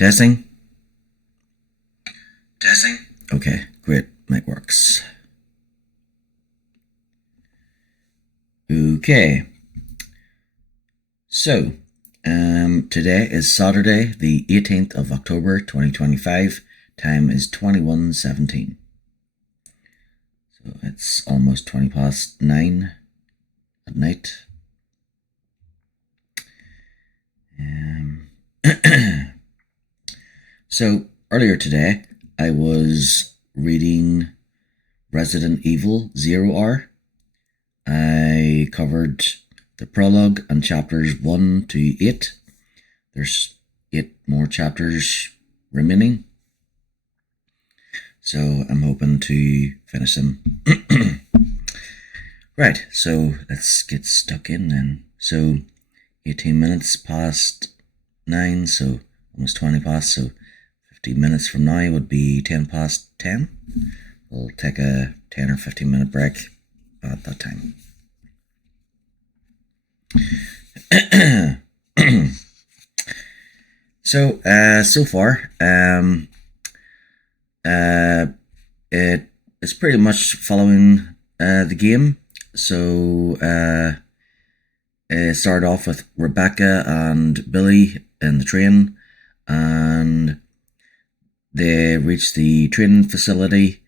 Testing? Testing? Okay, great. Mic works. Okay. So, today is Saturday, the 18th of October, 2025. Time is 21:17. So it's almost 20 past 9 at night. So earlier today, I was reading Resident Evil 0R. I covered the prologue and chapters 1 to 8. There's 8 more chapters remaining. So I'm hoping to finish them. Right, so let's get stuck in then. So 18 minutes past 9, so almost 20 past, so 15 minutes from now would be 10 past 10. We'll take a 10 or 15 minute break at that time. So far, it is pretty much following the game. So it started off with Rebecca and Billy in the train, and they reached the training facility.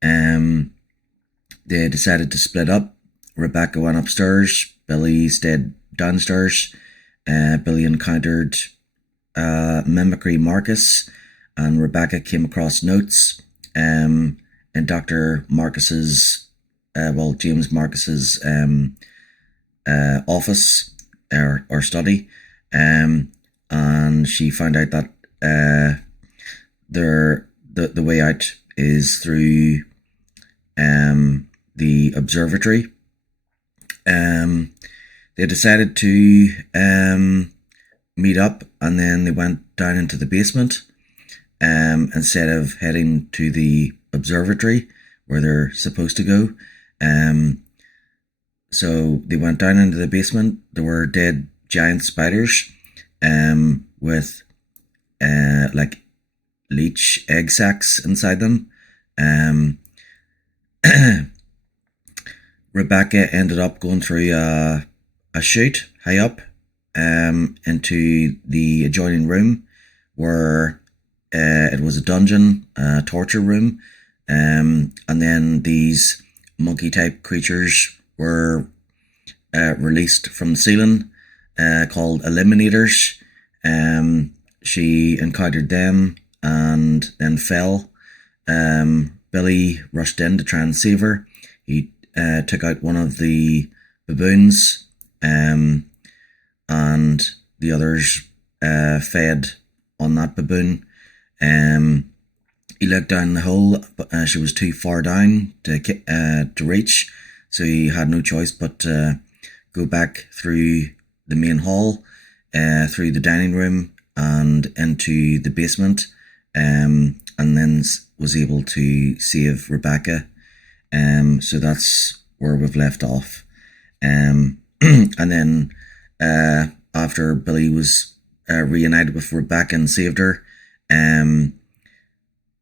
They decided to split up. Rebecca went upstairs, Billy stayed downstairs. Billy encountered Mimicry Marcus, and Rebecca came across notes in Dr. Marcus's, James Marcus's office or study, and she found out that the way out is through the observatory. They decided to meet up, and then they went down into the basement instead of heading to the observatory where they're supposed to go. So they went down into the basement. There were dead giant spiders with like leech egg sacs inside them. Rebecca ended up going through a chute high up into the adjoining room where it was a dungeon, a torture room, and then these monkey type creatures were released from the ceiling called Eliminators. She encountered them and then fell. Billy rushed in to try and save her. He took out one of the baboons, and the others fed on that baboon. He looked down the hole, but she was too far down to reach, so he had no choice but to go back through the main hall, through the dining room and into the basement, and then was able to save Rebecca. So that's where we've left off. And then after Billy was reunited with Rebecca and saved her,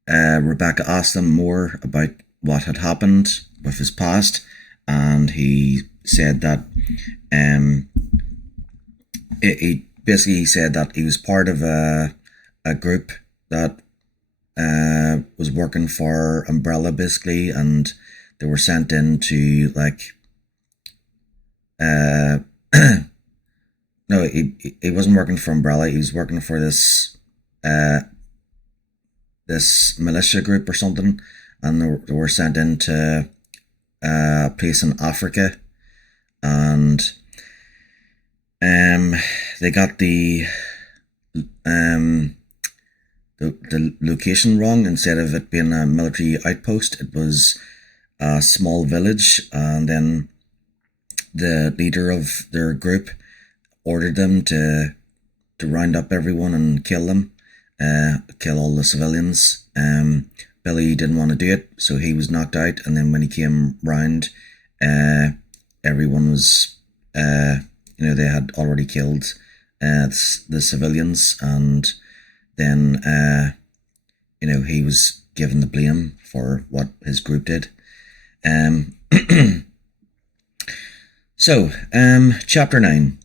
Rebecca asked him more about what had happened with his past, and he said that he basically said that he was part of a group that was working for Umbrella, basically, and they were sent in to no, he wasn't working for Umbrella. He was working for this this militia group or something, and they were sent into a place in Africa, and they got the location wrong. Instead of it being a military outpost, it was a small village, and then the leader of their group ordered them to round up everyone and kill them, kill all the civilians. Billy didn't want to do it, so he was knocked out, and then when he came round, everyone was, they had already killed the civilians, and then he was given the blame for what his group did. So, chapter 9.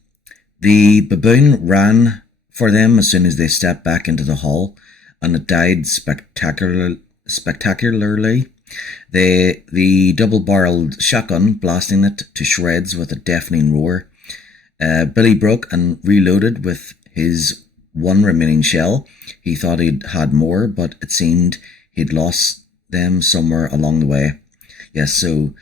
The baboon ran for them as soon as they stepped back into the hall, and it died spectacularly. The double-barreled shotgun blasting it to shreds with a deafening roar. Billy broke and reloaded with his one remaining shell. He thought he'd had more, but it seemed he'd lost them somewhere along the way. Yes, so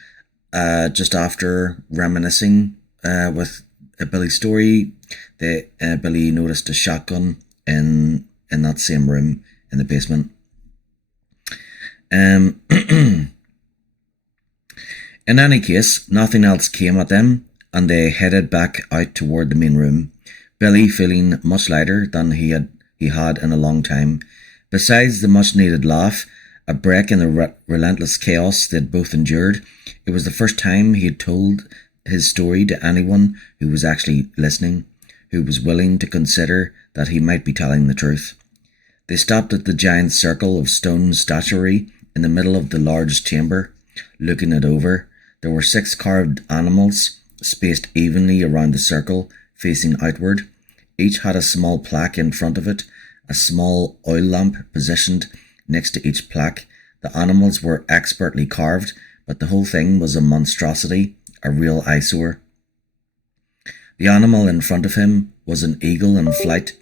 just after reminiscing with Billy's story, Billy noticed a shotgun in that same room in the basement. In any case, nothing else came at them, and they headed back out toward the main room, Billy feeling much lighter than he had in a long time. Besides the much-needed laugh, a break in the relentless chaos they'd both endured, it was the first time he had told his story to anyone who was actually listening, who was willing to consider that he might be telling the truth. They stopped at the giant circle of stone statuary in the middle of the large chamber, looking it over. There were 6 carved animals, spaced evenly around the circle, facing outward. Each had a small plaque in front of it, a small oil lamp positioned next to each plaque. The animals were expertly carved, but the whole thing was a monstrosity, a real eyesore. The animal in front of him was an eagle in flight,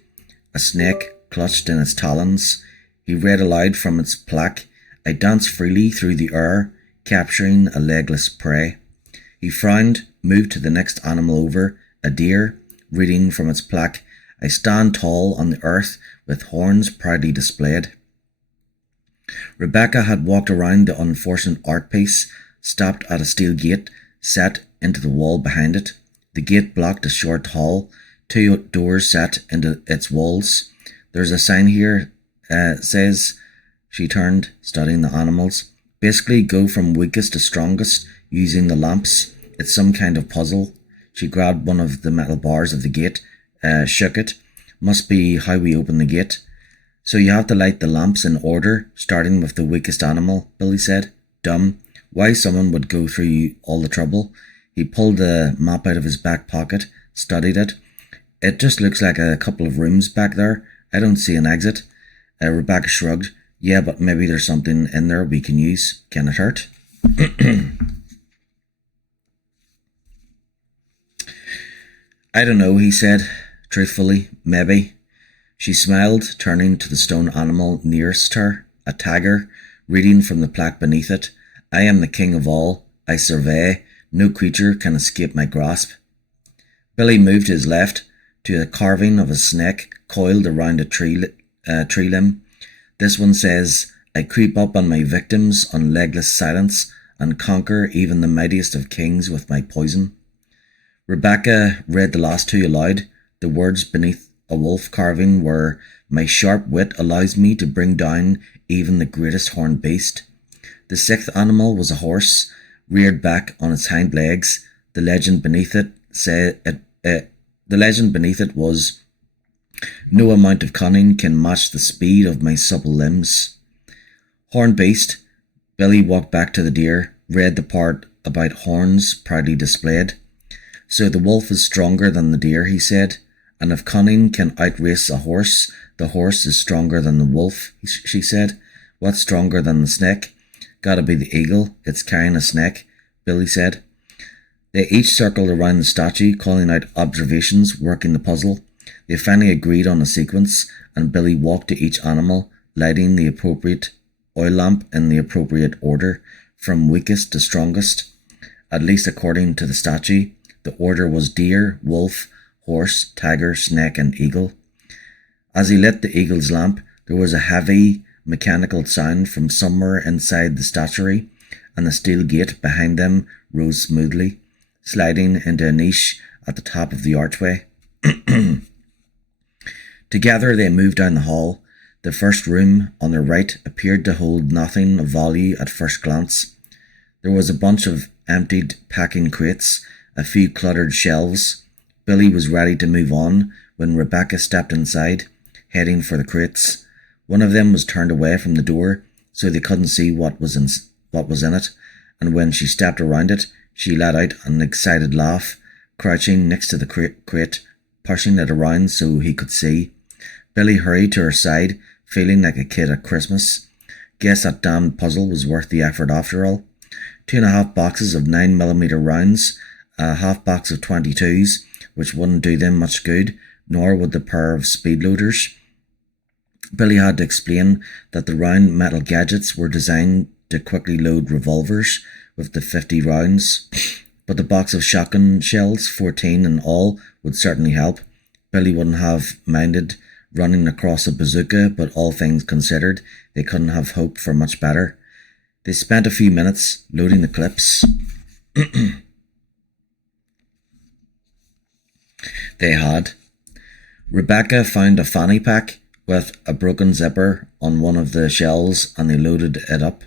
a snake clutched in its talons. He read aloud from its plaque, "I dance freely through the air, capturing a legless prey." He frowned, moved to the next animal over, a deer, reading from its plaque, "I stand tall on the earth with horns proudly displayed." Rebecca had walked around the unfortunate art piece, stopped at a steel gate set into the wall behind it. The gate blocked a short hall, 2 doors set into its walls. "There's a sign here, says," she turned, studying the animals. "Basically go from weakest to strongest using the lamps. It's some kind of puzzle." She grabbed one of the metal bars of the gate, shook it. "Must be how we open the gate." "So you have to light the lamps in order, starting with the weakest animal," Billy said. "Dumb. Why someone would go through all the trouble." He pulled the map out of his back pocket, studied it. "It just looks like a couple of rooms back there. I don't see an exit." Rebecca shrugged. "Yeah, but maybe there's something in there we can use. Can it hurt?" "I don't know," he said, truthfully. "Maybe." She smiled, turning to the stone animal nearest her, a tiger, reading from the plaque beneath it. "I am the king of all. I survey. No creature can escape my grasp." Billy moved his left to a carving of a snake coiled around a tree limb. "This one says, 'I creep up on my victims on legless silence and conquer even the mightiest of kings with my poison.'" Rebecca read the last 2 aloud. The words beneath a wolf carving were, "My sharp wit allows me to bring down even the greatest horned beast." The 6th animal was a horse, reared back on its hind legs. The legend beneath it was, "No amount of cunning can match the speed of my supple limbs." Horned beast. Billy walked back to the deer, read the part about horns proudly displayed. "So the wolf is stronger than the deer," he said. "And if cunning can outrace a horse, the horse is stronger than the wolf," she said. "What's stronger than the snake?" "Gotta be the eagle. It's carrying a snake," Billy said. They each circled around the statue, calling out observations, working the puzzle. They finally agreed on a sequence, and Billy walked to each animal, lighting the appropriate oil lamp in the appropriate order, from weakest to strongest. At least according to the statue, the order was deer, wolf, horse, tiger, snake, and eagle. As he lit the eagle's lamp, there was a heavy, mechanical sound from somewhere inside the statuary, and the steel gate behind them rose smoothly, sliding into a niche at the top of the archway. Together they moved down the hall. The first room, on their right, appeared to hold nothing of value at first glance. There was a bunch of emptied packing crates, a few cluttered shelves. Billy was ready to move on when Rebecca stepped inside. heading for the crates. One of them was turned away from the door, so they couldn't see what was in it, and when she stepped around it, she let out an excited laugh, crouching next to the crate, pushing it around so he could see. Billy hurried to her side, feeling like a kid at Christmas. Guess that damned puzzle was worth the effort after all. 2.5 boxes of 9mm rounds, a half box of 22s, which wouldn't do them much good, nor would the pair of speed loaders. Billy had to explain that the round metal gadgets were designed to quickly load revolvers with the 50 rounds, but the box of shotgun shells, 14 in all, would certainly help. Billy wouldn't have minded running across a bazooka, but all things considered, they couldn't have hoped for much better. They spent a few minutes loading the clips. They had. Rebecca found a fanny pack with a broken zipper on one of the shells, and they loaded it up,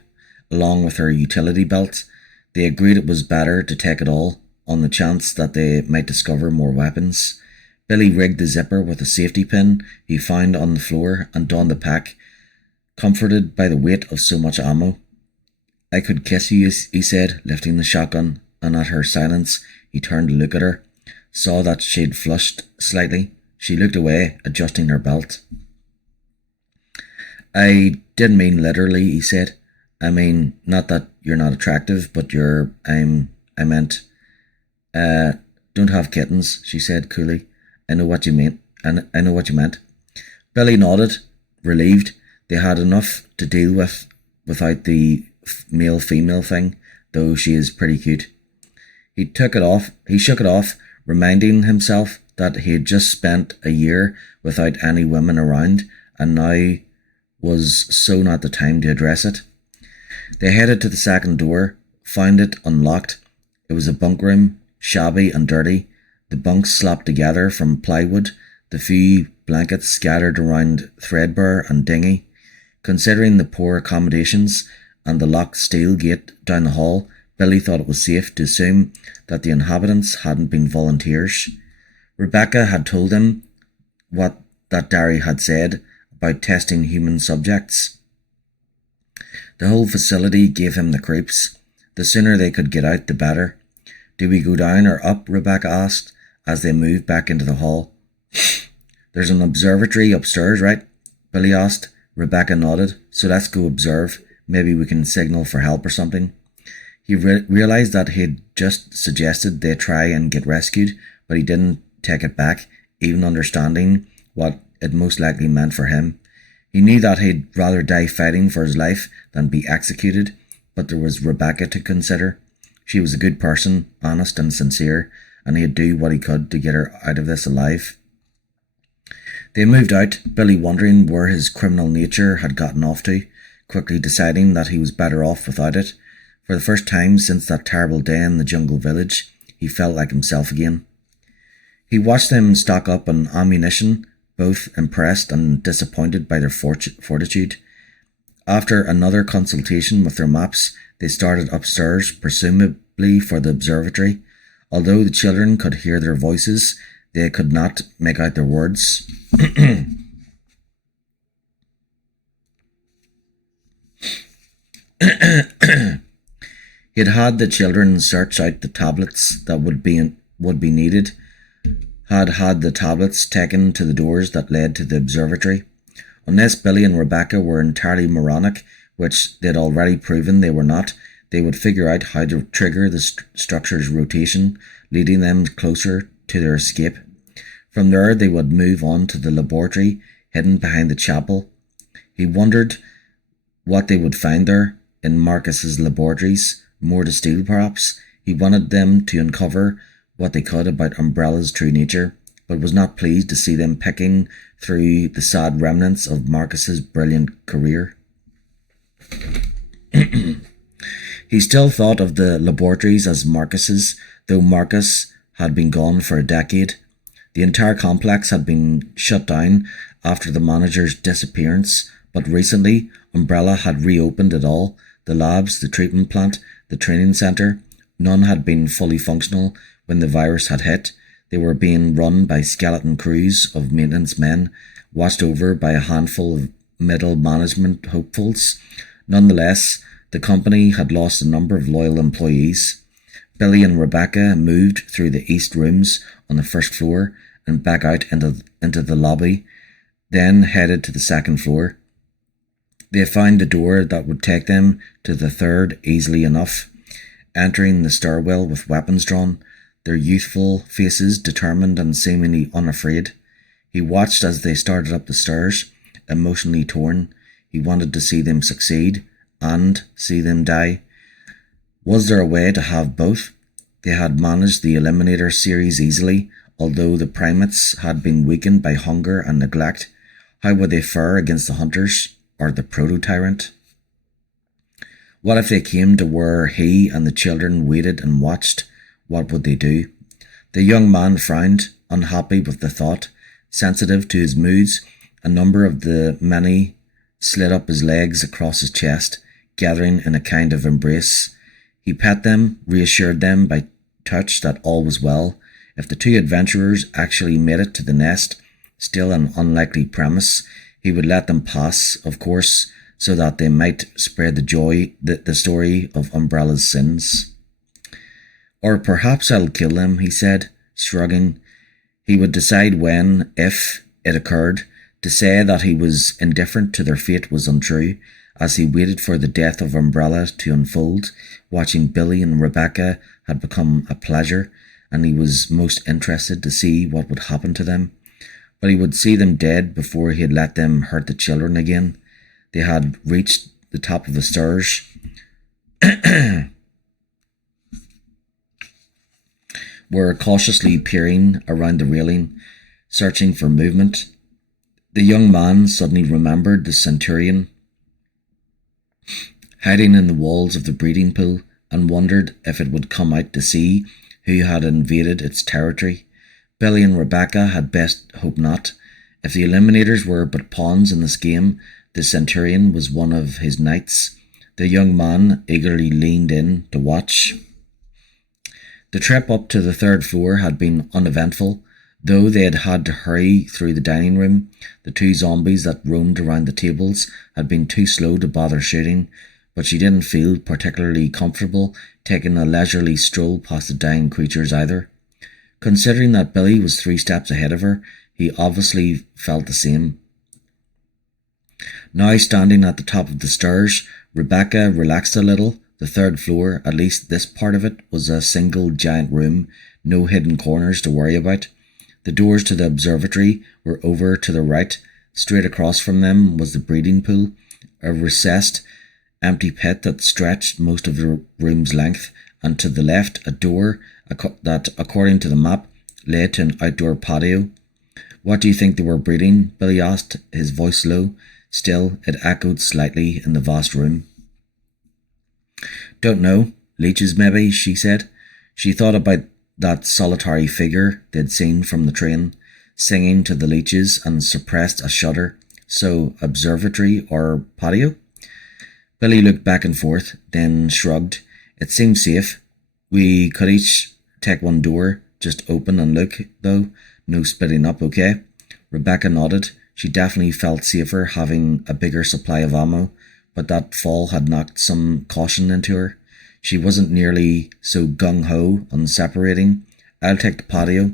along with her utility belt. They agreed it was better to take it all, on the chance that they might discover more weapons. Billy rigged the zipper with a safety pin he found on the floor and donned the pack, comforted by the weight of so much ammo. "I could kiss you," he said, lifting the shotgun, and at her silence he turned to look at her, saw that she'd flushed slightly. She looked away, adjusting her belt. "I didn't mean literally," he said. "I mean, not that you're not attractive, but I meant, don't have kittens," she said coolly. "I know what you mean, and I know what you meant." Billy nodded, relieved. They had enough to deal with without the male-female thing, though she is pretty cute. He shook it off, reminding himself that he had just spent a year without any women around, and now was so not the time to address it. They headed to the second door, found it unlocked. It was a bunk room, shabby and dirty, the bunks slapped together from plywood, the few blankets scattered around threadbare and dingy. Considering the poor accommodations and the locked steel gate down the hall, Billy thought it was safe to assume that the inhabitants hadn't been volunteers. Rebecca had told him what that diary had said about testing human subjects. The whole facility gave him the creeps. The sooner they could get out, the better. "Do we go down or up?" Rebecca asked as they moved back into the hall. "There's an observatory upstairs, right?" Billy asked. Rebecca nodded. "So let's go observe. Maybe we can signal for help or something." He realised that he'd just suggested they try and get rescued, but he didn't take it back, even understanding what it most likely meant for him. He knew that he'd rather die fighting for his life than be executed, but there was Rebecca to consider. She was a good person, honest and sincere, and he'd do what he could to get her out of this alive. They moved out, Billy wondering where his criminal nature had gotten off to, quickly deciding that he was better off without it. For the first time since that terrible day in the jungle village, he felt like himself again. He watched them stock up on ammunition, both impressed and disappointed by their fortitude. After another consultation with their maps, they started upstairs, presumably for the observatory. Although the children could hear their voices, they could not make out their words. He'd had the children search out the tablets that would be needed, had the tablets taken to the doors that led to the observatory. Unless Billy and Rebecca were entirely moronic, which they'd already proven they were not, they would figure out how to trigger the structure's rotation, leading them closer to their escape. From there they would move on to the laboratory, hidden behind the chapel. He wondered what they would find there, in Marcus's laboratories, more to steal perhaps. He wanted them to uncover what they could about Umbrella's true nature, but was not pleased to see them picking through the sad remnants of Marcus's brilliant career. He still thought of the laboratories as Marcus's, though Marcus had been gone for a decade. The entire complex had been shut down after the manager's disappearance, but recently Umbrella had reopened it all. The labs, the treatment plant, the training centre, none had been fully functional when the virus had hit. They were being run by skeleton crews of maintenance men, watched over by a handful of middle management hopefuls. Nonetheless, the company had lost a number of loyal employees. Billy and Rebecca moved through the east rooms on the first floor and back out into the lobby, then headed to the second floor. They found a door that would take them to the third easily enough. Entering the stairwell with weapons drawn, their youthful faces determined and seemingly unafraid. He watched as they started up the stairs, emotionally torn. He wanted to see them succeed and see them die. Was there a way to have both? They had managed the Eliminator series easily, although the primates had been weakened by hunger and neglect. How would they fare against the hunters or the proto-tyrant? What if they came to where he and the children waited and watched? What would they do? The young man frowned, unhappy with the thought. Sensitive to his moods, a number of the many slid up his legs across his chest, gathering in a kind of embrace. He pet them, reassured them by touch that all was well. If the two adventurers actually made it to the nest, still an unlikely premise, he would let them pass, of course, so that they might spread the story of Umbrella's sins. Or perhaps I'll kill them, he said, shrugging. He would decide when, if it occurred. To say that he was indifferent to their fate was untrue. As he waited for the death of Umbrella to unfold, watching Billy and Rebecca had become a pleasure, and he was most interested to see what would happen to them. But he would see them dead before he had let them hurt the children again. They had reached the top of the stairs. Were cautiously peering around the railing, searching for movement. The young man suddenly remembered the centurion hiding in the walls of the breeding pool, and wondered if it would come out to see who had invaded its territory. Billy and Rebecca had best hope not. If the Eliminators were but pawns in this game, the centurion was one of his knights. The young man eagerly leaned in to watch. The trip up to the third floor had been uneventful. Though they had had to hurry through the dining room, the two zombies that roamed around the tables had been too slow to bother shooting, but she didn't feel particularly comfortable taking a leisurely stroll past the dying creatures either. Considering that Billy was 3 steps ahead of her, he obviously felt the same. Now standing at the top of the stairs, Rebecca relaxed a little. The third floor, at least this part of it, was a single giant room, no hidden corners to worry about. The doors to the observatory were over to the right. Straight across from them was the breeding pool, a recessed, empty pit that stretched most of the room's length, and to the left a door that, according to the map, led to an outdoor patio. What do you think they were breeding? Billy asked, his voice low. Still, it echoed slightly in the vast room. Don't know. Leeches, maybe, she said. She thought about that solitary figure they'd seen from the train, singing to the leeches, and suppressed a shudder. So, observatory or patio? Billy looked back and forth, then shrugged. It seemed safe. We could each take one door, just open and look, though. No splitting up, okay? Rebecca nodded. She definitely felt safer having a bigger supply of ammo, but that fall had knocked some caution into her. She wasn't nearly so gung-ho on separating. I'll take the patio.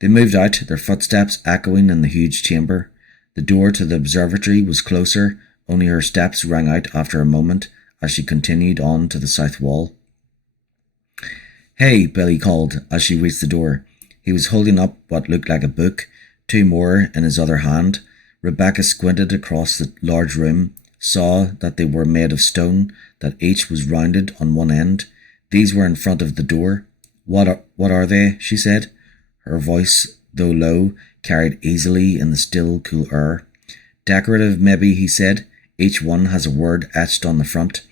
They moved out, their footsteps echoing in the huge chamber. The door to the observatory was closer, only her steps rang out after a moment as she continued on to the south wall. Hey, Billy called as she reached the door. He was holding up what looked like a book, 2 more in his other hand. Rebecca squinted across the large room, saw that they were made of stone, that each was rounded on one end. These were in front of the door. What are they? She said. Her voice, though low, carried easily in the still, cool air. Decorative, maybe, he said. Each one has a word etched on the front.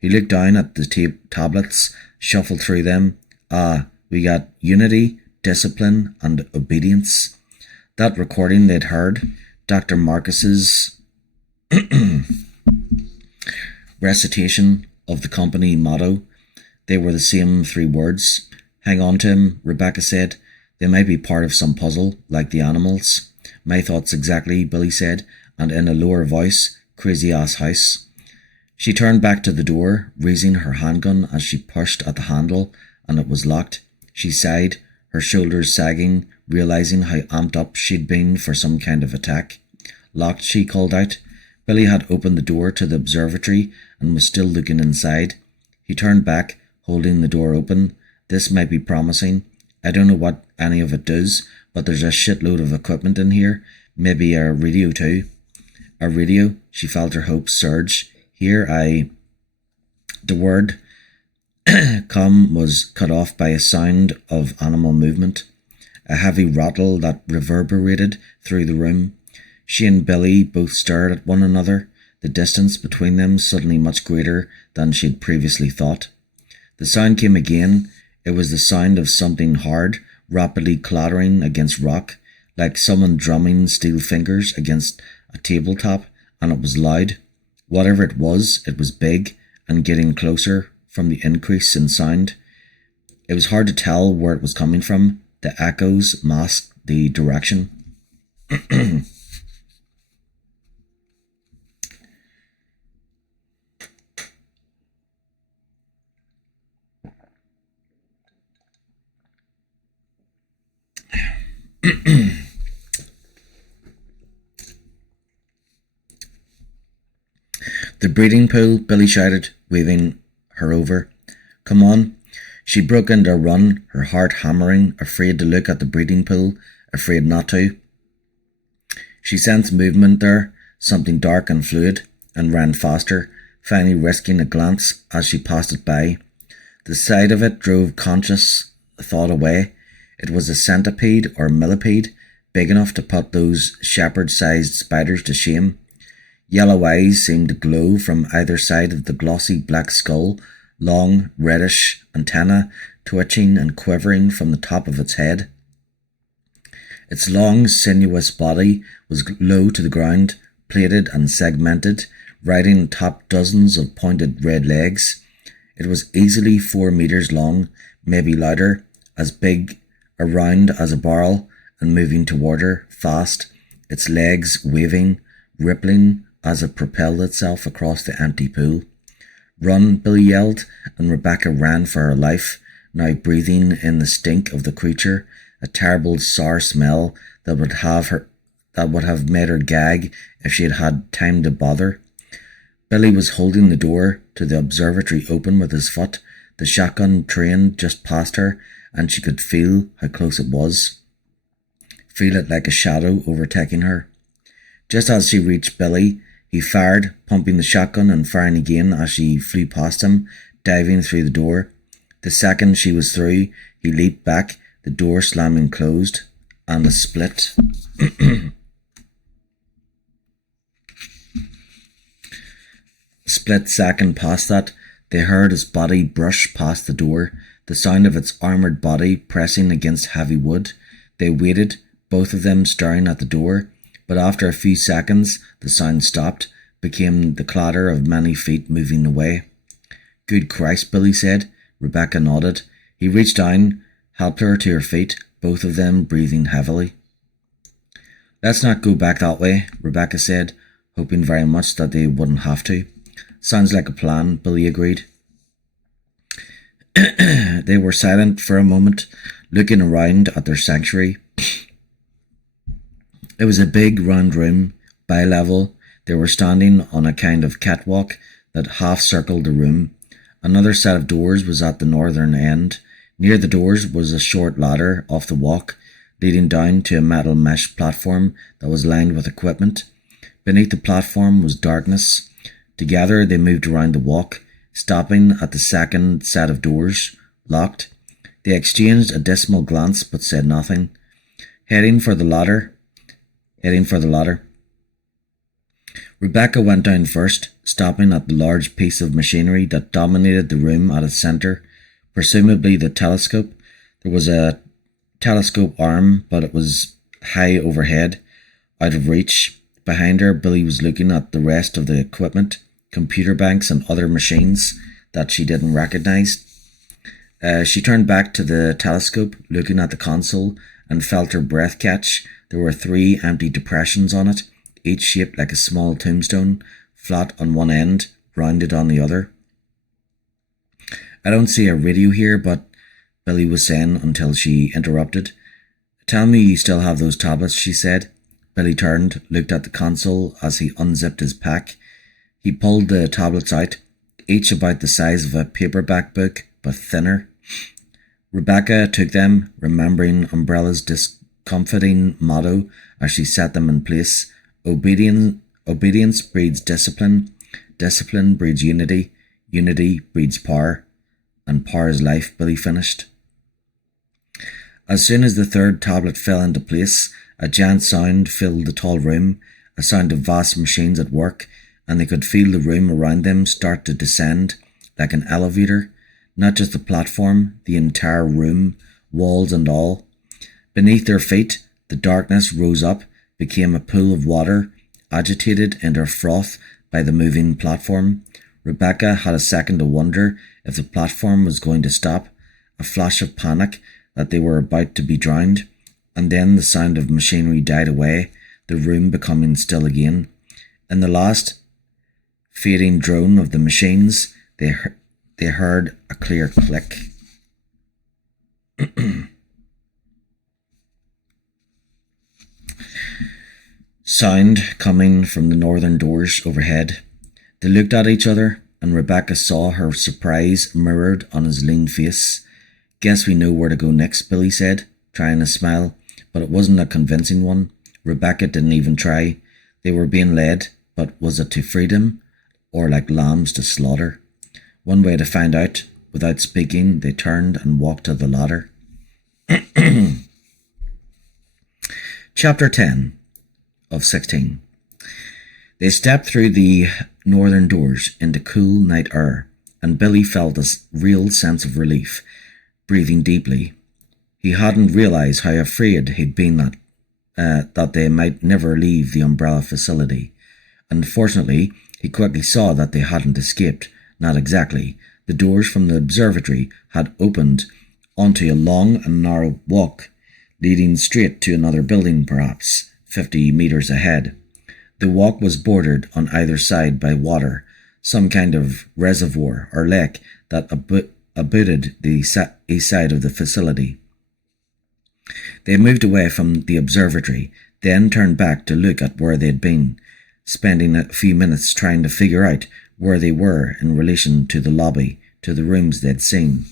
He looked down at the tablets, shuffled through them. We got unity, discipline, and obedience. That recording they'd heard, Dr. Marcus's recitation of the company motto, they were the same 3 words. Hang on to him, Rebecca said. They might be part of some puzzle, like the animals. My thoughts exactly, Billy said, and in a lower voice, crazy ass house. She turned back to the door, raising her handgun as she pushed at the handle, and it was locked. She sighed, her shoulders sagging, realizing how amped up she'd been for some kind of attack. Locked, she called out. Billy had opened the door to the observatory and was still looking inside. He turned back, holding the door open. This might be promising. I don't know what any of it does, but there's a shitload of equipment in here. Maybe a radio too. A radio? She felt her hopes surge. The word come was cut off by a sound of animal movement, a heavy rattle that reverberated through the room. She and Billy both stared at one another, the distance between them suddenly much greater than she had previously thought. The sound came again. It was the sound of something hard, rapidly clattering against rock, like someone drumming steel fingers against a tabletop, and it was loud. Whatever it was big and getting closer from the increase in sound. It was hard to tell where it was coming from. The echoes masked the direction. The breeding pool, Billy shouted, waving her over. Come on. She broke into a run, her heart hammering, afraid to look at the breeding pool, afraid not to. She sensed movement there, something dark and fluid, and ran faster, finally risking a glance as she passed it by. The sight of it drove conscious thought away. It was a centipede or millipede, big enough to put those shepherd-sized spiders to shame. Yellow eyes seemed to glow from either side of the glossy black skull, long, reddish antennae twitching and quivering from the top of its head. Its long, sinuous body was low to the ground, plated and segmented, riding atop dozens of pointed red legs. It was easily 4 meters long, maybe louder, as big around as a barrel, and moving toward her, fast, its legs waving, rippling, as it propelled itself across the empty pool. Run, Billy yelled, and Rebecca ran for her life, now breathing in the stink of the creature, a terrible sour smell that would have made her gag if she had had time to bother. Billy was holding the door to the observatory open with his foot, the shotgun trained just past her, and she could feel how close it was. Feel it like a shadow overtaking her. Just as she reached Billy, he fired, pumping the shotgun and firing again as she flew past him, diving through the door. The second she was through, he leaped back, the door slamming closed, and a split. Split second past that, they heard his body brush past the door, the sound of its armoured body pressing against heavy wood. They waited, both of them staring at the door. But after a few seconds, the sound stopped, became the clatter of many feet moving away. Good Christ, Billy said. Rebecca nodded. He reached down, helped her to her feet, both of them breathing heavily. Let's not go back that way, Rebecca said, hoping very much that they wouldn't have to. Sounds like a plan, Billy agreed. They were silent for a moment, looking around at their sanctuary. It was a big round room, bi-level. They were standing on a kind of catwalk that half-circled the room. Another set of doors was at the northern end. Near the doors was a short ladder off the walk, leading down to a metal mesh platform that was lined with equipment. Beneath the platform was darkness. Together they moved around the walk, stopping at the second set of doors, locked. They exchanged a dismal glance but said nothing. Heading for the ladder. Rebecca went down first, stopping at the large piece of machinery that dominated the room at its centre, presumably the telescope. There was a telescope arm, but it was high overhead, out of reach. Behind her, Billy was looking at the rest of the equipment, computer banks and other machines that she didn't recognise. She turned back to the telescope, looking at the console, and felt her breath catch. There were 3 empty depressions on it, each shaped like a small tombstone, flat on one end, rounded on the other. I don't see a radio here, but Billy was saying until she interrupted. Tell me you still have those tablets, she said. Billy turned, looked at the console as he unzipped his pack. He pulled the tablets out, each about the size of a paperback book, but thinner. Rebecca took them, remembering Umbrella's discomfiting motto as she set them in place. Obedience breeds discipline, discipline breeds unity, unity breeds power, and power is life, Billy finished. As soon as the 3rd tablet fell into place, a giant sound filled the tall room, a sound of vast machines at work, and they could feel the room around them start to descend like an elevator, not just the platform, the entire room, walls and all. Beneath their feet, the darkness rose up, became a pool of water, agitated into froth by the moving platform. Rebecca had a second to wonder if the platform was going to stop, a flash of panic that they were about to be drowned, and then the sound of machinery died away, the room becoming still again. In the last fading drone of the machines, they heard a clear click. Sound coming from the northern doors overhead. They looked at each other, and Rebecca saw her surprise mirrored on his lean face. Guess we know where to go next, Billy said, trying to smile, but it wasn't a convincing one. Rebecca didn't even try. They were being led, but was it to freedom, or like lambs to slaughter? One way to find out. Without speaking, they turned and walked to the ladder. Chapter 10 of 16. They stepped through the northern doors into cool night air, and Billy felt a real sense of relief, breathing deeply. He hadn't realized how afraid he'd been that they might never leave the Umbrella facility. Unfortunately, he quickly saw that they hadn't escaped. Not exactly. The doors from the observatory had opened onto a long and narrow walk, leading straight to another building, perhaps 50 meters ahead. The walk was bordered on either side by water, some kind of reservoir or lake that abutted the east side of the facility. They moved away from the observatory, then turned back to look at where they'd been, spending a few minutes trying to figure out where they were in relation to the lobby, to the rooms they'd seen.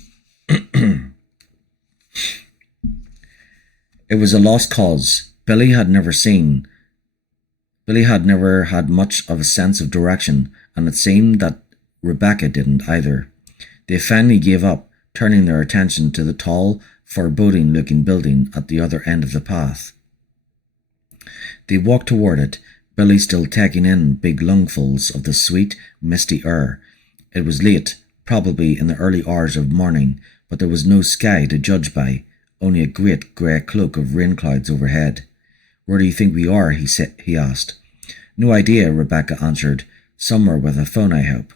It was a lost cause. Billy had never had much of a sense of direction, and it seemed that Rebecca didn't either. They finally gave up, turning their attention to the tall, foreboding-looking building at the other end of the path. They walked toward it, Billy still taking in big lungfuls of the sweet, misty air. It was late, probably in the early hours of morning, but there was no sky to judge by, only a great grey cloak of rain clouds overhead. "Where do you think we are?" he asked. "No idea," Rebecca answered. "Somewhere with a phone, I hope."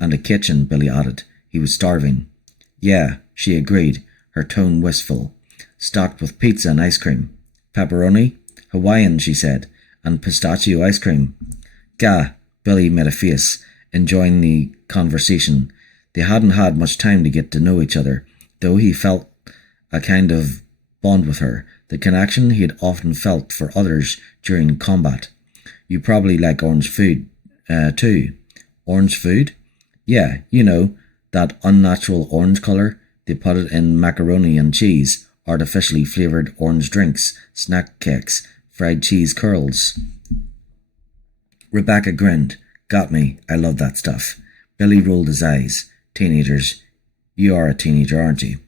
"And a kitchen," Billy added. He was starving. "Yeah," she agreed, her tone wistful. "Stocked with pizza and ice cream." "Pepperoni?" "Hawaiian," she said. "And pistachio ice cream." "Gah," Billy made a face, enjoying the conversation. They hadn't had much time to get to know each other, though he felt a kind of bond with her, the connection he had often felt for others during combat. "You probably like orange food, too." "Orange food?" "Yeah, you know, that unnatural orange colour. They put it in macaroni and cheese, artificially flavoured orange drinks, snack cakes, fried cheese curls." Rebecca grinned. "Got me. I love that stuff." Billy rolled his eyes. "Teenagers. You are a teenager, aren't you?"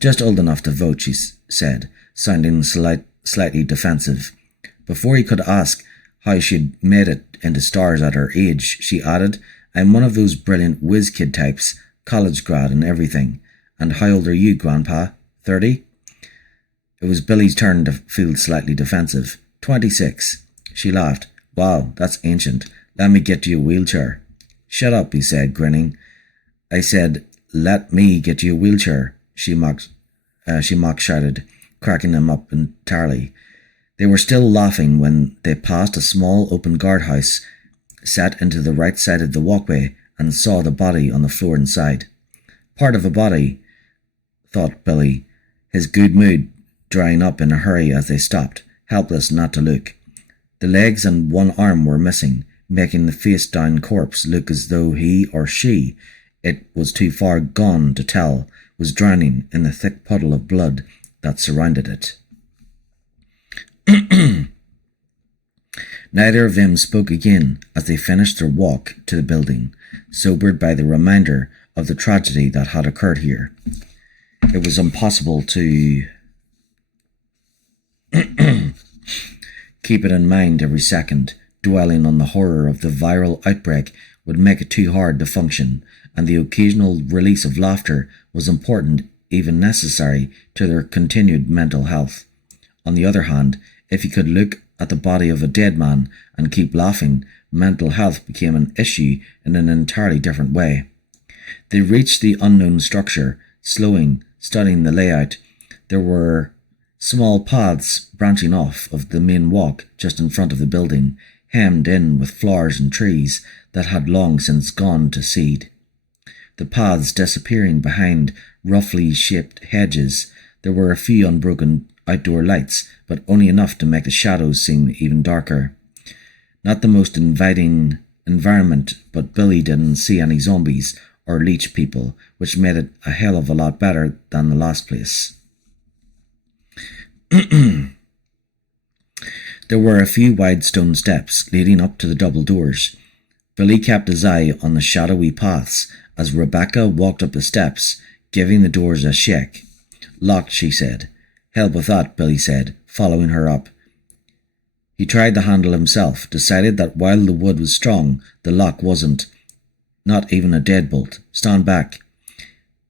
"Just old enough to vote," she said, sounding slightly defensive. Before he could ask how she'd made it into stars at her age, she added, "I'm one of those brilliant whiz-kid types, college grad and everything. And how old are you, Grandpa? 30? It was Billy's turn to feel slightly defensive. 26. She laughed. "Wow, that's ancient. Let me get you a wheelchair." "Shut up," he said, grinning. "I said, let me get you a wheelchair," she mock shouted, cracking him up entirely. They were still laughing when they passed a small open guardhouse set into the right side of the walkway and saw the body on the floor inside. Part of a body, thought Billy, his good mood drying up in a hurry as they stopped, helpless not to look. The legs and one arm were missing, making the face-down corpse look as though he or she, it was too far gone to tell, was drowning in the thick puddle of blood that surrounded it. Neither of them spoke again as they finished their walk to the building, sobered by the reminder of the tragedy that had occurred here. It was impossible to keep it in mind every second. Dwelling on the horror of the viral outbreak would make it too hard to function, and the occasional release of laughter was important, even necessary, to their continued mental health. On the other hand, if you could look at the body of a dead man and keep laughing, mental health became an issue in an entirely different way. They reached the unknown structure, studying the layout. There were small paths branching off of the main walk just in front of the building, hemmed in with flowers and trees that had long since gone to seed. The paths disappearing behind roughly shaped hedges. There were a few unbroken outdoor lights, but only enough to make the shadows seem even darker. Not the most inviting environment, but Billy didn't see any zombies or leech people, which made it a hell of a lot better than the last place. There were a few wide stone steps leading up to the double doors. Billy kept his eye on the shadowy paths as Rebecca walked up the steps, giving the doors a shake. "Locked," she said. "Hell with that," Billy said, following her up. He tried the handle himself, decided that while the wood was strong, the lock wasn't. Not even a deadbolt. "Stand back."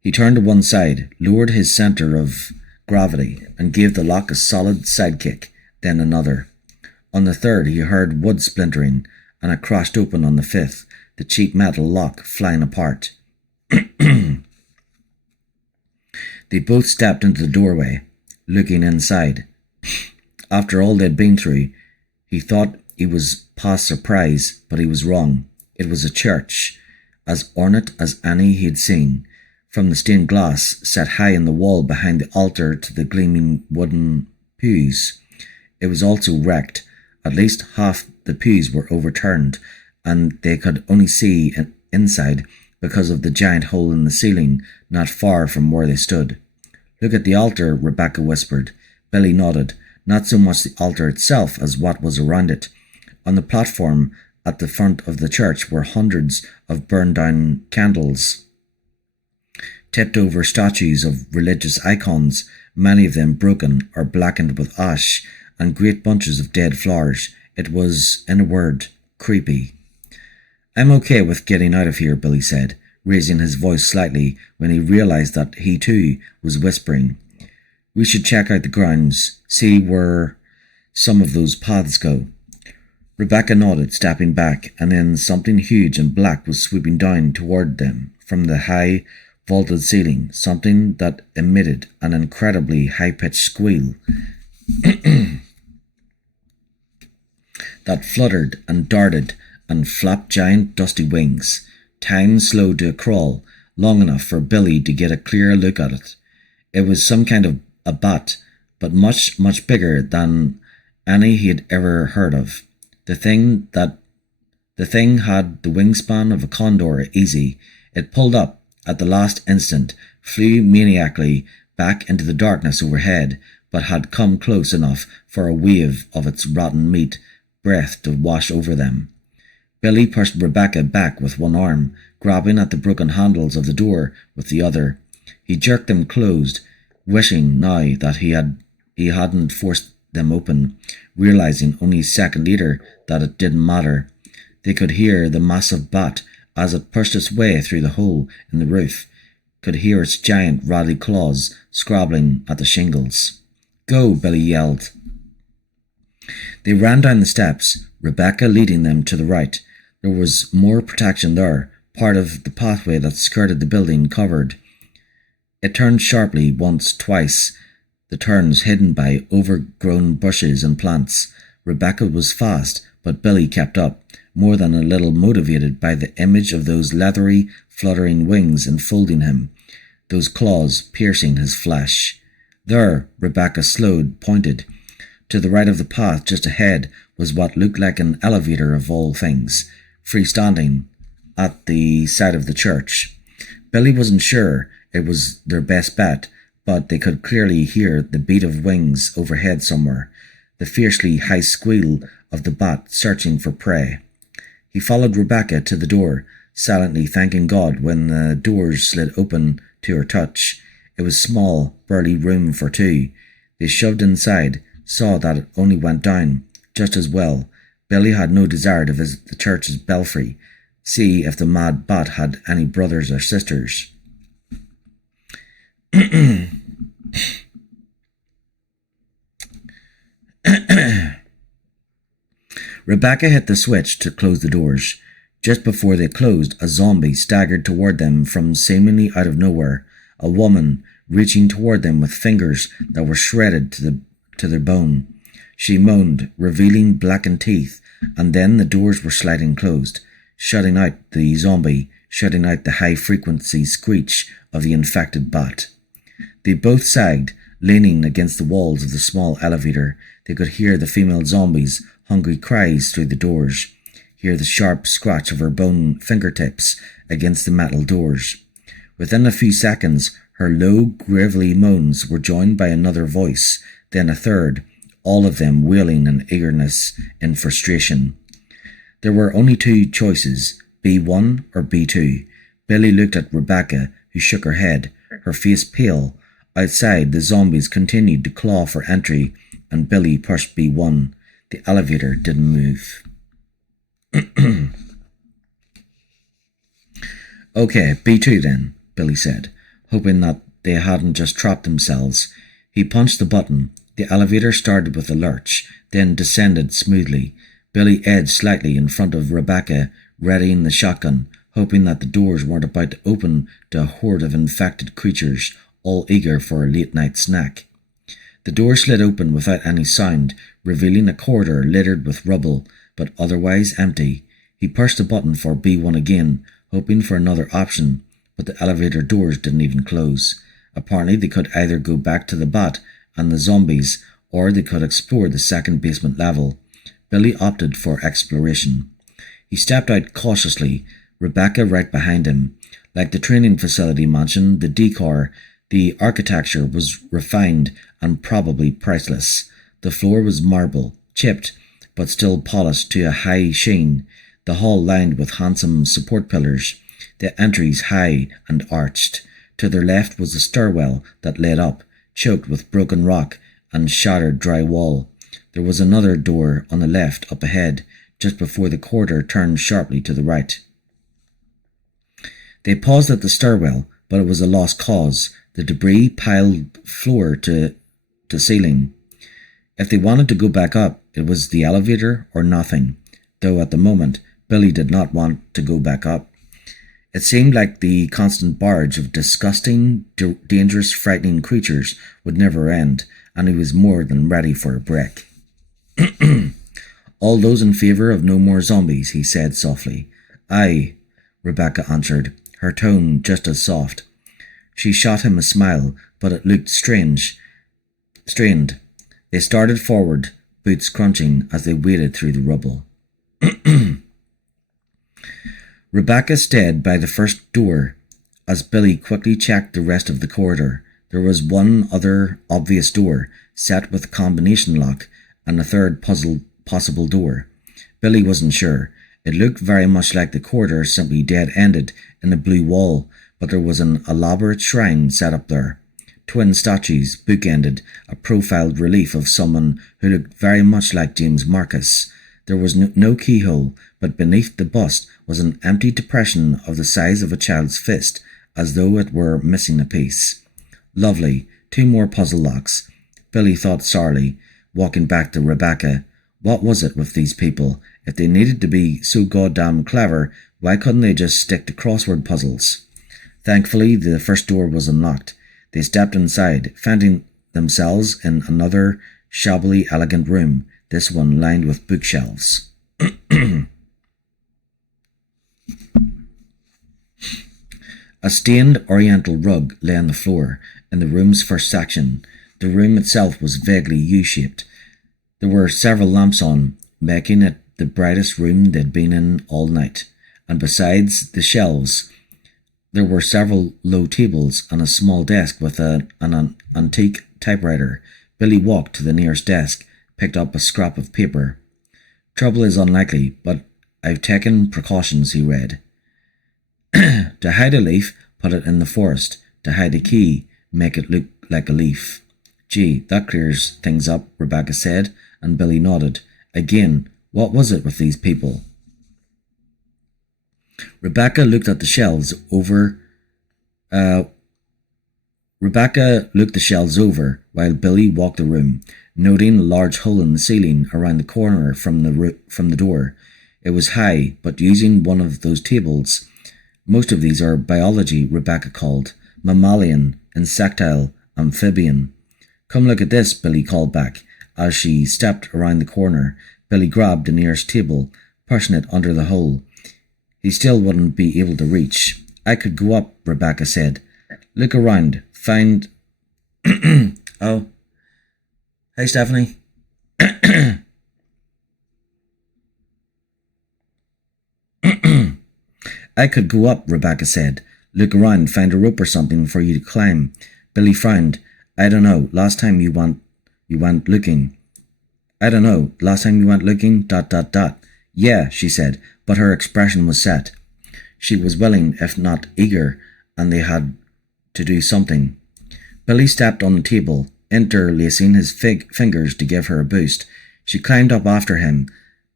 He turned to one side, lowered his centre of gravity, and gave the lock a solid sidekick, then another. On the third, he heard wood splintering, and it crashed open on the fifth, the cheap metal lock flying apart. They both stepped into the doorway, looking inside. After all they'd been through, he thought he was past surprise, but he was wrong. It was a church, as ornate as any he'd seen, from the stained glass set high in the wall behind the altar to the gleaming wooden pews. It was also wrecked. At least half the pews were overturned, and they could only see inside because of the giant hole in the ceiling not far from where they stood. "Look at the altar," Rebecca whispered. Billy nodded. Not so much the altar itself as what was around it. On the platform at the front of the church were hundreds of burned-down candles, tipped over statues of religious icons, many of them broken or blackened with ash, and great bunches of dead flowers. It was, in a word, creepy. "I'm okay with getting out of here," Billy said, raising his voice slightly when he realized that he too was whispering. "We should check out the grounds, see where some of those paths go." Rebecca nodded, stepping back, and then something huge and black was swooping down toward them from the high, vaulted ceiling, something that emitted an incredibly high-pitched squeal that fluttered and darted and flapped giant dusty wings. Time slowed to a crawl, long enough for Billy to get a clear look at it. It was some kind of a bat, but much, much bigger than any he had ever heard of. The thing had the wingspan of a condor easy. It pulled up at the last instant, flew maniacally back into the darkness overhead, but had come close enough for a wave of its rotten meat breath to wash over them. Billy pushed Rebecca back with one arm, grabbing at the broken handles of the door with the other. He jerked them closed, wishing now that he hadn't forced them open, realizing only a second later that it didn't matter. They could hear the massive bat as it pushed its way through the hole in the roof, could hear its giant rattly claws scrabbling at the shingles. "Go," Billy yelled. They ran down the steps, Rebecca leading them to the right. There was more protection there, part of the pathway that skirted the building covered. It turned sharply once, twice, the turns hidden by overgrown bushes and plants. Rebecca was fast, but Billy kept up, more than a little motivated by the image of those leathery, fluttering wings enfolding him, those claws piercing his flesh. There, Rebecca slowed, pointed. To the right of the path, just ahead, was what looked like an elevator of all things, freestanding at the side of the church. Billy wasn't sure it was their best bet, but they could clearly hear the beat of wings overhead somewhere, the fiercely high squeal of the bat searching for prey. He followed Rebecca to the door, silently thanking God when the doors slid open to her touch. It was small, barely room for two. They shoved inside, saw that it only went down just as well. Billy had no desire to visit the church's belfry, see if the mad bat had any brothers or sisters. Rebecca hit the switch to close the doors. Just before they closed, a zombie staggered toward them from seemingly out of nowhere, a woman reaching toward them with fingers that were shredded to their bone. She moaned, revealing blackened teeth, and then the doors were sliding closed, shutting out the zombie, shutting out the high-frequency screech of the infected bat. They both sagged, leaning against the walls of the small elevator. They could hear the female zombie's hungry cries through the doors, hear the sharp scratch of her bone fingertips against the metal doors. Within a few seconds, her low, gravelly moans were joined by another voice, then a third, all of them wailing in eagerness and frustration. There were only two choices, B1 or B2. Billy looked at Rebecca, who shook her head, her face pale. Outside, the zombies continued to claw for entry, and Billy pushed B1. The elevator didn't move. Okay, B2 then, Billy said, hoping that they hadn't just trapped themselves. He punched the button. The elevator started with a lurch, then descended smoothly. Billy edged slightly in front of Rebecca, readying the shotgun, hoping that the doors weren't about to open to a horde of infected creatures, all eager for a late-night snack. The door slid open without any sound, revealing a corridor littered with rubble, but otherwise empty. He pushed the button for B1 again, hoping for another option, but the elevator doors didn't even close. Apparently they could either go back to the bat and the zombies, or they could explore the second basement level. Billy opted for exploration. He stepped out cautiously, Rebecca right behind him. Like the training facility mansion, the decor, the architecture was refined and probably priceless. The floor was marble, chipped, but still polished to a high sheen. The hall lined with handsome support pillars, the entries high and arched. To their left was a stairwell that led up, choked with broken rock and shattered dry wall. There was another door on the left up ahead, just before the corridor turned sharply to the right. They paused at the stairwell, but it was a lost cause. The debris piled floor to ceiling. If they wanted to go back up, it was the elevator or nothing, though at the moment Billy did not want to go back up. It seemed like the constant barrage of disgusting, dangerous, frightening creatures would never end, and he was more than ready for a break. All those in favour of no more zombies, he said softly. Aye, Rebecca answered, her tone just as soft. She shot him a smile, but it looked strained. They started forward, boots crunching as they waded through the rubble. Rebecca stayed by the first door as Billy quickly checked the rest of the corridor. There was one other obvious door, set with a combination lock, and a third possible door. Billy wasn't sure. It looked very much like the corridor simply dead-ended in a blue wall, but there was an elaborate shrine set up there. Twin statues bookended a profiled relief of someone who looked very much like James Marcus. There was no keyhole, but beneath the bust was an empty depression of the size of a child's fist, as though it were missing a piece. Lovely, 2 more puzzle locks. Billy thought sorely, walking back to Rebecca. What was it with these people? If they needed to be so goddamn clever, why couldn't they just stick to crossword puzzles? Thankfully, the first door was unlocked. They stepped inside, finding themselves in another shabbily elegant room, this one lined with bookshelves. A stained oriental rug lay on the floor in the room's first section. The room itself was vaguely U-shaped. There were several lamps on, making it the brightest room they'd been in all night, and besides the shelves, there were several low tables and a small desk with an antique typewriter. Billy walked to the nearest desk, picked up a scrap of paper. "Trouble is unlikely, but I've taken precautions," he read. "To hide a leaf, put it in the forest. To hide a key, make it look like a leaf." "Gee, that clears things up," Rebecca said, and Billy nodded. Again, what was it with these people? Rebecca looked the shelves over while Billy walked the room, noting a large hole in the ceiling around the corner from the door. It was high, but using one of those tables. "Most of these are biology," Rebecca called. "Mammalian, insectile, amphibian." "Come look at this," Billy called back. As she stepped around the corner, Billy grabbed the nearest table, pushing it under the hole. He still wouldn't be able to reach. "I could go up," Rebecca said. "Look around. Find..." Oh. Hey, Stephanie. "I could go up," Rebecca said. "Look around, find a rope or something for you to climb." Billy frowned. "I don't know. Last time you went looking. I don't know. Last time you went looking, ... "Yeah," she said, but her expression was set. She was willing, if not eager, and they had to do something. Billy stepped on the table, interlacing his fingers to give her a boost. She climbed up after him,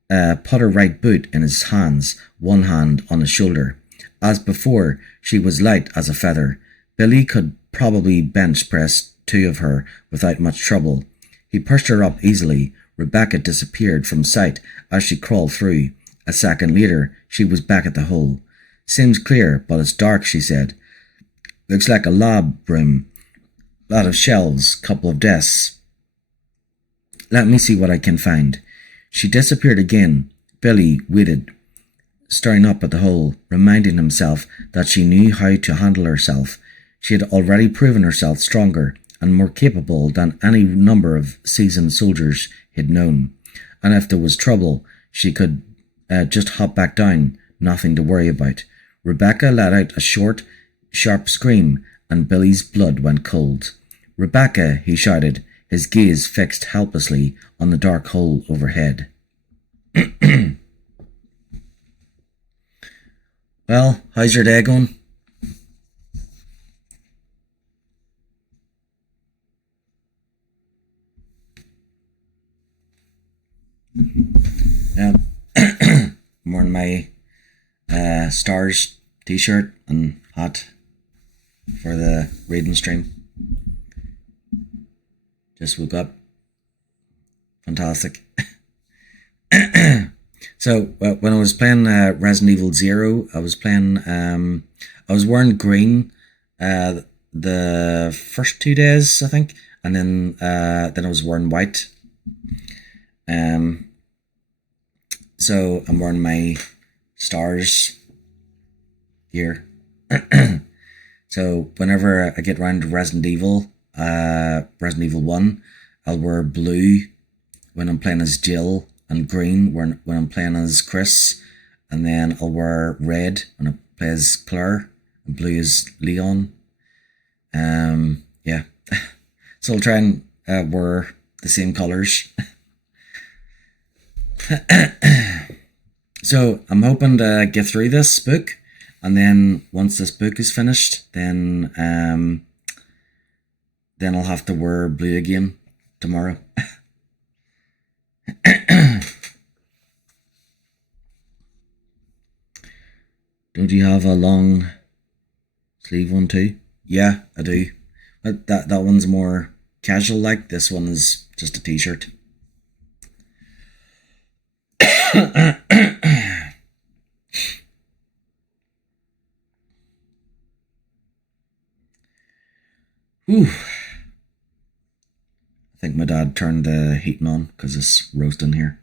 put her right boot in his hands, one hand on his shoulder. As before, she was light as a feather. Billy could probably bench press two of her without much trouble. He pushed her up easily. Rebecca disappeared from sight as she crawled through. A second later, she was back at the hole. "Seems clear, but it's dark," she said. "Looks like a lab room. Lot of shelves, couple of desks. Let me see what I can find." She disappeared again. Billy waited, staring up at the hole, reminding himself that she knew how to handle herself. She had already proven herself stronger and more capable than any number of seasoned soldiers he'd known. And if there was trouble, she could just hop back down, nothing to worry about. Rebecca let out a short, sharp scream, and Billy's blood went cold. "Rebecca," he shouted, his gaze fixed helplessly on the dark hole overhead. "Well, how's your day going?" Yeah. I'm wearing my Stars t-shirt and hat for the reading stream. Just woke up. Fantastic. So when I was playing Resident Evil 0, I was wearing green the first 2 days, I think, and then I was wearing white. So I'm wearing my Stars gear. So whenever I get around to Resident Evil 1, I'll wear blue when I'm playing as Jill, and green when I'm playing as Chris, and then I'll wear red when I play as Claire, and blue as Leon. Yeah. So I'll try and wear the same colours. So I'm hoping to get through this book, and then once this book is finished, then I'll have to wear blue again tomorrow. Don't you have a long sleeve one too? Yeah, I do. But that one's more casual like. This one is just a t-shirt. Whew. I think my dad turned the heating on because it's roasting here.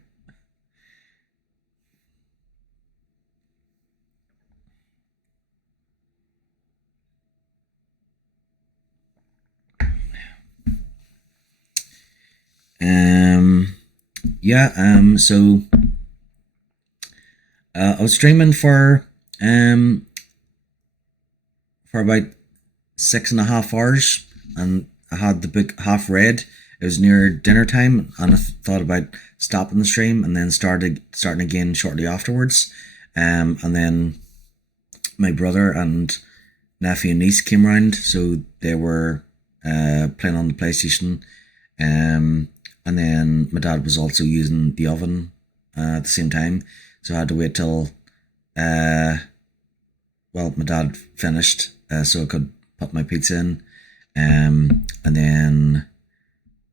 So I was streaming for about 6.5 hours, and I had the book half read. It was near dinner time, and I thought about stopping the stream and then starting again shortly afterwards. And then my brother and nephew and niece came round, so they were playing on the PlayStation. And then my dad was also using the oven at the same time, so I had to wait till my dad finished so I could put my pizza in. And then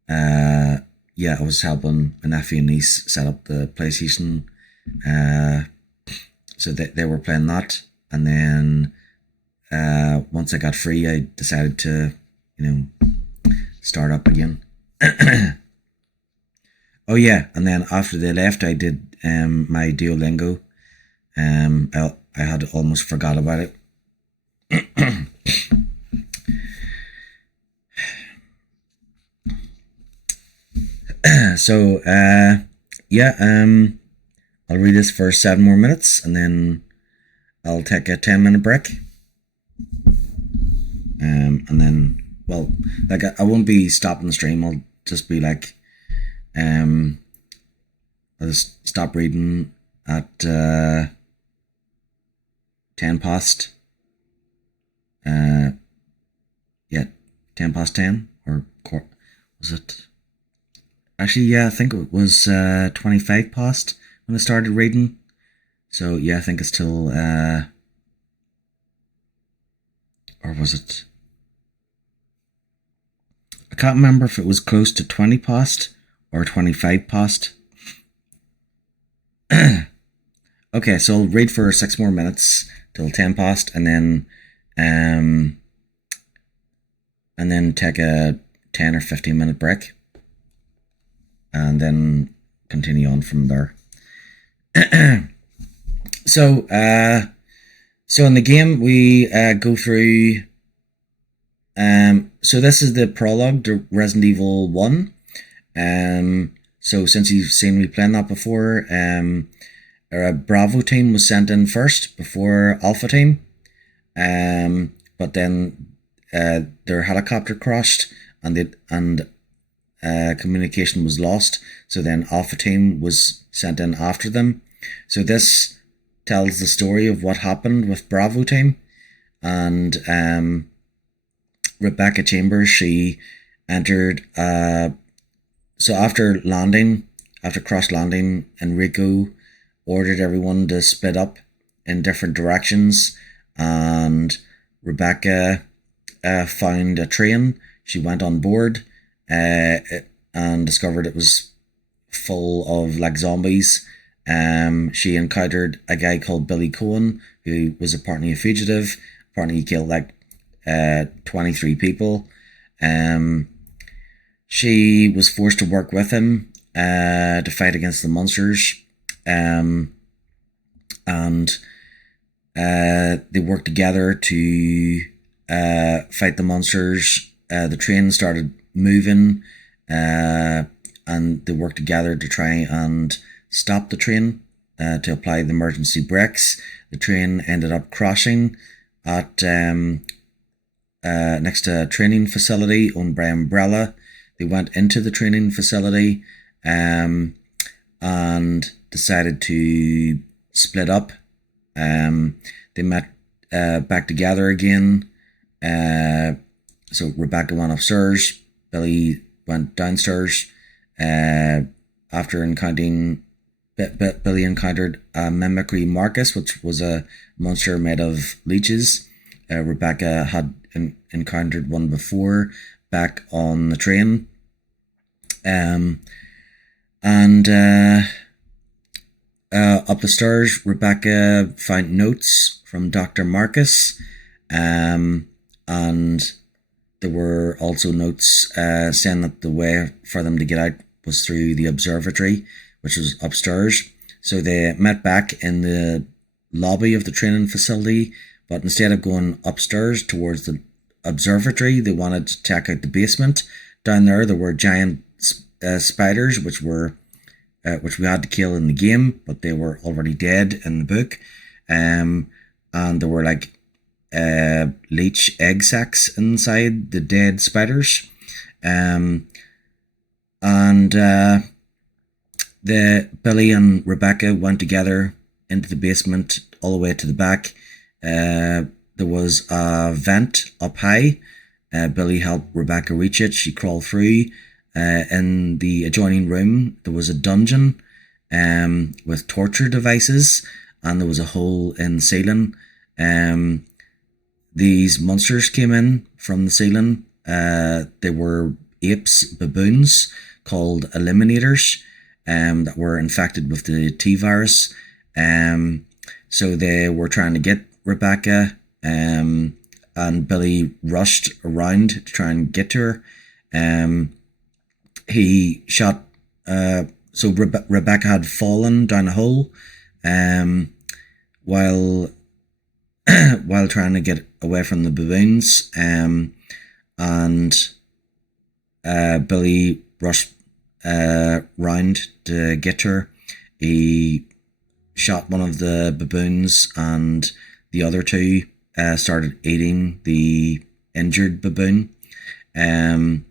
I was helping my nephew and niece set up the PlayStation. So they were playing that, and then once I got free, I decided to, start up again. Oh yeah, and then after they left, I did my Duolingo. I had almost forgot about it. So I'll read this for 7 more minutes, and then I'll take a 10-minute break. And then, I won't be stopping the stream. I'll just be like, I'll just stop reading at 10 past. 10 past 10, or was it? Actually, yeah, I think it was 25 past when I started reading. So yeah, I think it's till or was it? I can't remember if it was close to 20 past or 25 past. Okay, so I'll read for 6 more minutes till 10 past, and then take a 10 or 15-minute break, and then continue on from there. So in the game we go through. So this is the prologue to Resident Evil 1. So since you've seen me playing that before, our Bravo team was sent in first before Alpha team. But then their helicopter crashed, and communication was lost. So then Alpha team was sent in after them. So this tells the story of what happened with Bravo team, and Rebecca Chambers, she entered. So after crash landing, Enrico ordered everyone to split up in different directions, and Rebecca found a train. She went on board and discovered it was full of zombies. She encountered a guy called Billy Cohen, who was apparently a fugitive. Apparently he killed 23 people. She was forced to work with him to fight against the monsters. And they worked together to fight the monsters. The train started moving, and they worked together to try and stop the train, to apply the emergency brakes. The train ended up crashing at next to a training facility owned by Umbrella. They went into the training facility and decided to split up. They met back together again. So Rebecca went upstairs, Billy went downstairs. After encountering, Billy encountered a mimicry Marcus, which was a monster made of leeches. Rebecca had encountered one before, back on the train. Up the stairs, Rebecca found notes from Dr. Marcus, and there were also notes saying that the way for them to get out was through the observatory, which was upstairs. So they met back in the lobby of the training facility, but instead of going upstairs towards the observatory, they wanted to check out the basement. Down there were giant spiders, which we had to kill in the game, but they were already dead in the book. And there were like leech egg sacs inside the dead spiders. The Billy and Rebecca went together into the basement all the way to the back. There was a vent up high. Billy helped Rebecca reach it. She crawled through. In the adjoining room, there was a dungeon with torture devices, and there was a hole in the ceiling. These monsters came in from the ceiling. They were apes, baboons, called Eliminators, that were infected with the T-virus. So they were trying to get Rebecca, and Billy rushed around to try and get to her. He shot, so Rebecca had fallen down a hole, while trying to get away from the baboons, and Billy rushed round to get her. He shot one of the baboons, and the other two started eating the injured baboon. And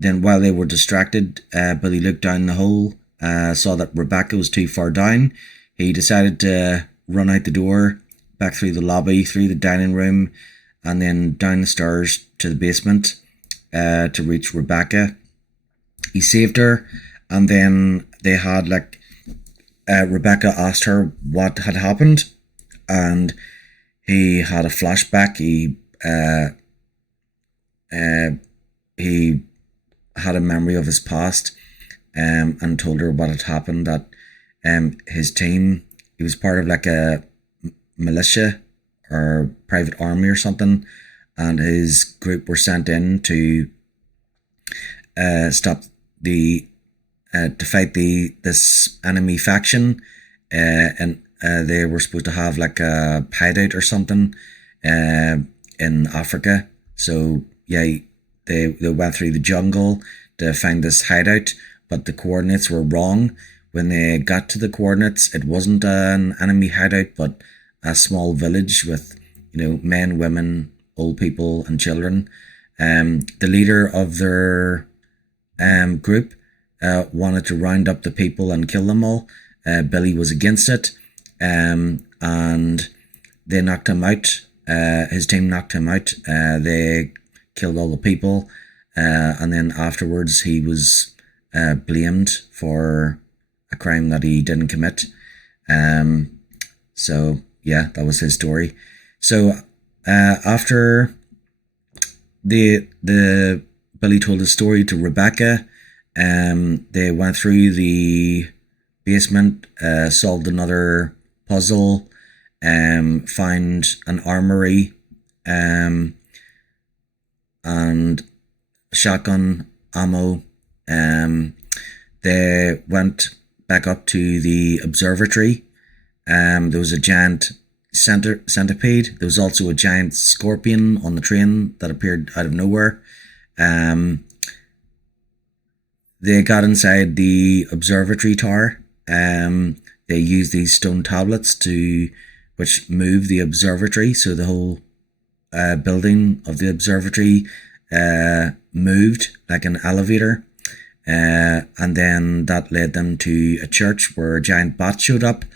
then while they were distracted, Billy looked down the hole, saw that Rebecca was too far down. He decided to run out the door, back through the lobby, through the dining room, and then down the stairs to the basement to reach Rebecca. He saved her, and then they had Rebecca asked her what had happened, and he had a flashback. He had a memory of his past, and told her what had happened, that his team, he was part of a militia or private army or something, and his group were sent in to stop to fight this enemy faction, and they were supposed to have a hideout or something in Africa. So yeah, they went through the jungle to find this hideout, but the coordinates were wrong. When they got to the coordinates, it wasn't an enemy hideout, but a small village with men, women, old people, and children. The leader of their group wanted to round up the people and kill them all. Billy was against it, and they knocked him out. His team knocked him out. They killed all the people, and then afterwards he was blamed for a crime that he didn't commit. So yeah, that was his story. So after the Billy told his story to Rebecca, they went through the basement, solved another puzzle, found an armory, and shotgun ammo. They went back up to the observatory. There was a giant centipede. There was also a giant scorpion on the train that appeared out of nowhere. They got inside the observatory tower. They used these stone tablets which move the observatory, so the whole building of the observatory moved like an elevator. And then that led them to a church where a giant bat showed up.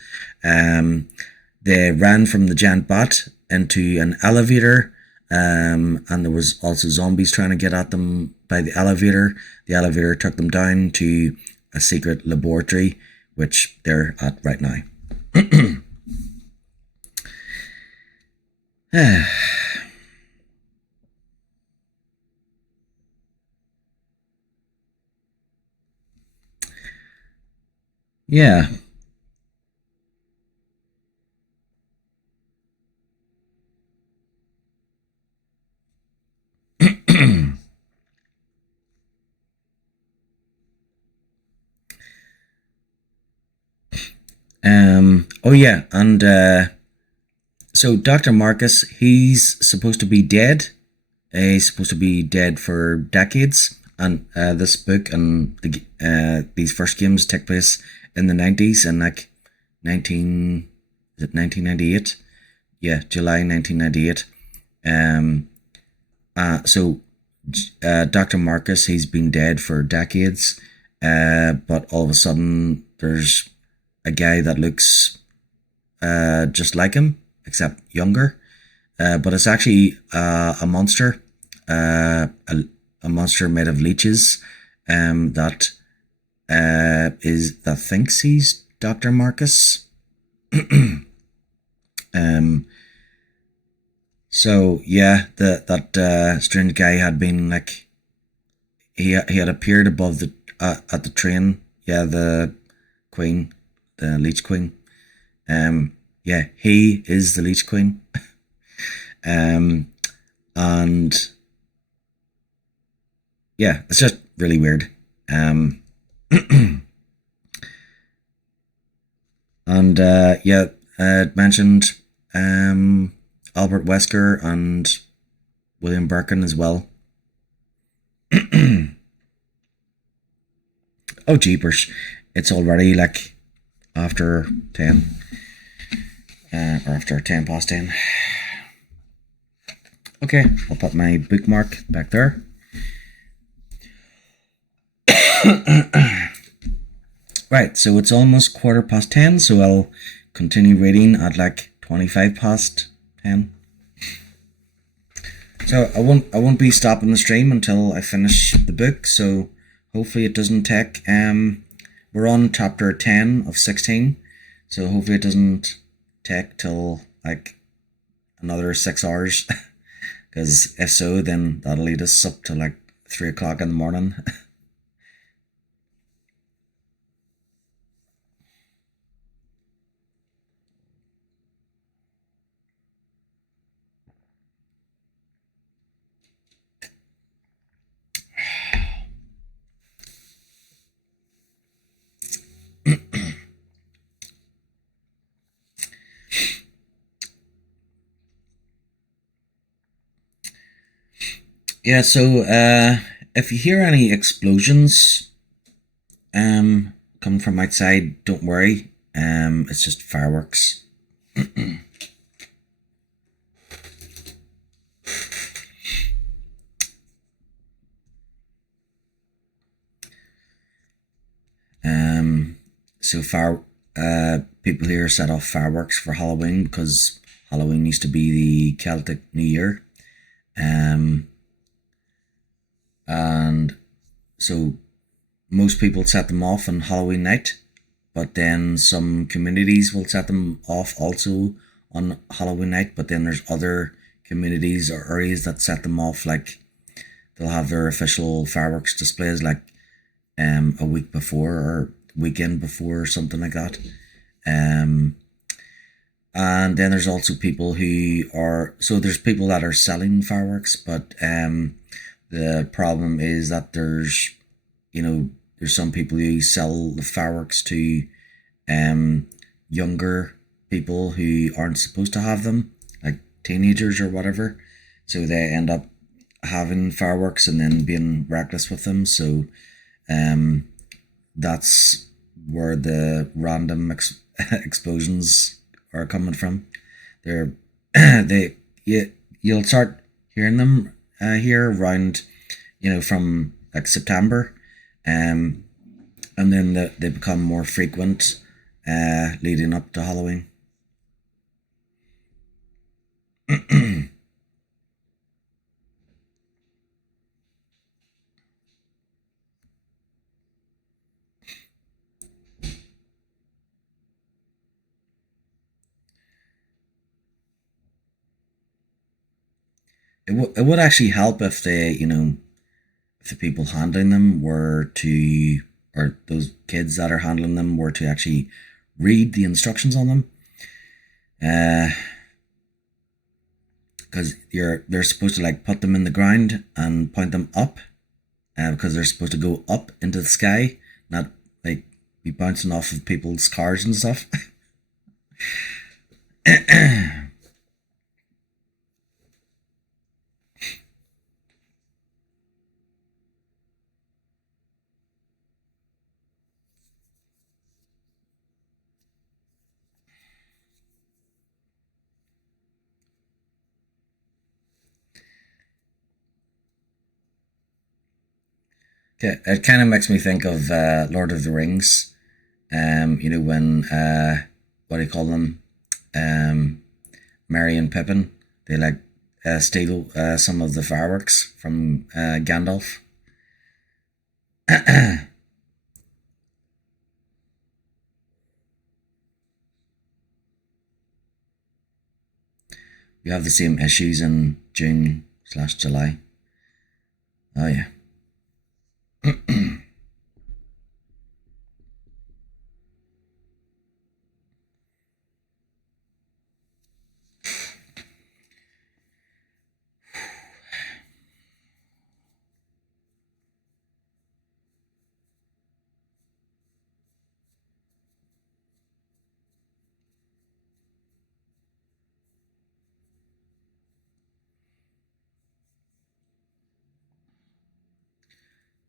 They ran from the giant bat into an elevator, and there was also zombies trying to get at them by the elevator. The elevator took them down to a secret laboratory, which they're at right now. Yeah. Oh yeah, and so Dr. Marcus, he's supposed to be dead. He's supposed to be dead for decades, and this book and these first games take place in the 90s, and like 19 is it 1998? Yeah, July 1998. Um, so Dr. Marcus, he's been dead for decades, but all of a sudden there's a guy that looks just like him, except younger. But it's actually a monster, a monster made of leeches, that that thinks he's Dr. Marcus. um. So yeah, that strange guy had been like he had appeared above the at the train. Yeah, the queen, the leech queen. Yeah, he is the leech queen. And yeah, it's just really weird. And yeah, it mentioned Albert Wesker and William Birkin as well. Oh jeepers, it's already like after 10, or after 10 past 10. Okay, I'll put my bookmark back there. Right, so it's almost 10:15, so I'll continue reading at like 25 past 10. So I won't be stopping the stream until I finish the book, so hopefully it doesn't take we're on chapter 10 of 16, so hopefully it doesn't take till like another 6 hours, because if so, then that'll lead us up to like 3 o'clock in the morning. Yeah, so if you hear any explosions coming from outside, don't worry. It's just fireworks. So people here set off fireworks for Halloween because Halloween used to be the Celtic New Year. And so most people set them off on Halloween night, but then some communities will set them off also on Halloween night, but then there's other communities or areas that set them off, like they'll have their official fireworks displays like a week before or weekend before or something like that. And then there's also people who are, so there's people that are selling fireworks, but the problem is that there's some people who sell the fireworks to younger people who aren't supposed to have them, like teenagers or whatever. So they end up having fireworks and then being reckless with them. So that's where the random explosions are coming from. They're you'll start hearing them here around, from like September, and then they become more frequent leading up to Halloween. It would actually help if if the people handling them were to, or those kids that are handling them were to actually read the instructions on them. Because they're supposed to like put them in the ground and point them up, because they're supposed to go up into the sky, not like be bouncing off of people's cars and stuff. Okay, it kind of makes me think of Lord of the Rings. When what do you call them? Um, Merry and Pippin. They like steal some of the fireworks from Gandalf. We have the same issues in June/July. Oh yeah.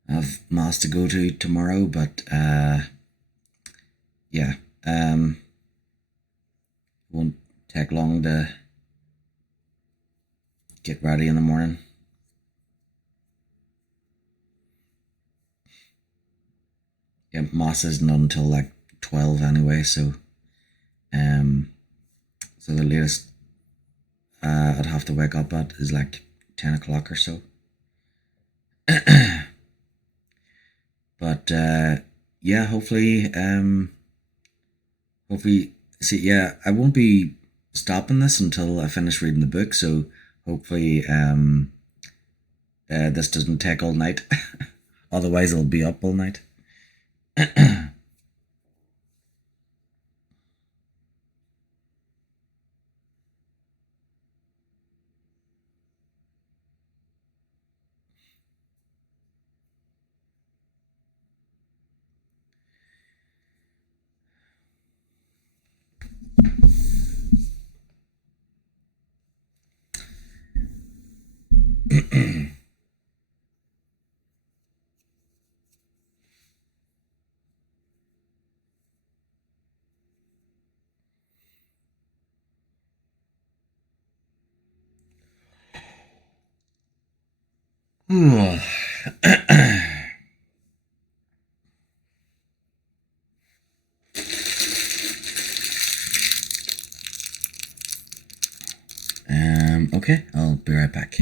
I have mass to go to tomorrow, but yeah, won't take long to get ready in the morning. Yeah, mass isn't until like 12 anyway, um, so the latest I'd have to wake up at is like 10 o'clock or so. But yeah, hopefully, see, yeah, I won't be stopping this until I finish reading the book. So hopefully, this doesn't take all night. Otherwise, I'll be up all night. Okay, I'll be right back.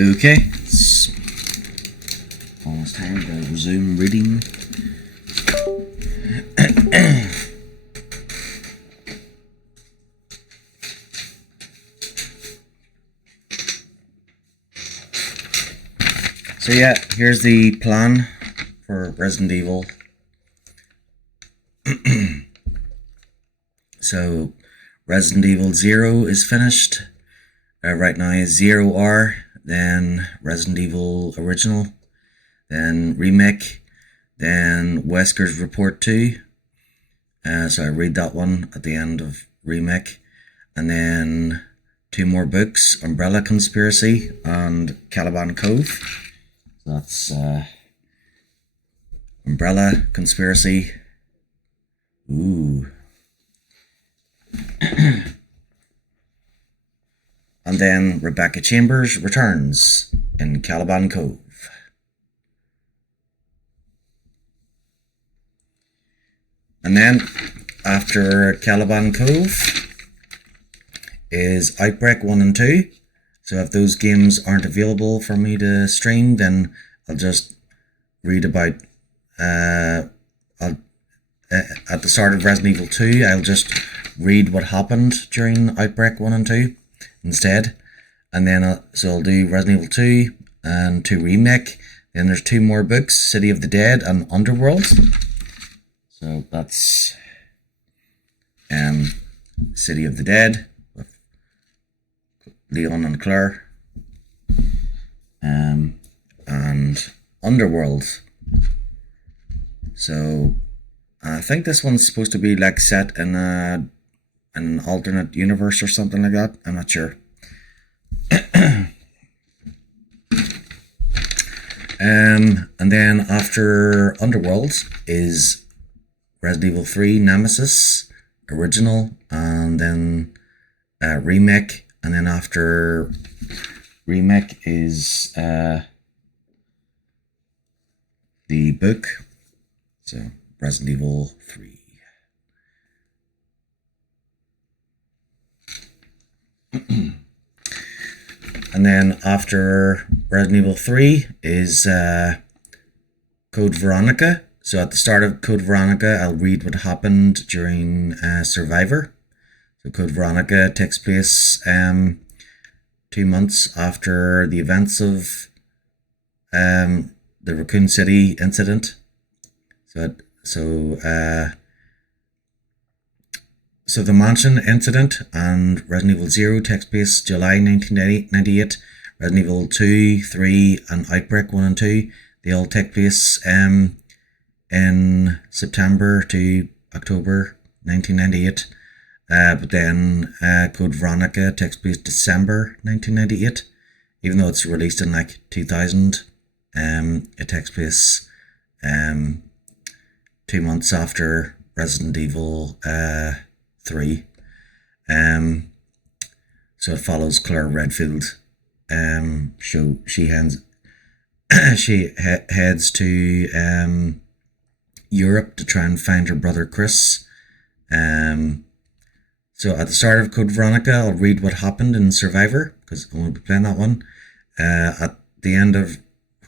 Okay, it's almost time to resume reading. So yeah, here's the plan for Resident Evil. So Resident Evil 0 is finished. Right now is 0R, then Resident Evil Original, then Remake, then Wesker's Report 2. So I read that one at the end of Remake. And then 2 more books, Umbrella Conspiracy and Caliban Cove. So that's Umbrella Conspiracy. Ooh. And then Rebecca Chambers returns in Caliban Cove. And then after Caliban Cove is Outbreak 1 and 2. So if those games aren't available for me to stream, then I'll just read about at the start of Resident Evil 2, I'll just read what happened during Outbreak 1 and 2 instead. And then so I'll do Resident Evil 2 and 2 Remake. Then there's 2 more books, City of the Dead and Underworld. So that's City of the Dead with Leon and Claire. And Underworld. So I think this one's supposed to be like set in an alternate universe or something like that. I'm not sure. And then after Underworld is Resident Evil 3 Nemesis Original, and then Remake, and then after Remake is the book. So Resident Evil 3. And then after Resident Evil 3 is Code Veronica. So at the start of Code Veronica, I'll read what happened during Survivor. So Code Veronica takes place 2 months after the events of the Raccoon City incident. So the Mansion incident and Resident Evil 0 takes place July 1998. Resident Evil 2, 3 and Outbreak 1 and 2, they all take place in September to October 1998. But then Code Veronica takes place December 1998. Even though it's released in like 2000, it takes place 2 months after Resident Evil 3. So it follows Claire Redfield. She heads to Europe to try and find her brother Chris. So at the start of Code Veronica, I'll read what happened in Survivor, because I won't be playing that one. At the end of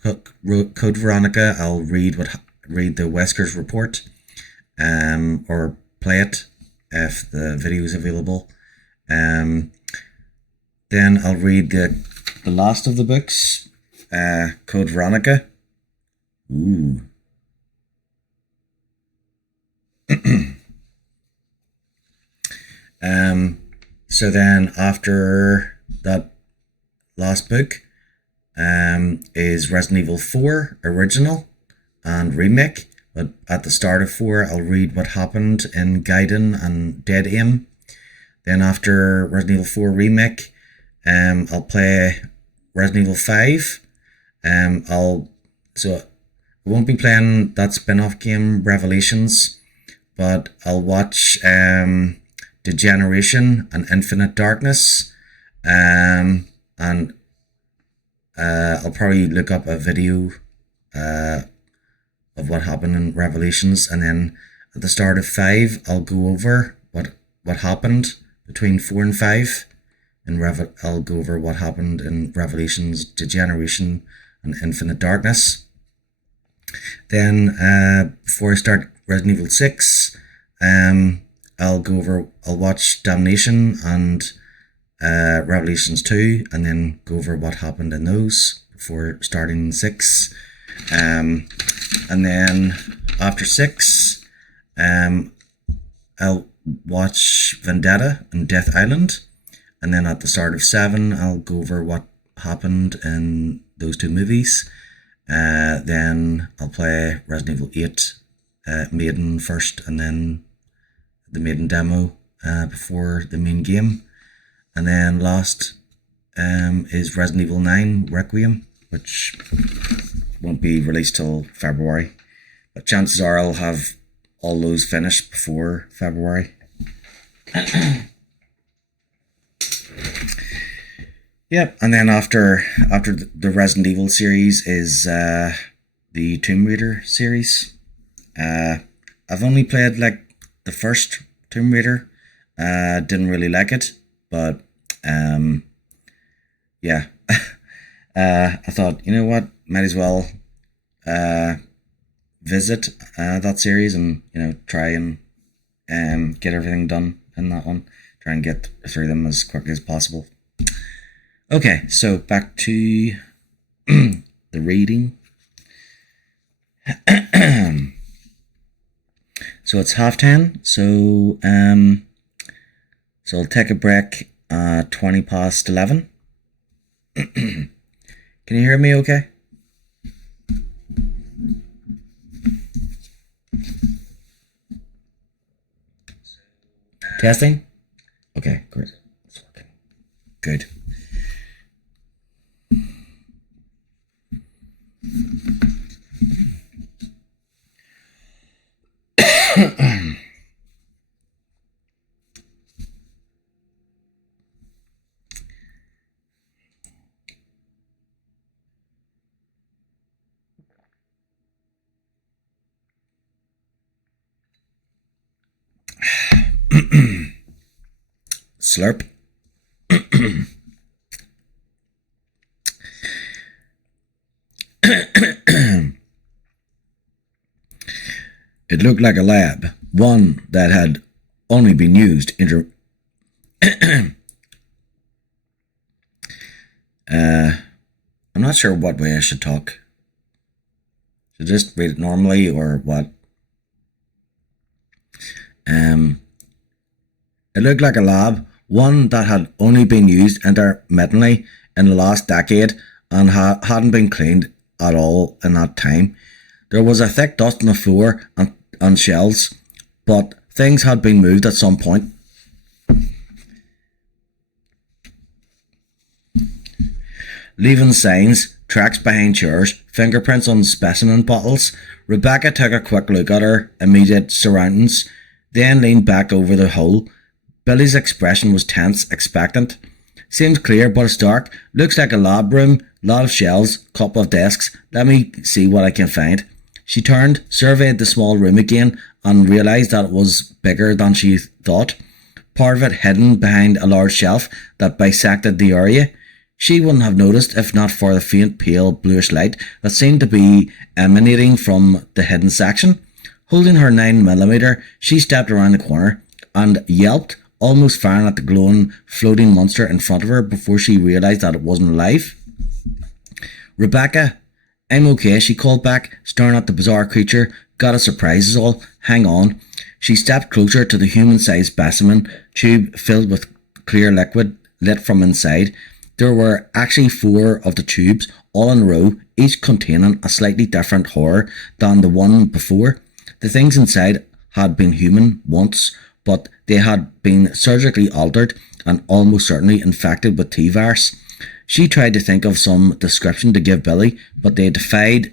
Code Veronica, I'll read the Wesker's Report, or play it if the video is available. Then I'll read the last of the books, Code Veronica. Ooh. So then after that last book is Resident Evil 4 Original and Remake. But at the start of 4, I'll read what happened in Gaiden and Dead Aim. Then after Resident Evil 4 Remake, I'll play Resident Evil 5. I won't be playing that spin-off game Revelations, but I'll watch Degeneration and Infinite Darkness, and I'll probably look up a video of what happened in Revelations, and then at the start of 5 I'll go over what happened between 4 and 5 I'll go over what happened in Revelations, Degeneration, and Infinite Darkness. Then, before I start Resident Evil 6, I'll watch Damnation and Revelations 2, and then go over what happened in those before starting 6. And then after 6, I'll watch Vendetta and Death Island. And then at the start of 7, I'll go over what happened in those two movies. Then I'll play Resident Evil 8 Maiden first, and then the Maiden demo before the main game. And then last is Resident Evil 9 Requiem, which won't be released till February. But chances are I'll have all those finished before February. Yep, and then after the Resident Evil series is the Tomb Raider series. I've only played like the first Tomb Raider. Didn't really like it, but yeah. I thought, you know what, might as well visit that series and, you know, try and get everything done in that one. Try and get through them as quickly as possible. Okay, so back to the reading. So it's 10:30. So I'll take a break at 11:20. Can you hear me okay? Testing? Okay, great. It's working. Good. Slurp. It looked like a lab, one that had only been used I'm not sure what way I should talk. Should I just read it normally or what? It looked like a lab, one that had only been used intermittently in the last decade and hadn't been cleaned at all in that time. There was a thick dust on the floor and shelves, but things had been moved at some point. Leaving signs, tracks behind chairs, fingerprints on specimen bottles, Rebecca took a quick look at her immediate surroundings, then leaned back over the hole. Billy's expression was tense, expectant. Seems clear, but it's dark. Looks like a lab room, lot of shelves, couple of desks. Let me see what I can find. She turned, surveyed the small room again, and realised that it was bigger than she thought. Part of it hidden behind a large shelf that bisected the area. She wouldn't have noticed if not for the faint pale bluish light that seemed to be emanating from the hidden section. Holding her 9mm, she stepped around the corner and yelped, almost firing at the glowing, floating monster in front of her before she realised that it wasn't alive. Rebecca, I'm okay, she called back, staring at the bizarre creature. Got a surprise is all. Hang on. She stepped closer to the human-sized specimen tube filled with clear liquid lit from inside. There were actually 4 of the tubes, all in a row, each containing a slightly different horror than the one before. The things inside had been human once, but they had been surgically altered and almost certainly infected with T-virus. She tried to think of some description to give Billy, but they defied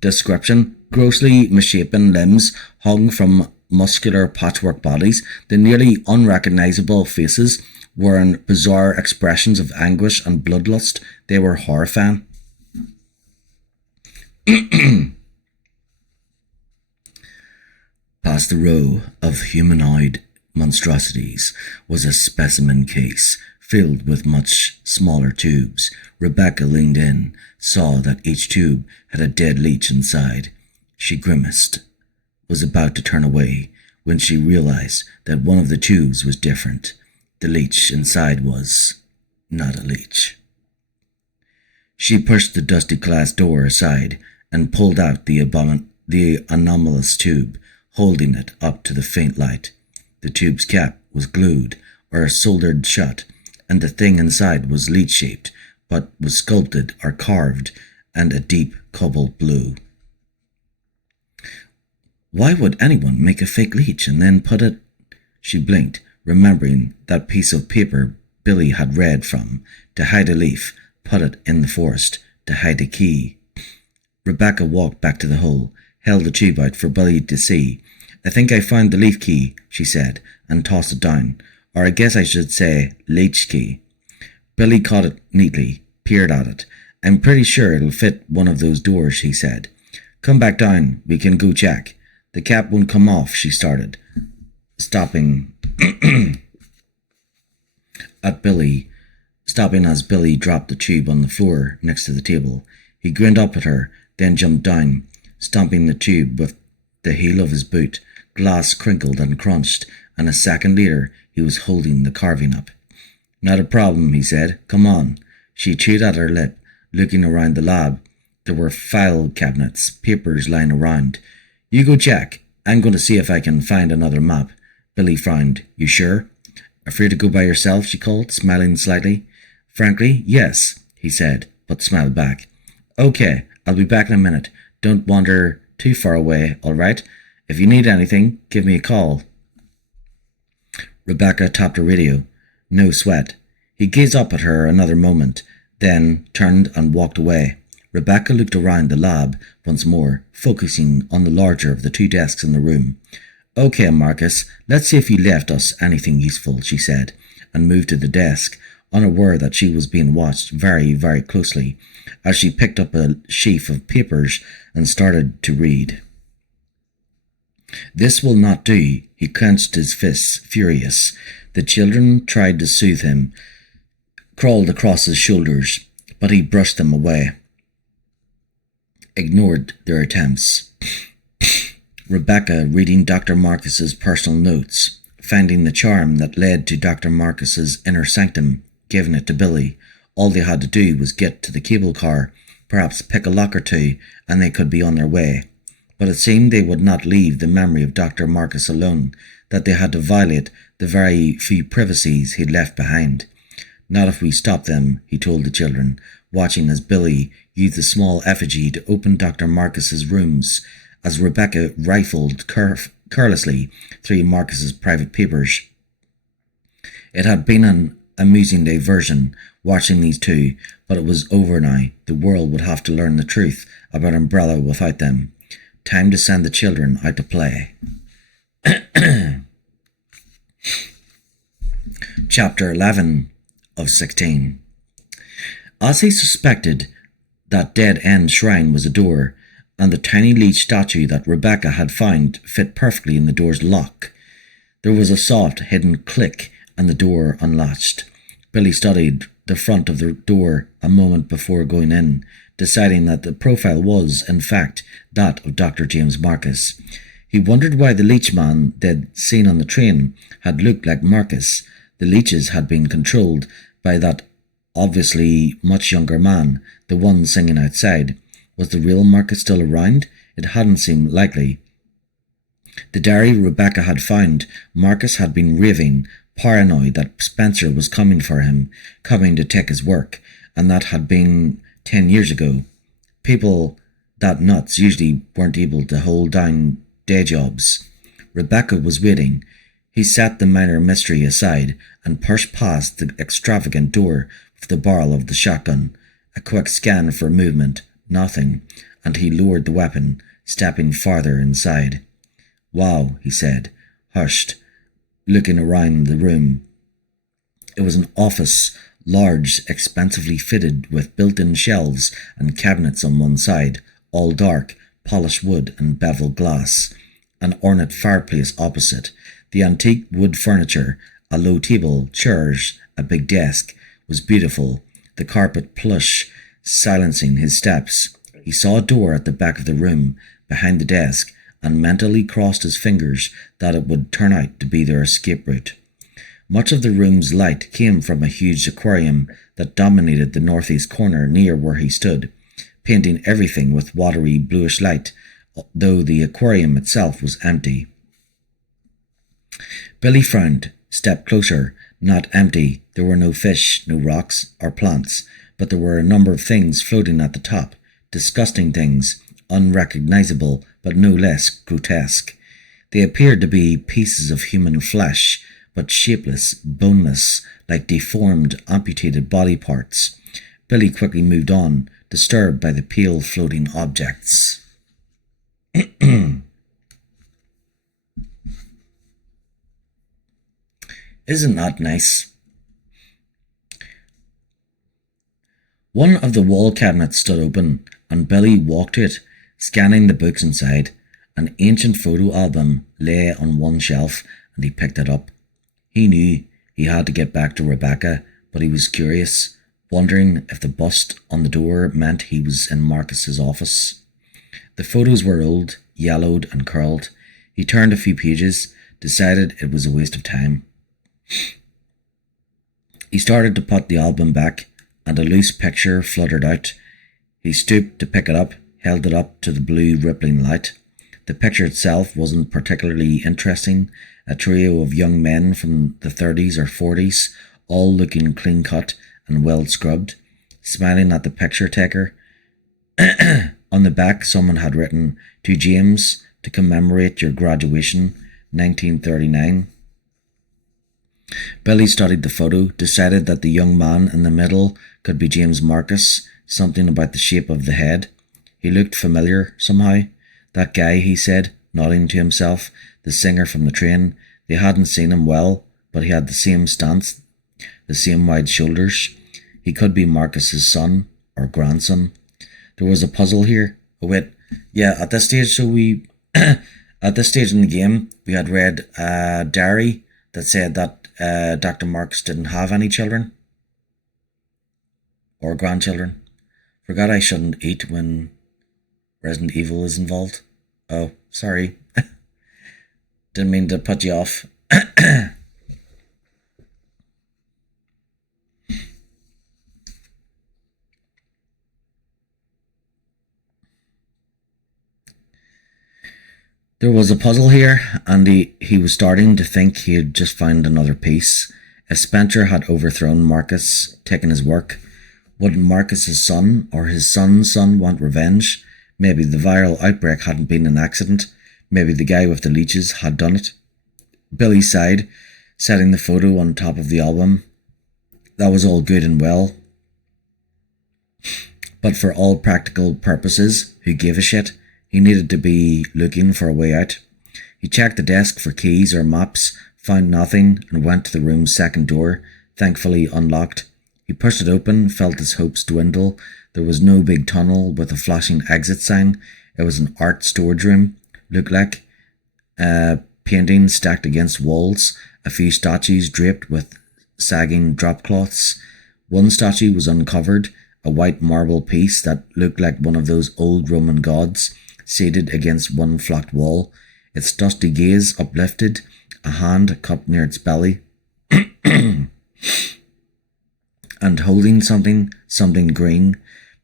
description. Grossly misshapen limbs hung from muscular patchwork bodies. The nearly unrecognisable faces were in bizarre expressions of anguish and bloodlust. They were horrifying. Past the row of humanoid monstrosities was a specimen case filled with much smaller tubes. Rebecca leaned in, saw that each tube had a dead leech inside. She grimaced, was about to turn away, when she realized that one of the tubes was different. The leech inside was not a leech. She pushed the dusty glass door aside and pulled out the anomalous tube, holding it up to the faint light. The tube's cap was glued or soldered shut, and the thing inside was leech-shaped, but was sculpted or carved, and a deep cobalt blue. Why would anyone make a fake leech and then put it... She blinked, remembering that piece of paper Billy had read from. To hide a leaf, put it in the forest. To hide a key. Rebecca walked back to the hole, held the tube out for Billy to see. I think I found the leaf key, she said, and tossed it down. Or I guess I should say leech key. Billy caught it neatly, peered at it. I'm pretty sure it'll fit one of those doors, he said. Come back down, we can go check. The cap won't come off, she started, stopping as Billy dropped the tube on the floor next to the table. He grinned up at her, then jumped down, stomping the tube with the heel of his boot. Glass crinkled and crunched, and a second later he was holding the carving up. Not a problem, he said. Come on. She chewed at her lip, looking around the lab. There were file cabinets, papers lying around. You go check. I'm going to see if I can find another map. Billy frowned. You sure? Afraid to go by yourself? She called, smiling slightly. Frankly, yes, he said, but smiled back. Okay, I'll be back in a minute. Don't wander too far away, all right? If you need anything, give me a call. Rebecca tapped her radio. No sweat. He gazed up at her another moment, then turned and walked away. Rebecca looked around the lab once more, focusing on the larger of the two desks in the room. Okay, Marcus, let's see if you left us anything useful, she said, and moved to the desk, unaware that she was being watched very, very closely, as she picked up a sheaf of papers and started to read. This will not do, he clenched his fists, furious. The children tried to soothe him, crawled across his shoulders, but he brushed them away, ignored their attempts. Rebecca reading Dr. Marcus's personal notes, finding the charm that led to Dr. Marcus's inner sanctum, giving it to Billy. All they had to do was get to the cable car, perhaps pick a lock or two, and they could be on their way. But it seemed they would not leave the memory of Dr. Marcus alone, that they had to violate the very few privacies he'd left behind. Not if we stop them, he told the children, watching as Billy used the small effigy to open Dr. Marcus's rooms, as Rebecca rifled carelessly through Marcus's private papers. It had been an amusing diversion, watching these two, but it was over now. The world would have to learn the truth about Umbrella without them. Time to send the children out to play. Chapter 11 of 16. As he suspected, that dead-end shrine was a door, and the tiny leech statue that Rebecca had found fit perfectly in the door's lock. There was a soft, hidden click, and the door unlatched. Billy studied the front of the door a moment before going in, deciding that the profile was, in fact, that of Dr. James Marcus. He wondered why the leech man they'd seen on the train had looked like Marcus. The leeches had been controlled by that obviously much younger man, the one singing outside. Was the real Marcus still around? It hadn't seemed likely. The diary Rebecca had found, Marcus had been raving, paranoid that Spencer was coming for him, coming to take his work, and that had been 10 years ago. People that nuts usually weren't able to hold down day jobs. Rebecca was waiting. He set the minor mystery aside and pushed past the extravagant door with the barrel of the shotgun. A quick scan for movement. Nothing, and he lowered the weapon, stepping farther inside. Wow, he said, hushed, looking around the room. It was an office, large, expensively fitted with built-in shelves and cabinets on one side, all dark, polished wood and beveled glass. An ornate fireplace opposite. The antique wood furniture, A low table, chairs, a big desk was beautiful, the carpet plush, silencing his steps. He saw a door at the back of the room, behind the desk, and mentally crossed his fingers that it would turn out to be their escape route. Much of the room's light came from a huge aquarium that dominated the northeast corner near where he stood, painting everything with watery bluish light, though the aquarium itself was empty. Billy frowned, stepped closer. Not empty. There were no fish, no rocks, or plants, but there were a number of things floating at the top, disgusting things, unrecognizable, but no less grotesque. They appeared to be pieces of human flesh, but shapeless, boneless, like deformed, amputated body parts. Billy quickly moved on, disturbed by the pale floating objects. Isn't that nice? One of the wall cabinets stood open, and Billy walked to it, scanning the books inside. An ancient photo album lay on one shelf, and he picked it up. He knew he had to get back to Rebecca, but he was curious, wondering if the bust on the door meant he was in Marcus's office. The photos were old, yellowed and curled. He turned a few pages, decided it was a waste of time. He started to put the album back, and a loose picture fluttered out. He stooped to pick it up, held it up to the blue rippling light. The picture itself wasn't particularly interesting. A trio of young men from the 30s or 40s, all looking clean-cut and well-scrubbed, smiling at the picture taker. On the back, someone had written, "To James, to commemorate your graduation, 1939. Billy studied the photo, decided that the young man in the middle could be James Marcus, something about the shape of the head. He looked familiar, somehow. That guy, he said, nodding to himself, the singer from the train. They hadn't seen him well, but he had the same stance, the same wide shoulders. He could be Marcus's son, or grandson. There was a puzzle here. Oh wait, yeah, at this stage, at this stage in the game, we had read a diary that said that Dr. Marcus didn't have any children or grandchildren. Forgot I shouldn't eat when Resident Evil is involved. Oh, sorry. Didn't mean to put you off. There was a puzzle here, and he was starting to think he had just found another piece. If Spencer had overthrown Marcus, taken his work, wouldn't Marcus's son or his son's son want revenge? Maybe the viral outbreak hadn't been an accident. Maybe the guy with the leeches had done it. Billy sighed, setting the photo on top of the album. That was all good and well. But for all practical purposes, who gave a shit? He needed to be looking for a way out. He checked the desk for keys or maps, found nothing, and went to the room's second door, thankfully unlocked. He pushed it open, felt his hopes dwindle. There was no big tunnel with a flashing exit sign. It was an art storage room, looked like. Paintings stacked against walls, a few statues draped with sagging drop cloths. One statue was uncovered, a white marble piece that looked like one of those old Roman gods, seated against one flat wall, its dusty gaze uplifted, a hand cupped near its belly, and holding something green.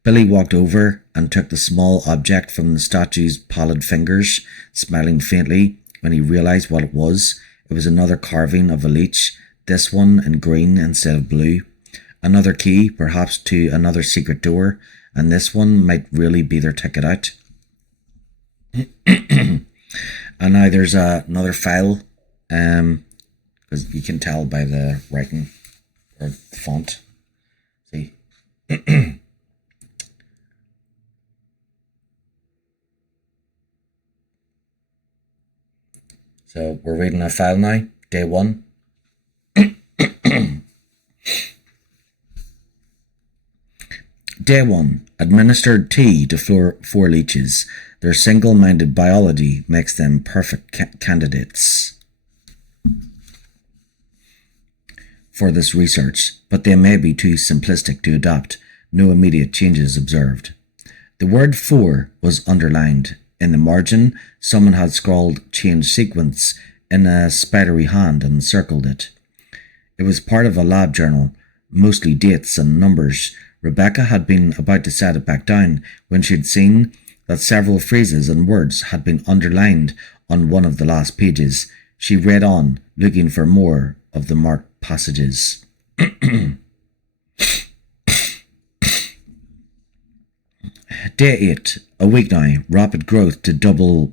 Billy walked over and took the small object from the statue's pallid fingers, smiling faintly when he realized what it was. It was another carving of a leech, this one in green instead of blue. Another key, perhaps to another secret door, and this one might really be their ticket out. And now there's another file, because you can tell by the writing or the font. See. So we're reading a file now, day 1. Day 1. Administered tea to 4 leeches. Their single-minded biology makes them perfect candidates. for this research, but they may be too simplistic to adopt. No immediate changes observed. The word 4 was underlined. In the margin, someone had scrawled change sequence in a spidery hand and circled it. It was part of a lab journal, mostly dates and numbers. Rebecca had been about to set it back down when she had seen that several phrases and words had been underlined on one of the last pages. She read on, looking for more of the marked passages. Day 8. A week now. Rapid growth to double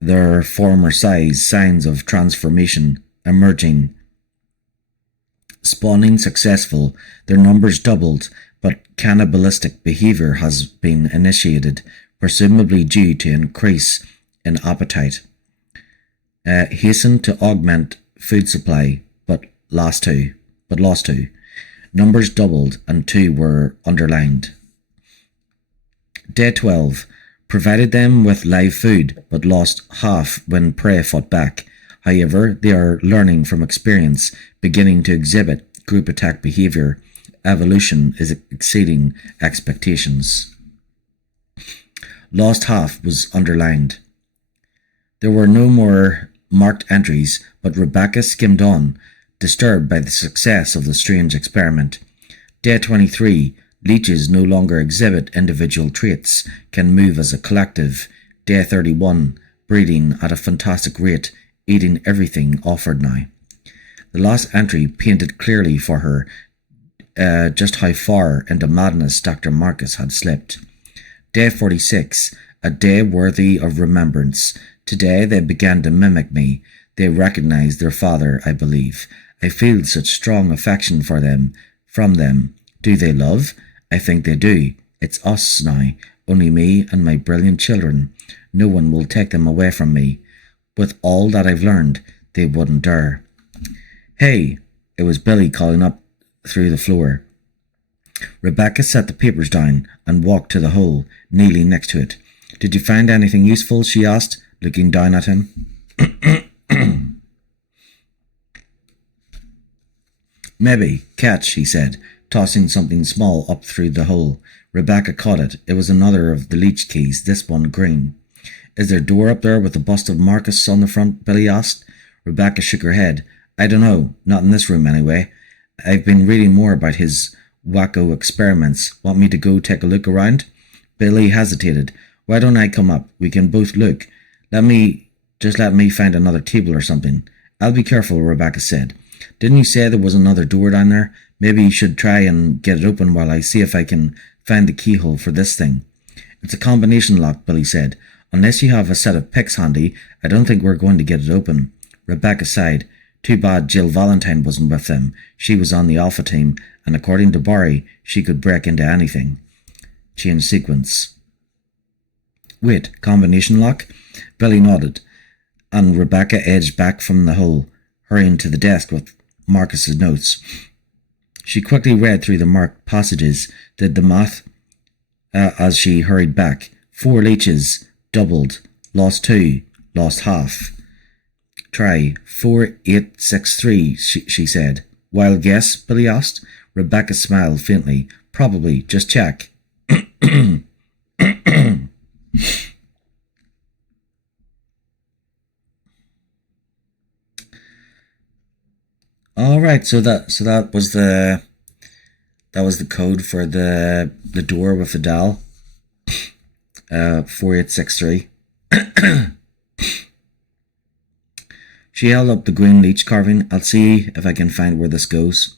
their former size. Signs of transformation emerging. Spawning successful. Their numbers doubled, but cannibalistic behavior has been initiated, presumably due to increase in appetite. Hasten to augment food supply, but lost two. Numbers doubled and 2 were underlined. Day 12. Provided them with live food, but lost half when prey fought back. However, they are learning from experience, beginning to exhibit group attack behavior. Evolution is exceeding expectations. Lost half was underlined. There were no more marked entries, but Rebecca skimmed on, disturbed by the success of the strange experiment. Day 23. Leeches no longer exhibit individual traits, can move as a collective. Day 31. Breeding at a fantastic rate, eating everything offered now. The last entry painted clearly for her just how far into madness Dr. Marcus had slipped. Day 46. A day worthy of remembrance. Today they began to mimic me. They recognized their father, I believe. I feel such strong affection for them, from them. Do they love? I think they do. It's us now, only me and my brilliant children. No one will take them away from me. With all that I've learned, they wouldn't dare. Hey, it was Billy calling up through the floor. Rebecca set the papers down and walked to the hole, kneeling next to it. Did you find anything useful? She asked, looking down at him. Maybe. Catch, he said, tossing something small up through the hole. Rebecca caught it. It was another of the leech keys, this one green. Is there a door up there with the bust of Marcus on the front? Billy asked. Rebecca shook her head. I don't know. Not in this room, anyway. I've been reading more about his wacko experiments. Want me to go take a look around? Billy hesitated. Why don't I come up? We can both look. Let me find another table or something. I'll be careful, Rebecca said. Didn't you say there was another door down there? Maybe you should try and get it open while I see if I can find the keyhole for this thing. It's a combination lock, Billy said. Unless you have a set of picks handy, I don't think we're going to get it open. Rebecca sighed. Too bad Jill Valentine wasn't with them. She was on the Alpha team, and according to Barry, she could break into anything. Change sequence. Wait, combination lock? Billy nodded, and Rebecca edged back from the hole, hurrying to the desk with Marcus's notes. She quickly read through the marked passages, did the math as she hurried back. 4 leeches, doubled, lost 2, lost half. Try 4863, she said. Wild guess? Billy asked. Rebecca smiled faintly. Probably, just check. All right, so that was the code for the door with the dial. 4863. She held up the green leech carving. I'll see if I can find where this goes.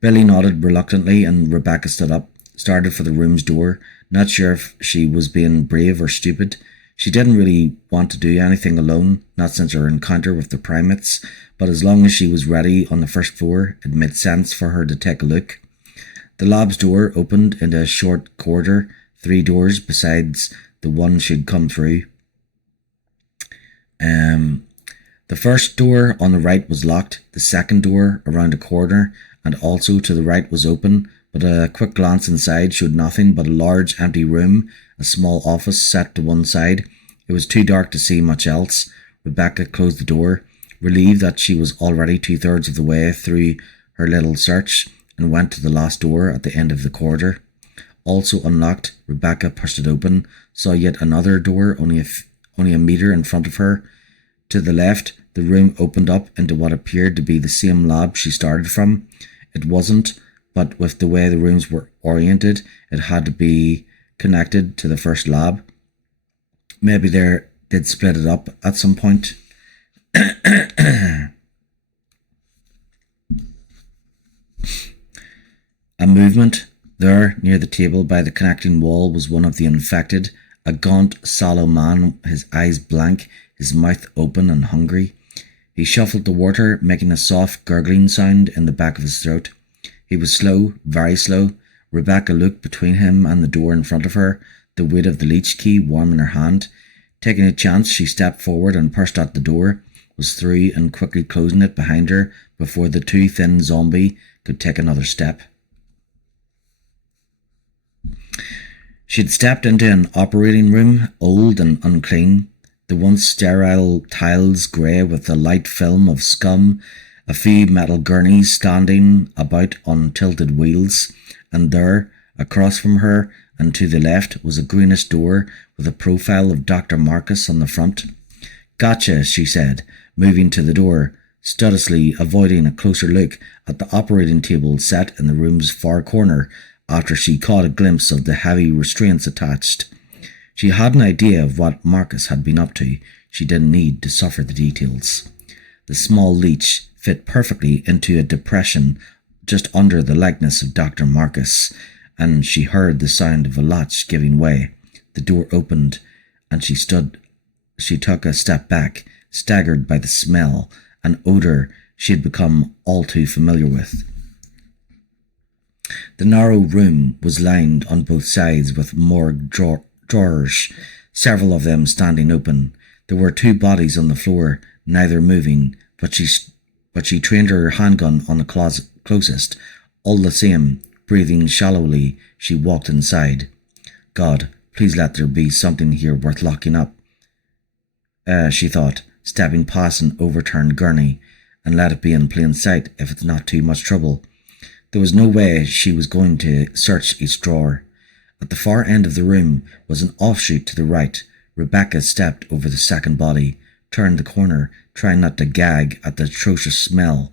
Billy nodded reluctantly, and Rebecca stood up, started for the room's door, not sure if she was being brave or stupid. She didn't really want to do anything alone, not since her encounter with the primates, but as long as she was ready on the first floor, it made sense for her to take a look. The lab's door opened into a short corridor, 3 doors besides the one she'd come through. The first door on the right was locked. The second door around a corner and also to the right was open, but a quick glance inside showed nothing but a large empty room, a small office set to one side. It was too dark to see much else. Rebecca closed the door, relieved that she was already 2/3 of the way through her little search and went to the last door at the end of the corridor. Also unlocked, Rebecca pushed it open, saw yet another door only a metre in front of her. To the left, the room opened up into what appeared to be the same lab she started from. It wasn't, but with the way the rooms were oriented, it had to be connected to the first lab. Maybe they'd split it up at some point. A movement. There, near the table by the connecting wall, was one of the infected, a gaunt, sallow man, his eyes blank, his mouth open and hungry. He shuffled the water, making a soft gurgling sound in the back of his throat. He was slow, very slow. Rebecca looked between him and the door in front of her, the weight of the leech key warm in her hand. Taking a chance, she stepped forward and pushed at the door, was through and quickly closing it behind her before the too thin zombie could take another step. She'd stepped into an operating room, old and unclean, the once sterile tiles grey with a light film of scum, a few metal gurneys standing about on tilted wheels, and there, across from her and to the left, was a greenish door with a profile of Dr. Marcus on the front. "Gotcha," she said, moving to the door, studiously avoiding a closer look at the operating table set in the room's far corner after she caught a glimpse of the heavy restraints attached. She had an idea of what Marcus had been up to. She didn't need to suffer the details. The small leech fit perfectly into a depression just under the likeness of Dr. Marcus, and she heard the sound of a latch giving way. The door opened, and she took a step back, staggered by the smell, an odour she had become all too familiar with. The narrow room was lined on both sides with morgue drawers, several of them standing open. There were 2 bodies on the floor, neither moving, but she trained her handgun on the closet closest. All the same, breathing shallowly, she walked inside. God, please let there be something here worth locking up, she thought, stepping past an overturned gurney, and let it be in plain sight if it's not too much trouble. There was no way she was going to search each drawer. At the far end of the room was an offshoot to the right. Rebecca stepped over the second body, turned the corner, trying not to gag at the atrocious smell.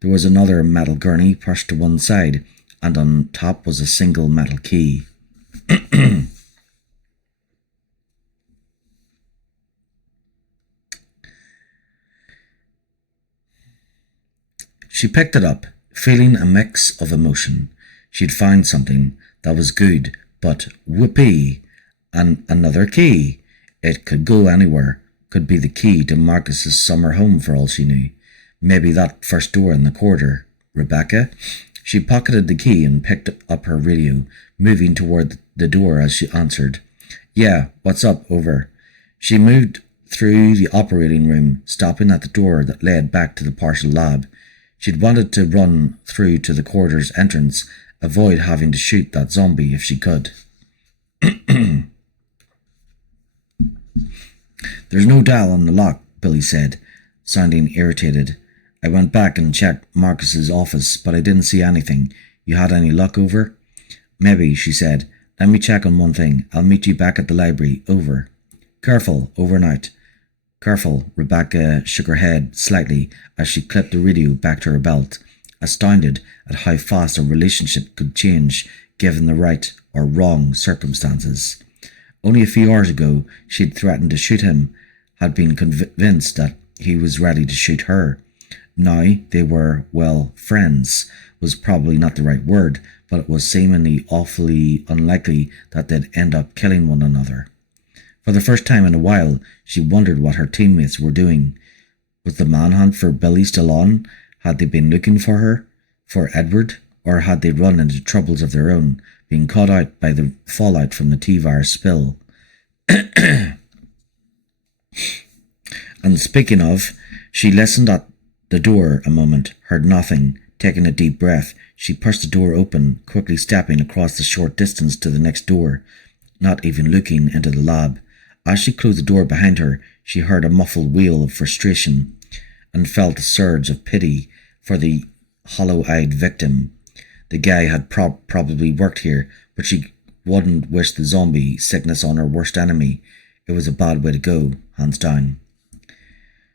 There was another metal gurney pushed to one side, and on top was a single metal key. She picked it up, feeling a mix of emotion. She'd found something that was good, but whoopee, and another key. It could go anywhere, could be the key to Marcus's summer home for all she knew. Maybe that first door in the corridor. Rebecca? She pocketed the key and picked up her radio, moving toward the door as she answered. "Yeah, what's up, over?" She moved through the operating room, stopping at the door that led back to the partial lab. She'd wanted to run through to the corridor's entrance, avoid having to shoot that zombie if she could. "There's no dial on the lock," Billy said, sounding irritated. "I went back and checked Marcus's office, but I didn't see anything. You had any luck, over?" "Maybe," she said. "Let me check on one thing. I'll meet you back at the library, over." "Careful, over and out." "Careful," Rebecca shook her head slightly as she clipped the radio back to her belt, astounded at how fast a relationship could change given the right or wrong circumstances. Only a few hours ago she'd threatened to shoot him, had been convinced that he was ready to shoot her. Now they were, well, friends was probably not the right word, but it was seemingly awfully unlikely that they'd end up killing one another. For the first time in a while, she wondered what her teammates were doing. Was the manhunt for Billy still on? Had they been looking for her, for Edward, or had they run into troubles of their own, being caught out by the fallout from the T-virus spill? And speaking of, she listened at the door a moment, heard nothing. Taking a deep breath, she pushed the door open, quickly stepping across the short distance to the next door, not even looking into the lab. As she closed the door behind her, she heard a muffled wail of frustration and felt a surge of pity for the hollow-eyed victim. The guy had probably worked here, but she wouldn't wish the zombie sickness on her worst enemy. It was a bad way to go, hands down.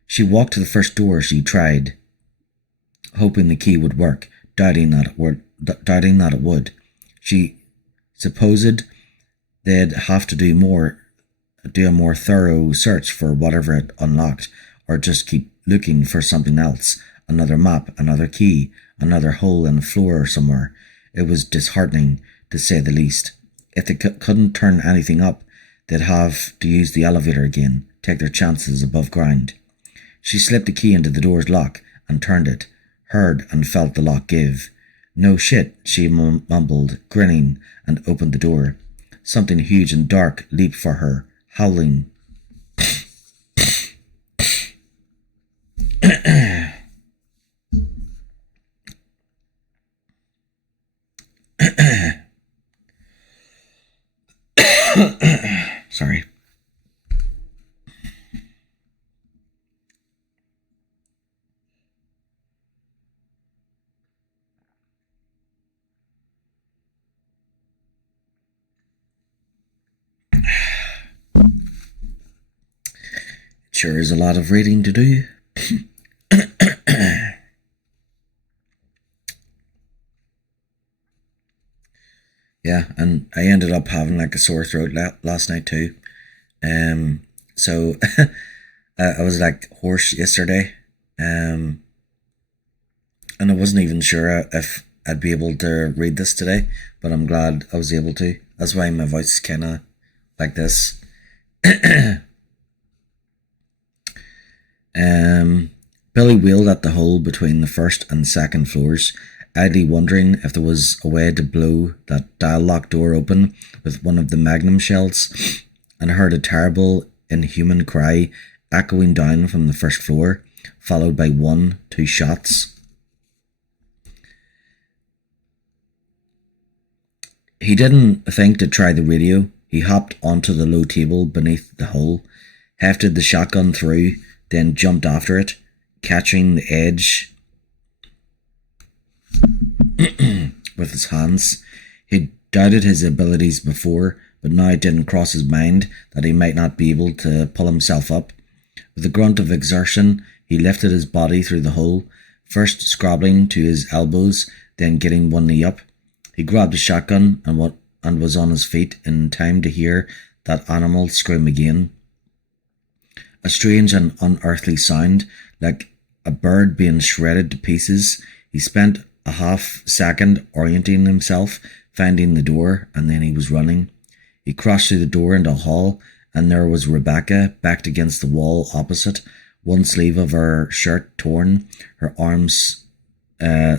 She walked to the first door she tried, hoping the key would work, doubting that it would. She supposed they'd have to do a more thorough search for whatever it unlocked, or just keep looking for something else, another map, another key, another hole in the floor somewhere. It was disheartening, to say the least. If they couldn't turn anything up, they'd have to use the elevator again, take their chances above ground. She slipped the key into the door's lock and turned it, heard and felt the lock give. No shit, she mumbled, grinning, and opened the door. Something huge and dark leaped for her, howling. Sorry. Sure is a lot of reading to do. Yeah, and I ended up having like a sore throat last night too. So I was like hoarse yesterday. And I wasn't even sure if I'd be able to read this today, but I'm glad I was able to. That's why my voice is kind of like this. Billy wheeled at the hole between the first and second floors, idly wondering if there was a way to blow that dial-lock door open with one of the magnum shells, and heard a terrible, inhuman cry echoing down from the first floor, followed by 1-2 shots. He didn't think to try the radio. He hopped onto the low table beneath the hole, hefted the shotgun through, then jumped after it, catching the edge with his hands. He'd doubted his abilities before, but now it didn't cross his mind that he might not be able to pull himself up. With a grunt of exertion, he lifted his body through the hole, first scrabbling to his elbows, then getting one knee up. He grabbed a shotgun and was on his feet in time to hear that animal scream again. A strange and unearthly sound, like a bird being shredded to pieces. He spent a half-second orienting himself, finding the door, and then he was running. He crossed through the door into a hall, and there was Rebecca, backed against the wall opposite, one sleeve of her shirt torn, her arms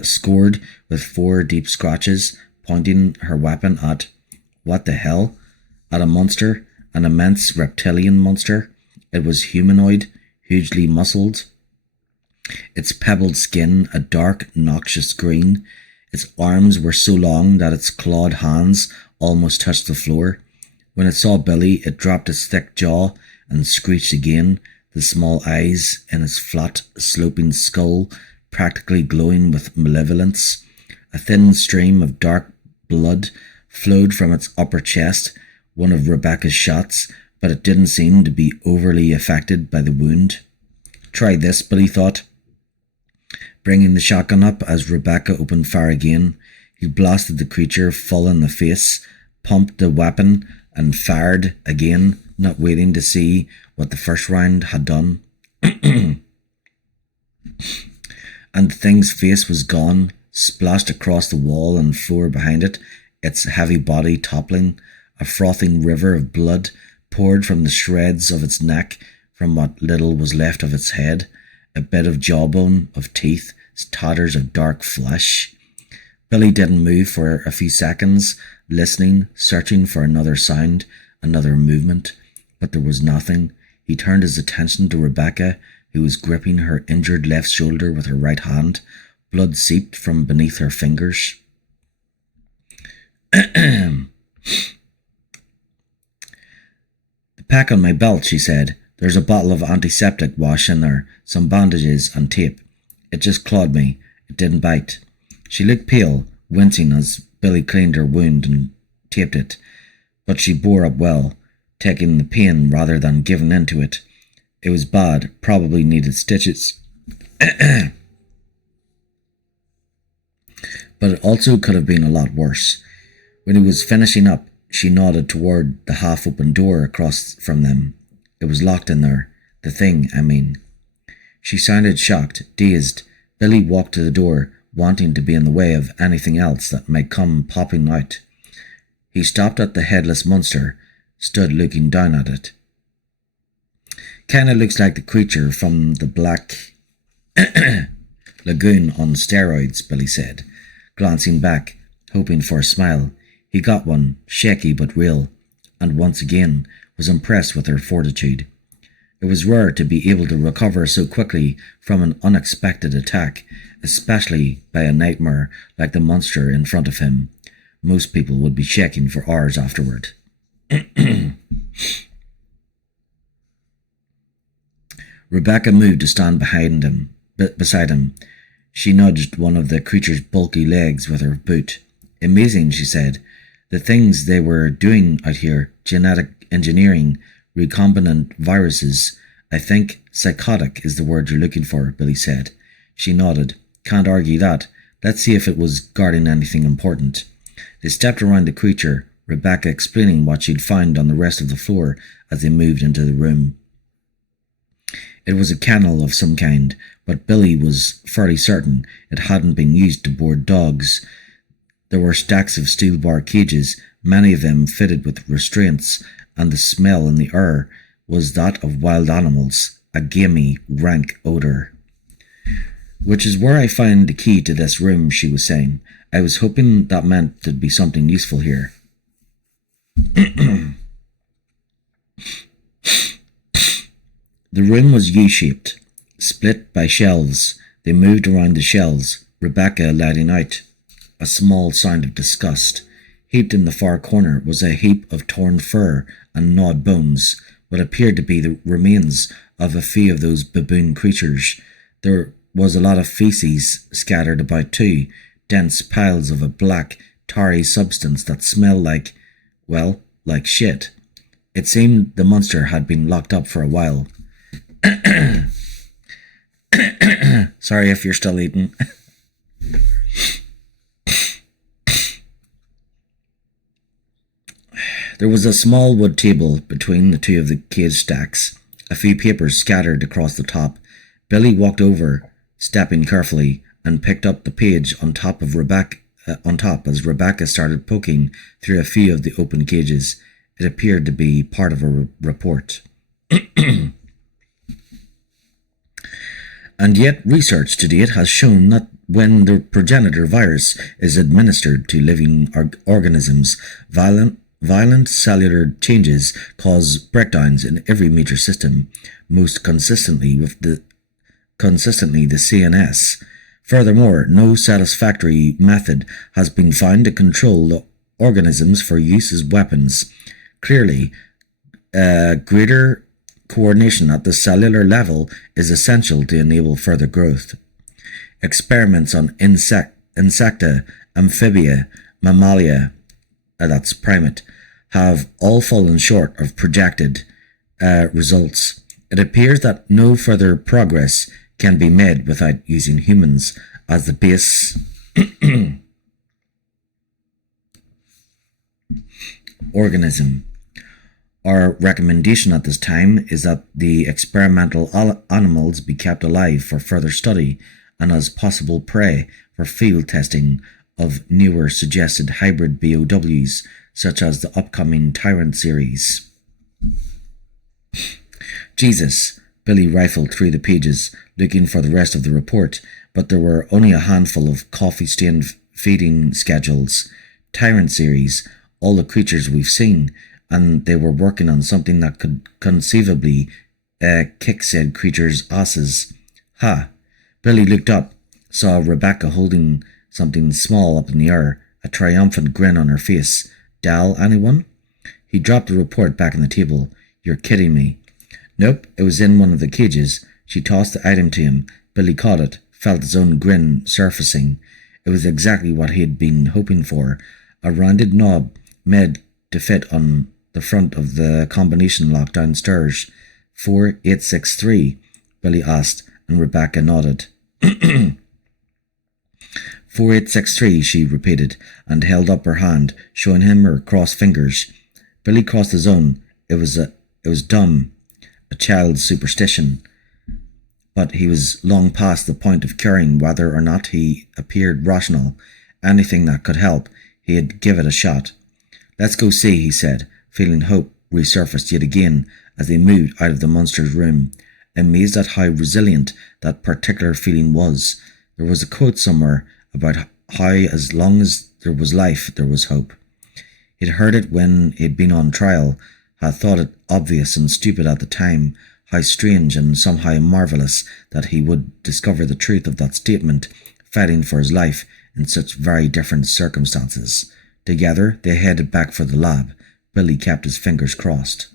scored with 4 deep scratches, pointing her weapon at, what the hell? At a monster, an immense reptilian monster. It was humanoid, hugely muscled. Its pebbled skin a dark, noxious green. Its arms were so long that its clawed hands almost touched the floor. When it saw Billy, it dropped its thick jaw and screeched again, the small eyes in its flat, sloping skull practically glowing with malevolence. A thin stream of dark blood flowed from its upper chest, one of Rebecca's shots, but it didn't seem to be overly affected by the wound. Try this, Billy thought, bringing the shotgun up as Rebecca opened fire again. He blasted the creature full in the face, pumped the weapon, and fired again, not waiting to see what the first round had done. And the thing's face was gone, splashed across the wall and floor behind it, its heavy body toppling. A frothing river of blood poured from the shreds of its neck, from what little was left of its head, a bit of jawbone, of teeth, tatters of dark flesh. Billy didn't move for a few seconds, listening, searching for another sound, another movement, but there was nothing. He turned his attention to Rebecca, who was gripping her injured left shoulder with her right hand. Blood seeped from beneath her fingers. The pack on my belt, she said. There's a bottle of antiseptic wash in there, some bandages and tape. It just clawed me. It didn't bite. She looked pale, wincing as Billy cleaned her wound and taped it, but she bore up well, taking the pain rather than giving in to it. It was bad, probably needed stitches. But it also could have been a lot worse. When he was finishing up, she nodded toward the half-open door across from them. It was locked in there. The thing, I mean. She sounded shocked, dazed. Billy walked to the door, wanting to be in the way of anything else that might come popping out. He stopped at the headless monster, stood looking down at it. Kinda looks like the creature from the Black Lagoon on steroids, Billy said, glancing back, hoping for a smile. He got one, shaky but real, and once again was impressed with her fortitude. It was rare to be able to recover so quickly from an unexpected attack, especially by a nightmare like the monster in front of him. Most people would be shaking for hours afterward. Rebecca moved to stand beside him. She nudged one of the creature's bulky legs with her boot. Amazing, she said. The things they were doing out here, genetic engineering, recombinant viruses. I think psychotic is the word you're looking for, Billy said. She nodded. Can't argue that. Let's see if it was guarding anything important. They stepped around the creature, Rebecca explaining what she'd found on the rest of the floor as they moved into the room. It was a kennel of some kind, but Billy was fairly certain it hadn't been used to board dogs. There were stacks of steel bar cages, many of them fitted with restraints, and the smell in the air was that of wild animals, a gamey, rank odour. Which is where I found the key to this room, she was saying. I was hoping that meant there'd be something useful here. The room was U-shaped, split by shelves. They moved around the shelves, Rebecca letting out a small sound of disgust. Heaped in the far corner was a heap of torn fur and gnawed bones, what appeared to be the remains of a few of those baboon creatures. There was a lot of feces scattered about too, dense piles of a black, tarry substance that smelled like, well, like shit. It seemed the monster had been locked up for a while. Sorry if you're still eating. There was a small wood table between the two of the cage stacks, a few papers scattered across the top. Billy walked over, stepping carefully, and picked up the page on top as Rebecca started poking through a few of the open cages. It appeared to be part of a report. And yet research to date has shown that when the progenitor virus is administered to living organisms, violent cellular changes cause breakdowns in every major system, most consistently the CNS. Furthermore, no satisfactory method has been found to control the organisms for use as weapons. Clearly, greater coordination at the cellular level is essential to enable further growth. Experiments on insecta, amphibia, mammalia, that's primate, have all fallen short of projected results. It appears that no further progress can be made without using humans as the base organism. Our recommendation at this time is that the experimental animals be kept alive for further study and as possible prey for field testing of newer suggested hybrid BOWs, such as the upcoming Tyrant series. Jesus, Billy rifled through the pages, looking for the rest of the report, but there were only a handful of coffee-stained feeding schedules. Tyrant series, all the creatures we've seen, and they were working on something that could conceivably kick said creatures' asses. Ha! Billy looked up, saw Rebecca holding something small up in the air, a triumphant grin on her face. Dal, anyone? He dropped the report back on the table. You're kidding me. Nope, it was in one of the cages. She tossed the item to him. Billy caught it, felt his own grin surfacing. It was exactly what he had been hoping for, a rounded knob made to fit on the front of the combination lock downstairs. 4863, Billy asked, and Rebecca nodded. 4863, she repeated, and held up her hand, showing him her crossed fingers. Billy crossed his own. It was dumb, a child's superstition. But he was long past the point of caring whether or not he appeared rational. Anything that could help, he'd give it a shot. "Let's go see," he said, feeling hope resurfaced yet again as they moved out of the monster's room, amazed at how resilient that particular feeling was. There was a quote somewhere about how as long as there was life, there was hope. He'd heard it when he'd been on trial, had thought it obvious and stupid at the time. How strange and somehow marvellous that he would discover the truth of that statement, fighting for his life in such very different circumstances. Together, they headed back for the lab. Billy kept his fingers crossed.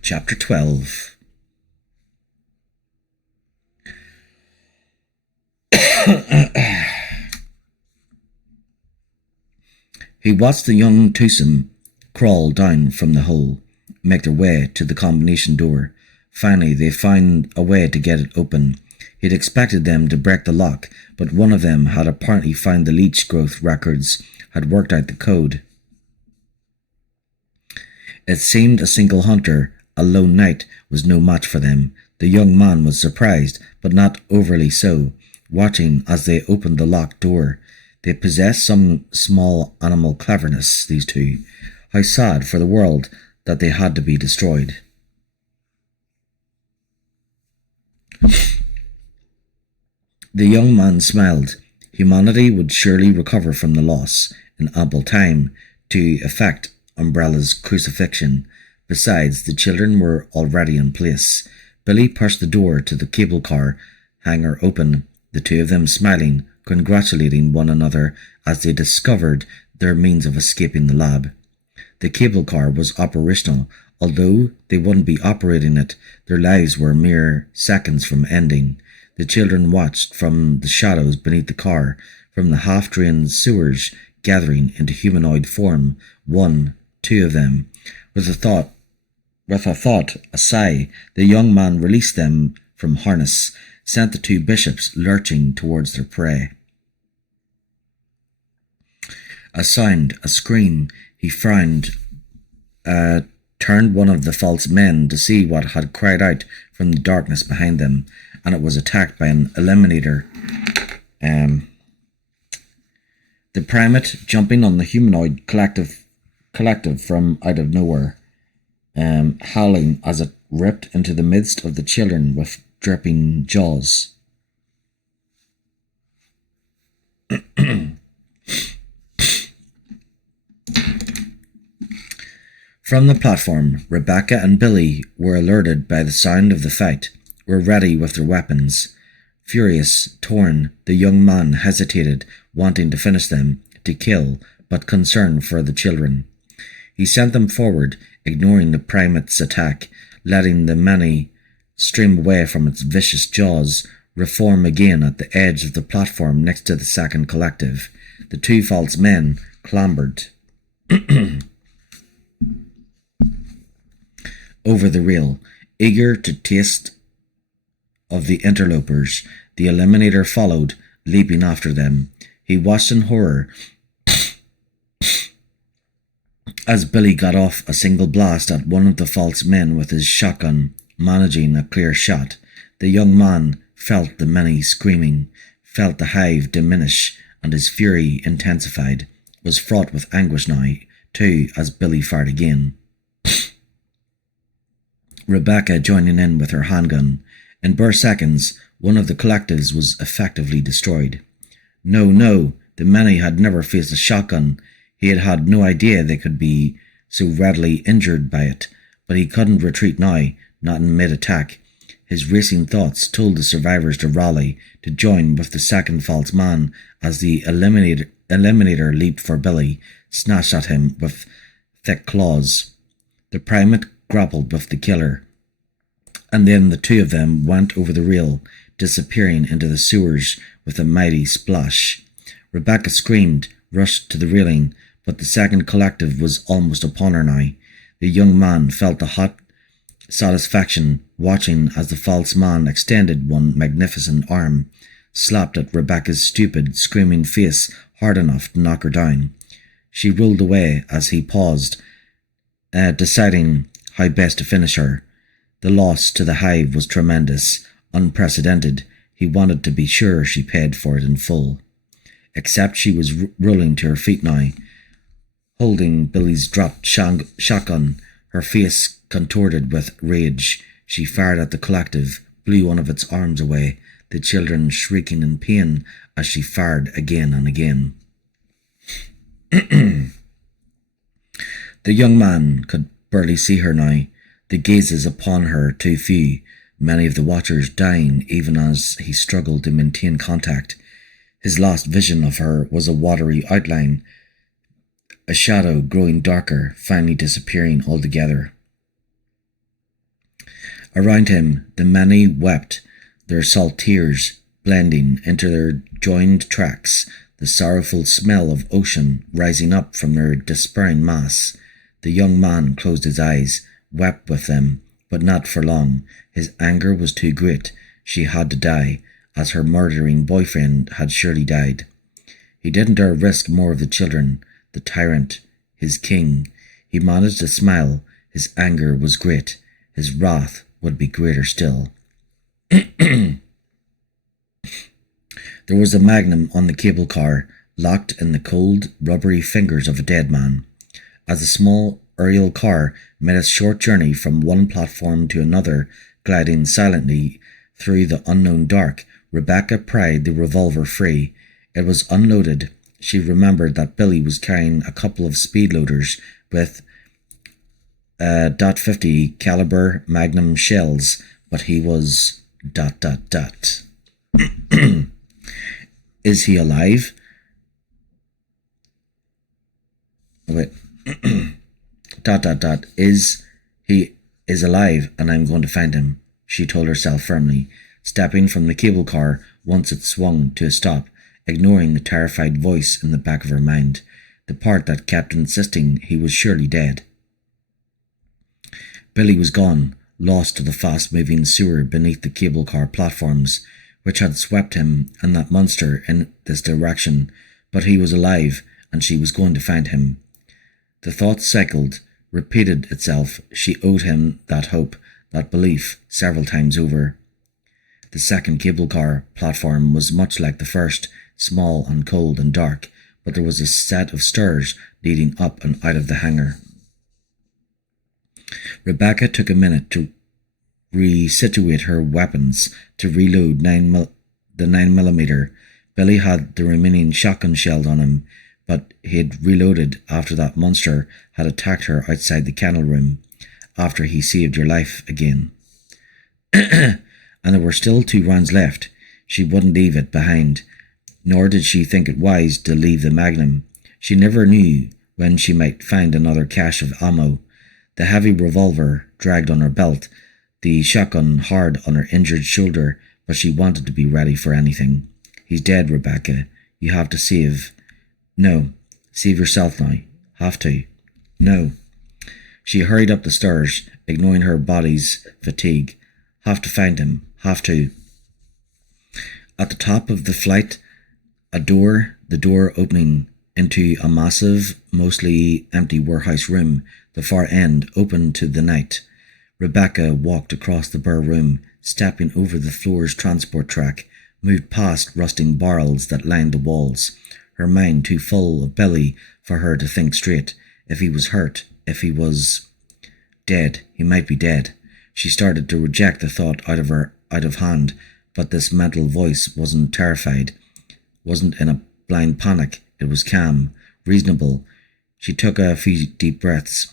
Chapter 12. He watched the young twosome crawl down from the hole, make their way to the combination door. Finally, they found a way to get it open. He'd expected them to break the lock, but one of them had apparently found the leech growth records, had worked out the code. It seemed a single hunter, a lone knight, was no match for them. The young man was surprised, but not overly so, watching as they opened the locked door. They possessed some small animal cleverness, these two. How sad for the world that they had to be destroyed. The young man smiled. Humanity would surely recover from the loss in ample time to effect Umbrella's crucifixion. Besides, the children were already in place. Billy pushed the door to the cable car hangar open, the two of them smiling, congratulating one another as they discovered their means of escaping the lab. The cable car was operational. Although they wouldn't be operating it, their lives were mere seconds from ending. The children watched from the shadows beneath the car, from the half-drained sewers gathering into humanoid form, one, two of them. With a sigh, the young man released them from harness, sent the two bishops lurching towards their prey. A sound, a scream. He frowned, turned one of the false men to see what had cried out from the darkness behind them, and it was attacked by an eliminator. The primate jumping on the humanoid collective from out of nowhere, howling as it ripped into the midst of the children with dripping jaws. From the platform, Rebecca and Billy were alerted by the sound of the fight, were ready with their weapons. Furious, torn, the young man hesitated, wanting to finish them, to kill, but concerned for the children. He sent them forward, ignoring the primate's attack, letting the many stream away from its vicious jaws, reform again at the edge of the platform next to the second collective. The two false men clambered over the rail, eager to taste of the interlopers. The eliminator followed, leaping after them. He watched in horror as Billy got off a single blast at one of the false men with his shotgun, managing a clear shot. The young man felt the many screaming, felt the hive diminish, and his fury intensified, was fraught with anguish now, too, as Billy fired again. Rebecca joining in with her handgun. In bare seconds, one of the collectives was effectively destroyed. No, the many had never faced a shotgun. He had had no idea they could be so readily injured by it, but he couldn't retreat now, not in mid-attack. His racing thoughts told the survivors to rally, to join with the second false man as the eliminator leaped for Billy, snatched at him with thick claws. The primate grappled with the killer. and then the two of them went over the rail, disappearing into the sewers with a mighty splash. Rebecca screamed, rushed to the railing, but the second collective was almost upon her now. The young man felt a hot satisfaction watching as the false man extended one magnificent arm, slapped at Rebecca's stupid, screaming face hard enough to knock her down. She rolled away as he paused, deciding how best to finish her. The loss to the hive was tremendous, unprecedented. He wanted to be sure she paid for it in full. Except she was rolling to her feet now, holding Billy's dropped shotgun, her face contorted with rage. She fired at the collective, blew one of its arms away, the children shrieking in pain as she fired again and again. The young man could barely see her now, the gazes upon her too few, many of the watchers dying even as he struggled to maintain contact. His last vision of her was a watery outline, a shadow growing darker, finally disappearing altogether. Around him, the many wept, their salt tears blending into their joined tracks, the sorrowful smell of ocean rising up from their despairing mass. The young man closed his eyes, wept with them, but not for long. His anger was too great. She had to die, as her murdering boyfriend had surely died. He didn't dare risk more of the children, the tyrant, his king. He managed to smile. His anger was great. His wrath would be greater still. There was a magnum on the cable car, locked in the cold, rubbery fingers of a dead man. As the small aerial car made its short journey from one platform to another, gliding silently through the unknown dark, Rebecca pried the revolver free. It was unloaded. She remembered that Billy was carrying a couple of speed loaders with .50 caliber magnum shells, but he was ... Is he alive? Wait. ... He is alive, and I'm going to find him, she told herself firmly, stepping from the cable car once it swung to a stop, ignoring the terrified voice in the back of her mind, the part that kept insisting he was surely dead. Billy was gone, lost to the fast-moving sewer beneath the cable car platforms, which had swept him and that monster in this direction, but he was alive, and she was going to find him. The thought cycled, repeated itself. She owed him that hope, that belief, several times over. The second cable car platform was much like the first, small and cold and dark, but there was a set of stairs leading up and out of the hangar. Rebecca took a minute to resituate her weapons, to reload the 9mm. Billy had the remaining shotgun shell on him, but he had reloaded after that monster had attacked her outside the kennel room, after he saved her life again. And there were still 2 rounds left. She wouldn't leave it behind, nor did she think it wise to leave the magnum. She never knew when she might find another cache of ammo. The heavy revolver dragged on her belt, the shotgun hard on her injured shoulder, but she wanted to be ready for anything. He's dead, Rebecca. You have to save. No. Save yourself now. Have to. No. She hurried up the stairs, ignoring her body's fatigue. Have to find him. Have to. At the top of the flight, the door opening into a massive, mostly empty warehouse room, the far end open to the night. Rebecca walked across the bare room, stepping over the floor's transport track, moved past rusting barrels that lined the walls, her mind too full of Billy for her to think straight. If he was hurt, if he was dead, he might be dead. She started to reject the thought out of hand, but this mental voice wasn't terrified, wasn't in a blind panic. It was calm, reasonable. She took a few deep breaths,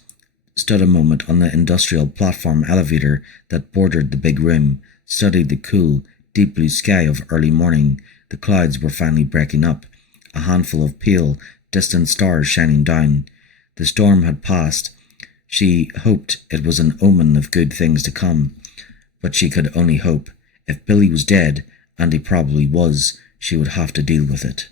stood a moment on the industrial platform elevator that bordered the big room, studied the cool, deep blue sky of early morning. The clouds were finally breaking up, a handful of pale, distant stars shining down. The storm had passed. She hoped it was an omen of good things to come, but she could only hope. If Billy was dead, and he probably was, she would have to deal with it.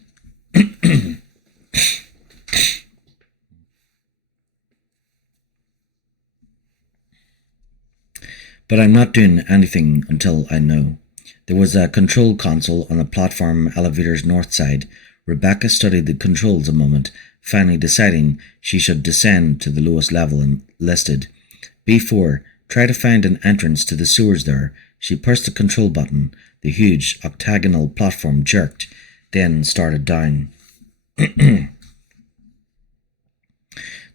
But I'm not doing anything until I know. There was a control console on the platform elevator's north side. Rebecca studied the controls a moment, finally deciding she should descend to the lowest level and listed. B4, try to find an entrance to the sewers there. She pressed the control button. The huge octagonal platform jerked, then started down.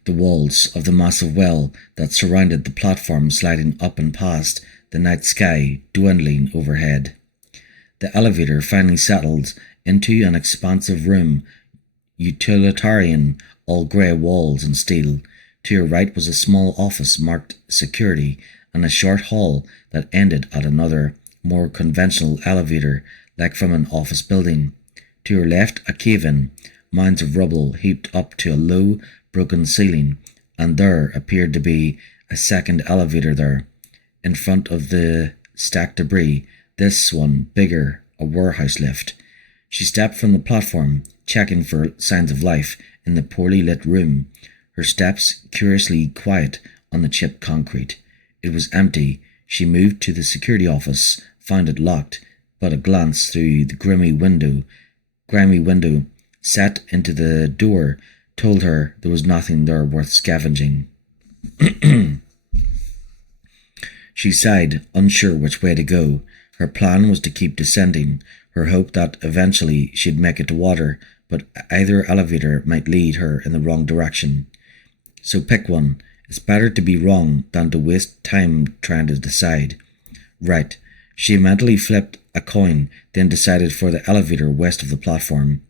The walls of the massive well that surrounded the platform sliding up and past, the night sky dwindling overhead. The elevator finally settled into an expansive room, utilitarian, all grey walls and steel. To your right was a small office marked security, and a short hall that ended at another, more conventional elevator, like from an office building. To your left, a cave-in, mounds of rubble heaped up to a low, broken ceiling, and there appeared to be a second elevator there. In front of the stacked debris, this one bigger, a warehouse lift. She stepped from the platform, checking for signs of life in the poorly lit room, her steps curiously quiet on the chipped concrete. It was empty. She moved to the security office, found it locked, but a glance through the grimy window set into the door told her there was nothing there worth scavenging. She sighed, unsure which way to go. Her plan was to keep descending, her hope that eventually she'd make it to water, but either elevator might lead her in the wrong direction. So pick one. It's better to be wrong than to waste time trying to decide. Right. She mentally flipped a coin, then decided for the elevator west of the platform.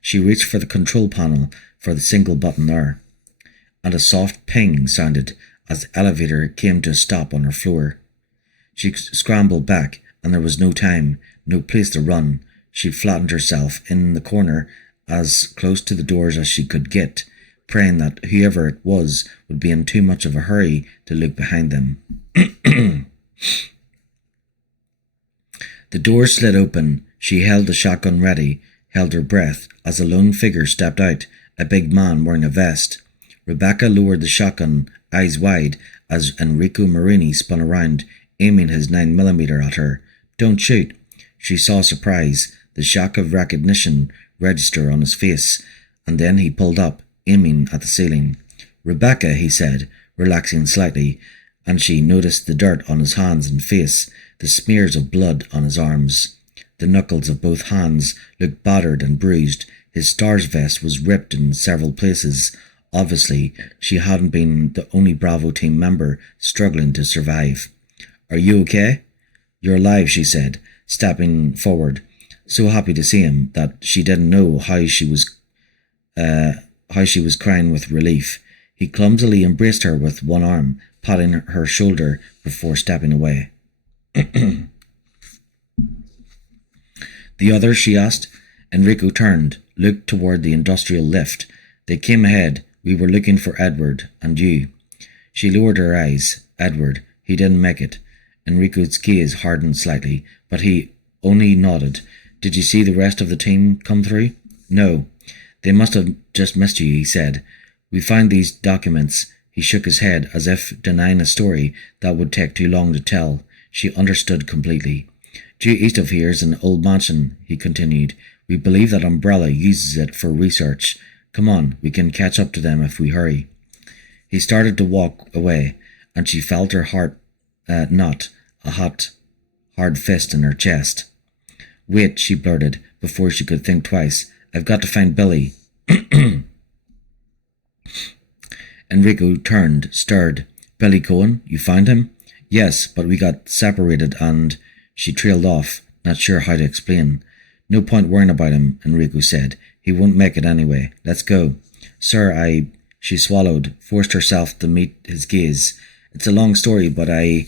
She reached for the control panel for the single button there, and a soft ping sounded as the elevator came to a stop on her floor. She scrambled back, and there was no time, no place to run. She flattened herself in the corner as close to the doors as she could get, praying that whoever it was would be in too much of a hurry to look behind them. The door slid open. She held the shotgun ready, held her breath as a lone figure stepped out, a big man wearing a vest. Rebecca lowered the shotgun, eyes wide, as Enrico Marini spun around, aiming his 9mm at her. Don't shoot. She saw surprise, the shock of recognition register on his face, and then he pulled up, aiming at the ceiling. Rebecca, he said, relaxing slightly, and she noticed the dirt on his hands and face, the smears of blood on his arms. The knuckles of both hands looked battered and bruised. His STARS vest was ripped in several places. Obviously, she hadn't been the only Bravo team member struggling to survive. Are you okay? You're alive, she said, stepping forward, so happy to see him that she didn't know how she was crying with relief. He clumsily embraced her with one arm, patting her shoulder before stepping away. The other, she asked. Enrico turned, looked toward the industrial lift. They came ahead. We were looking for Edward, and you. She lowered her eyes. Edward. He didn't make it. Enrico's gaze hardened slightly, but he only nodded. Did you see the rest of the team come through? No. They must have just missed you, he said. We found these documents. He shook his head as if denying a story that would take too long to tell. She understood completely. Due east of here is an old mansion, he continued. We believe that Umbrella uses it for research. Come on, we can catch up to them if we hurry. He started to walk away, and she felt her heart knot, a hot, hard fist in her chest. Wait, she blurted, before she could think twice. I've got to find Billy. Enrico turned, stirred. Billy Cohen, you found him? Yes, but we got separated and... She trailed off, not sure how to explain. No point worrying about him, Enrico said. He won't make it anyway. Let's go. Sir, She swallowed, forced herself to meet his gaze. It's a long story, but I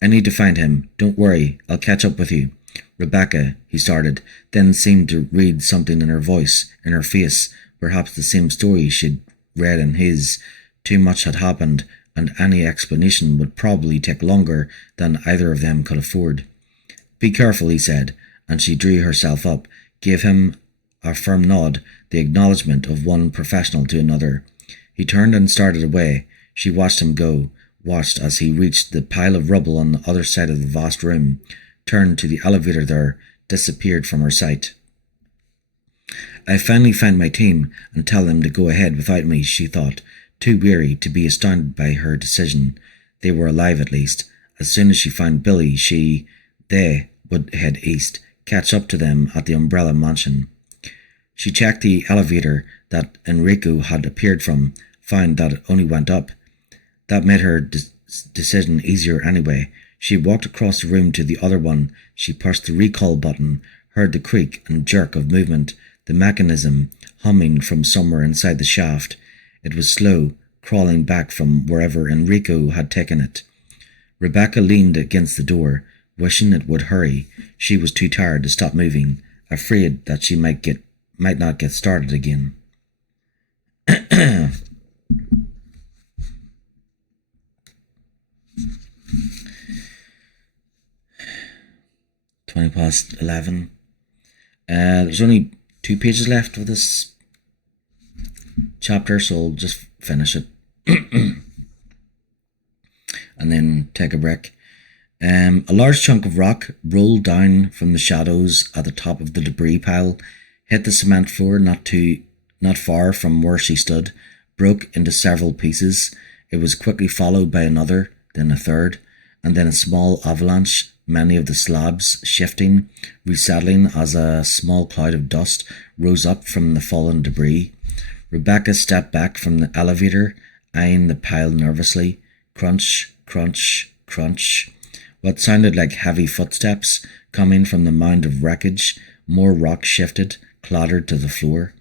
need to find him. Don't worry, I'll catch up with you. Rebecca, he started, then seemed to read something in her voice, in her face, perhaps the same story she'd read in his. Too much had happened, and any explanation would probably take longer than either of them could afford. "Be careful," he said, and she drew herself up, gave him a firm nod, the acknowledgement of one professional to another. He turned and started away. She watched him go, watched as he reached the pile of rubble on the other side of the vast room, turned to the elevator there, disappeared from her sight. "I finally find my team and tell them to go ahead without me," she thought, too weary to be astounded by her decision. They were alive at least. As soon as she found Billy, they would head east, catch up to them at the Umbrella Mansion. She checked the elevator that Enrico had appeared from, found that it only went up. That made her decision easier anyway. She walked across the room to the other one. She pushed the recall button, heard the creak and jerk of movement, the mechanism humming from somewhere inside the shaft. It was slow, crawling back from wherever Enrico had taken it. Rebecca leaned against the door, wishing it would hurry. She was too tired to stop moving, afraid that she might not get started again. 11:20. There's only 2 pages left of this chapter, so I'll just finish it and then take a break. A large chunk of rock rolled down from the shadows at the top of the debris pile, hit the cement floor not far from where she stood, broke into several pieces. It was quickly followed by another, then a third, and then a small avalanche, many of the slabs shifting, resettling as a small cloud of dust rose up from the fallen debris. Rebecca stepped back from the elevator, eyeing the pile nervously. Crunch, crunch, crunch. What sounded like heavy footsteps coming from the mound of wreckage. More rock shifted, clattered to the floor.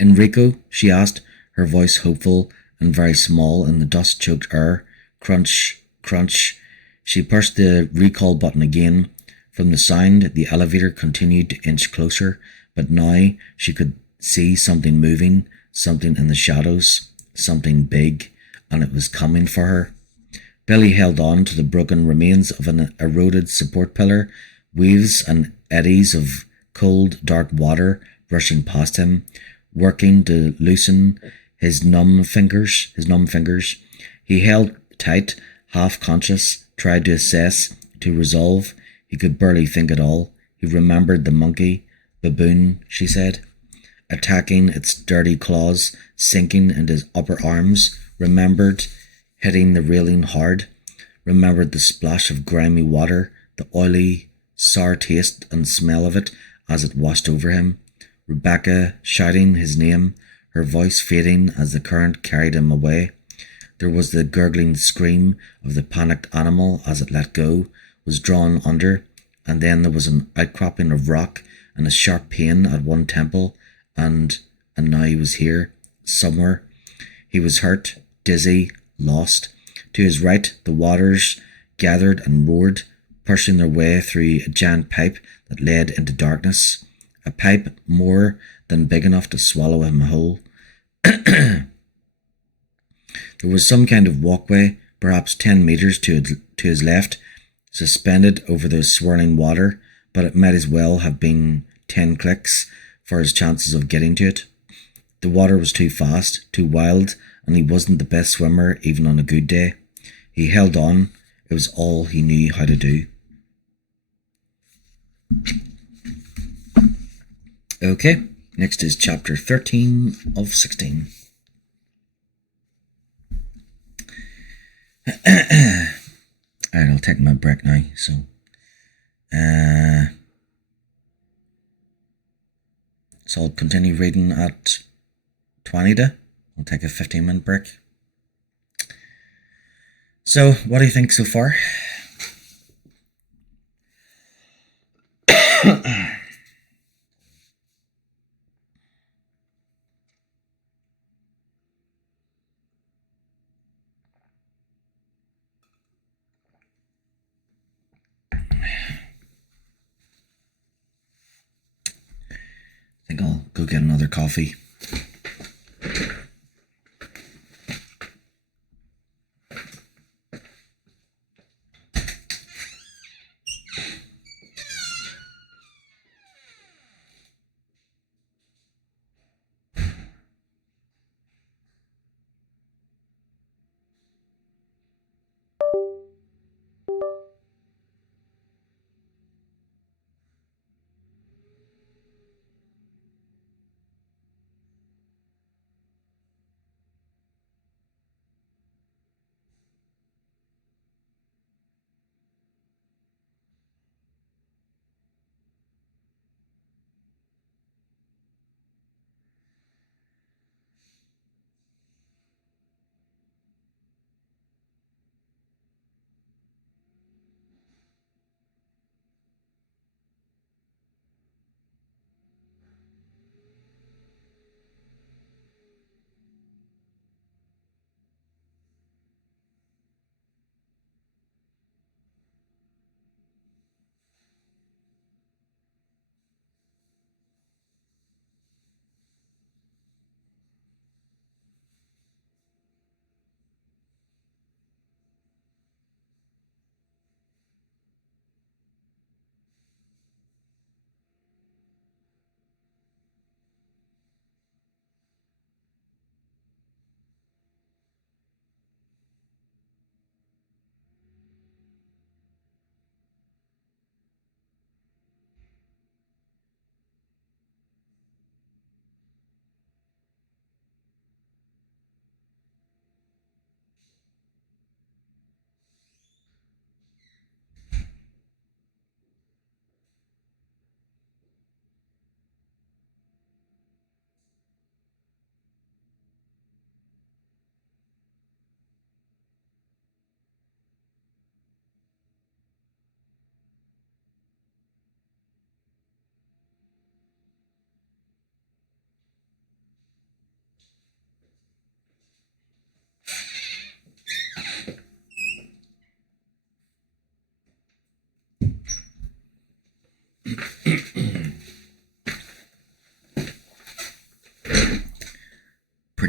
"Enrico?" she asked, her voice hopeful and very small in the dust-choked air. Crunch, crunch. She pushed the recall button again. From the sound, the elevator continued to inch closer, but now she could see something moving, something in the shadows, something big, and it was coming for her. Billy held on to the broken remains of an eroded support pillar, waves and eddies of cold, dark water rushing past him, working to loosen his numb fingers. He held tight, half-conscious, tried to assess, to resolve. He could barely think at all. He remembered the monkey, baboon, she said, attacking its dirty claws, sinking into his upper arms, remembered hitting the railing hard, remembered the splash of grimy water, the oily, sour taste and smell of it as it washed over him. Rebecca shouting his name, her voice fading as the current carried him away. There was the gurgling scream of the panicked animal as it let go, was drawn under, and then there was an outcropping of rock and a sharp pain at one temple, and now he was here, somewhere. He was hurt, dizzy, lost. To his right, the waters gathered and roared, pushing their way through a giant pipe that led into darkness, a pipe more than big enough to swallow him whole. There was some kind of walkway, perhaps 10 meters to his left, suspended over the swirling water, but it might as well have been 10 clicks for his chances of getting to it. The water was too fast, too wild, and he wasn't the best swimmer even on a good day. He held on. It was all he knew how to do. Okay, next is chapter 13 of 16. Alright, I'll take my break now, so I'll continue reading at 20 to. I'll take a 15-minute break. So, what do you think so far? I think I'll go get another coffee.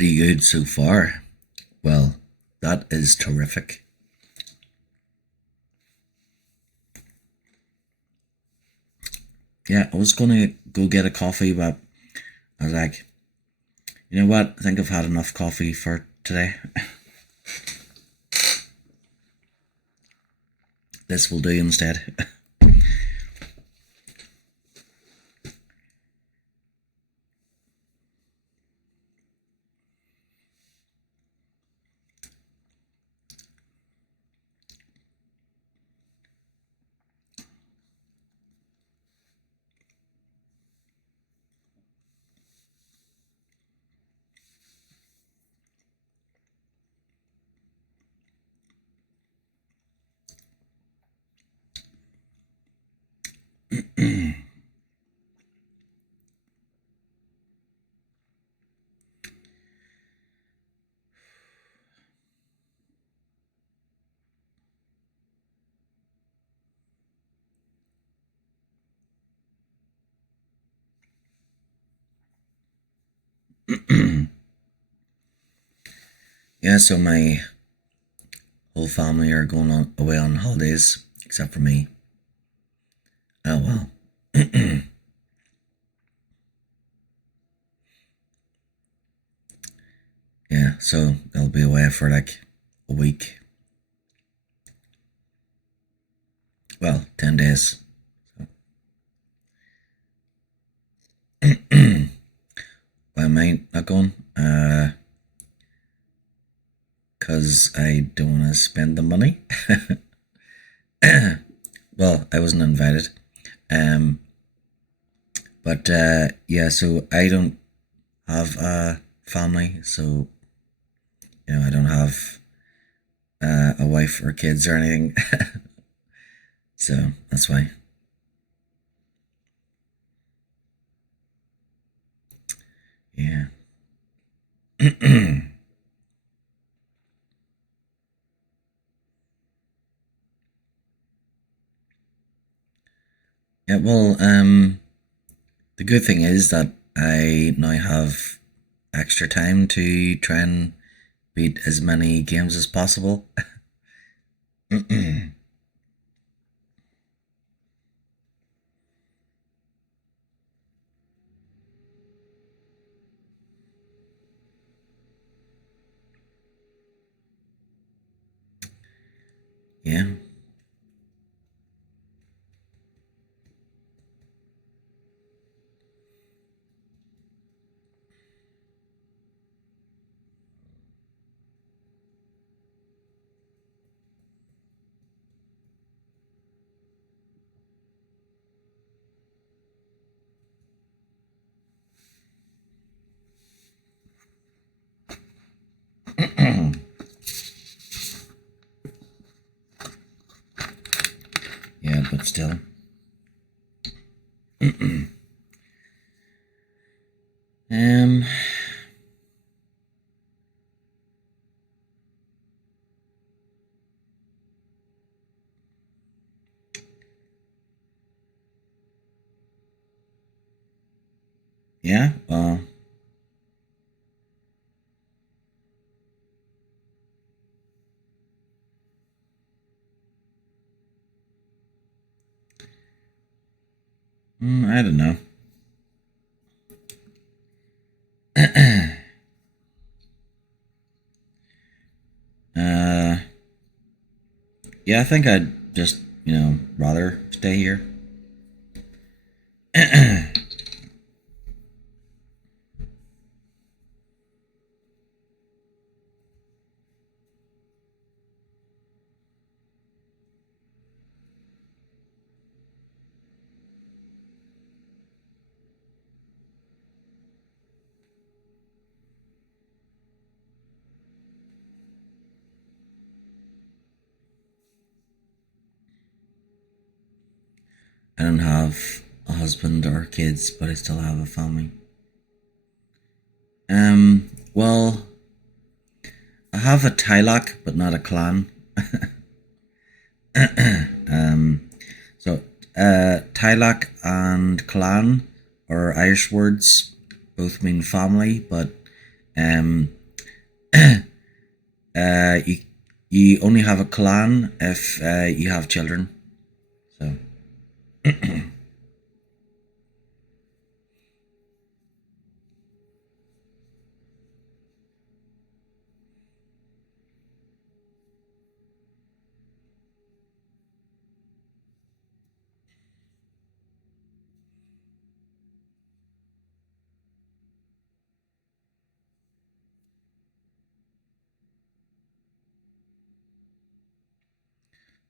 pretty good so far. Well, that is terrific. Yeah, I was gonna go get a coffee, but I was like, you know what? I think I've had enough coffee for today. This will do instead. Yeah, so my whole family are going away on holidays, except for me. Oh well. Yeah, so they'll be away for like a week. Well, 10 days. So. Why am I not going? Because I don't want to spend the money. Well, I wasn't invited. But yeah, so I don't have a family, so I don't have a wife or kids or anything. So that's why. Yeah. Yeah, well, the good thing is that I now have extra time to try and beat as many games as possible. Yeah. Yeah, but still. um. Yeah. Well. I don't know. uh. Yeah, I think I'd just rather stay here. I don't have a husband or kids, but I still have a family. Well, I have a Tylak, but not a clan. So, Tylak and clan are Irish words, both mean family, but Um, you only have a clan if you have children. So.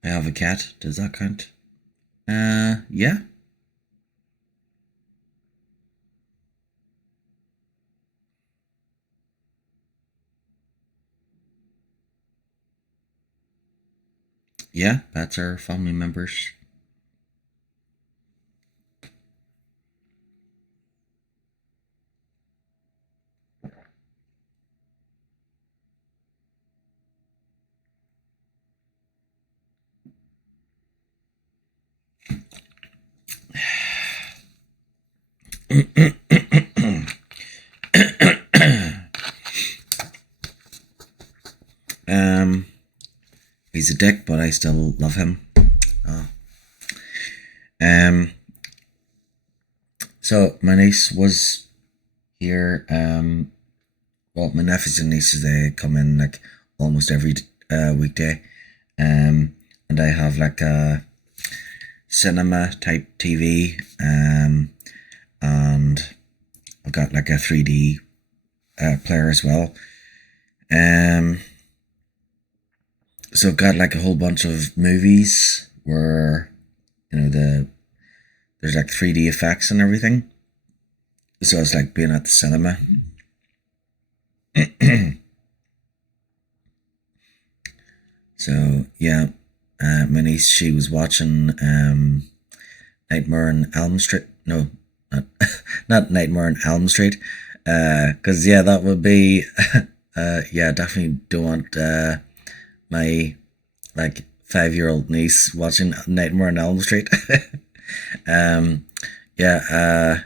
I have a cat. Does that count? Yeah. Yeah, pets are family members. um, he's a dick, but I still love him. Oh. So my niece was here. Well, my nephews and nieces, they come in like almost every weekday. And I have like a cinema type TV. And I've got like a 3D player as well. So I've got like a whole bunch of movies where, you know, there's like 3D effects and everything. So it's like being at the cinema. So yeah, my niece, she was watching Nightmare on Elm Street. No, not, not Nightmare on Elm Street. Because yeah, that would be yeah, definitely don't want my like 5-year-old niece watching Nightmare on Elm Street. Yeah,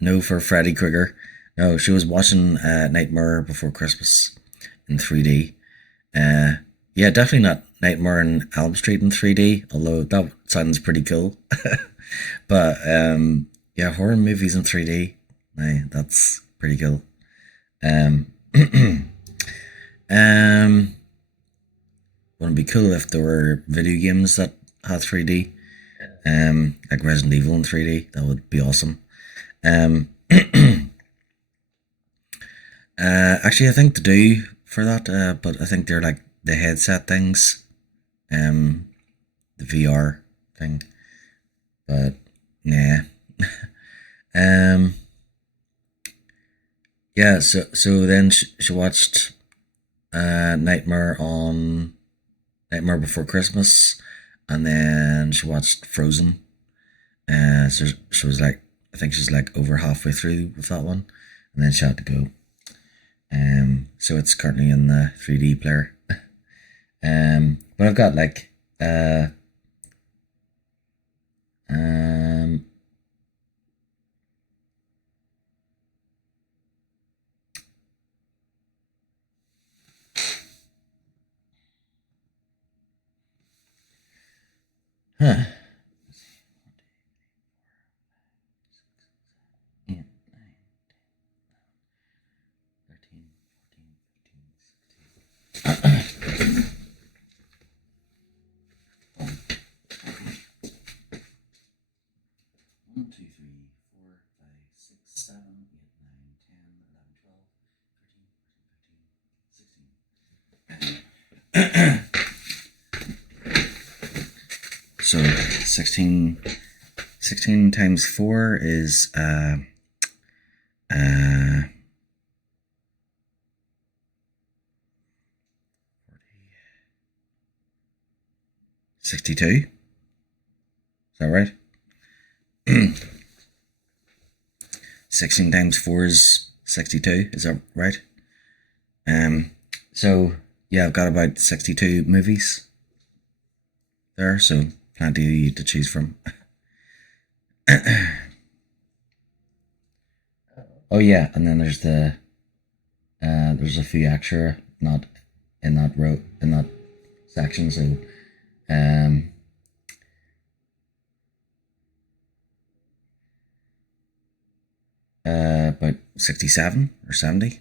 no for Freddy Krueger. No, she was watching Nightmare Before Christmas in 3D. Yeah, definitely not Nightmare on Elm Street in 3D, although that sounds pretty cool. But yeah, horror movies in 3D, that's pretty cool. Um, Wouldn't it be cool if there were video games that had 3D, like Resident Evil in 3D? That would be awesome. Actually, I think they do for that, but I think they're like the headset things, the VR thing. But yeah, um, yeah. So then she watched Nightmare Before Christmas, and then she watched Frozen. So she was like, I think she's like over halfway through with that one, and then she had to go. So it's currently in the 3D player. But I've got like um huh. Yeah, 9, 13, 14, 15, 16. 1, 2, 3, 4, 5, 6, 7, 8, 9, 10, 11, 12, 13, 14, 15, 16. So 16 times 4 is 62. Is that right? 16 times 4 is 62. Is that right? So yeah, I've got about 62 movies there, so plenty to choose from. Oh yeah, and then there's the There's a few extra not in that row in that section, so about 67 or 70.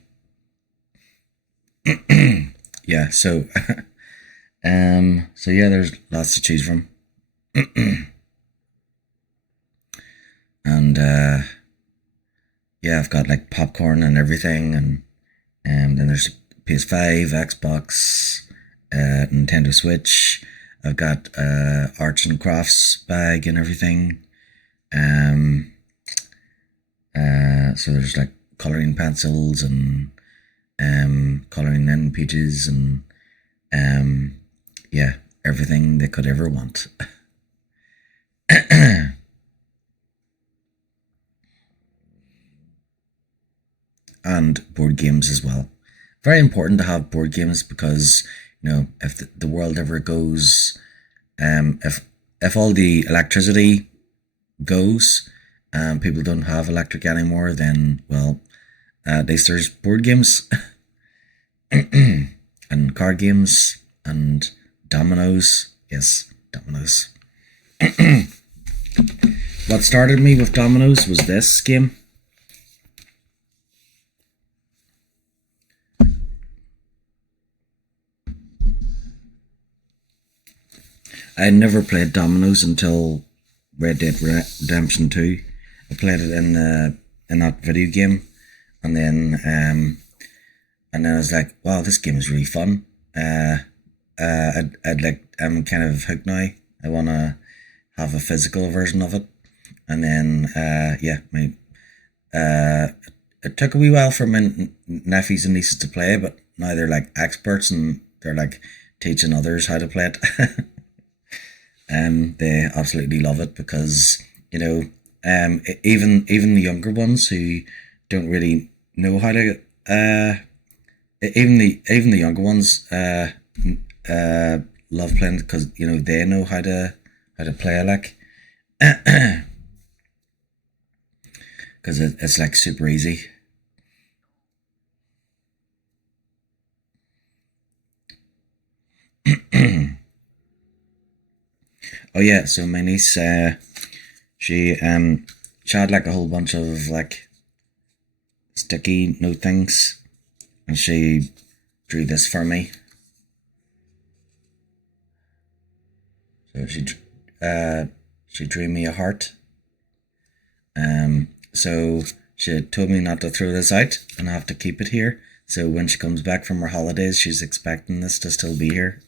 Yeah, so so yeah, there's lots to choose from. And yeah, I've got like popcorn and everything, and then there's PS5, Xbox, Nintendo Switch. I've got arts and crafts bag and everything. So there's like coloring pencils and coloring in pages and yeah, everything they could ever want. And board games as well. Very important to have board games because, you know, if the world ever goes, if all the electricity goes and people don't have electric anymore, then, well, at least there's board games and card games and dominoes. Yes, dominoes. What started me with dominoes was this game. I never played dominoes until Red Dead Redemption 2. I played it in that video game, and then I was like, wow, this game is really fun. I'm kind of hooked now. I want to have a physical version of it, and then yeah, it took a wee while for my nephews and nieces to play, but now they're like experts and they're like teaching others how to play it. They absolutely love it because, you know, even the younger ones who don't really know how to even the younger ones love playing because, you know, they know how to play, like because it's like super easy. Oh yeah, so my niece, she had like a whole bunch of like sticky note things, and she drew this for me. So she drew me a heart. So she told me not to throw this out, and I have to keep it here. So when she comes back from her holidays, she's expecting this to still be here.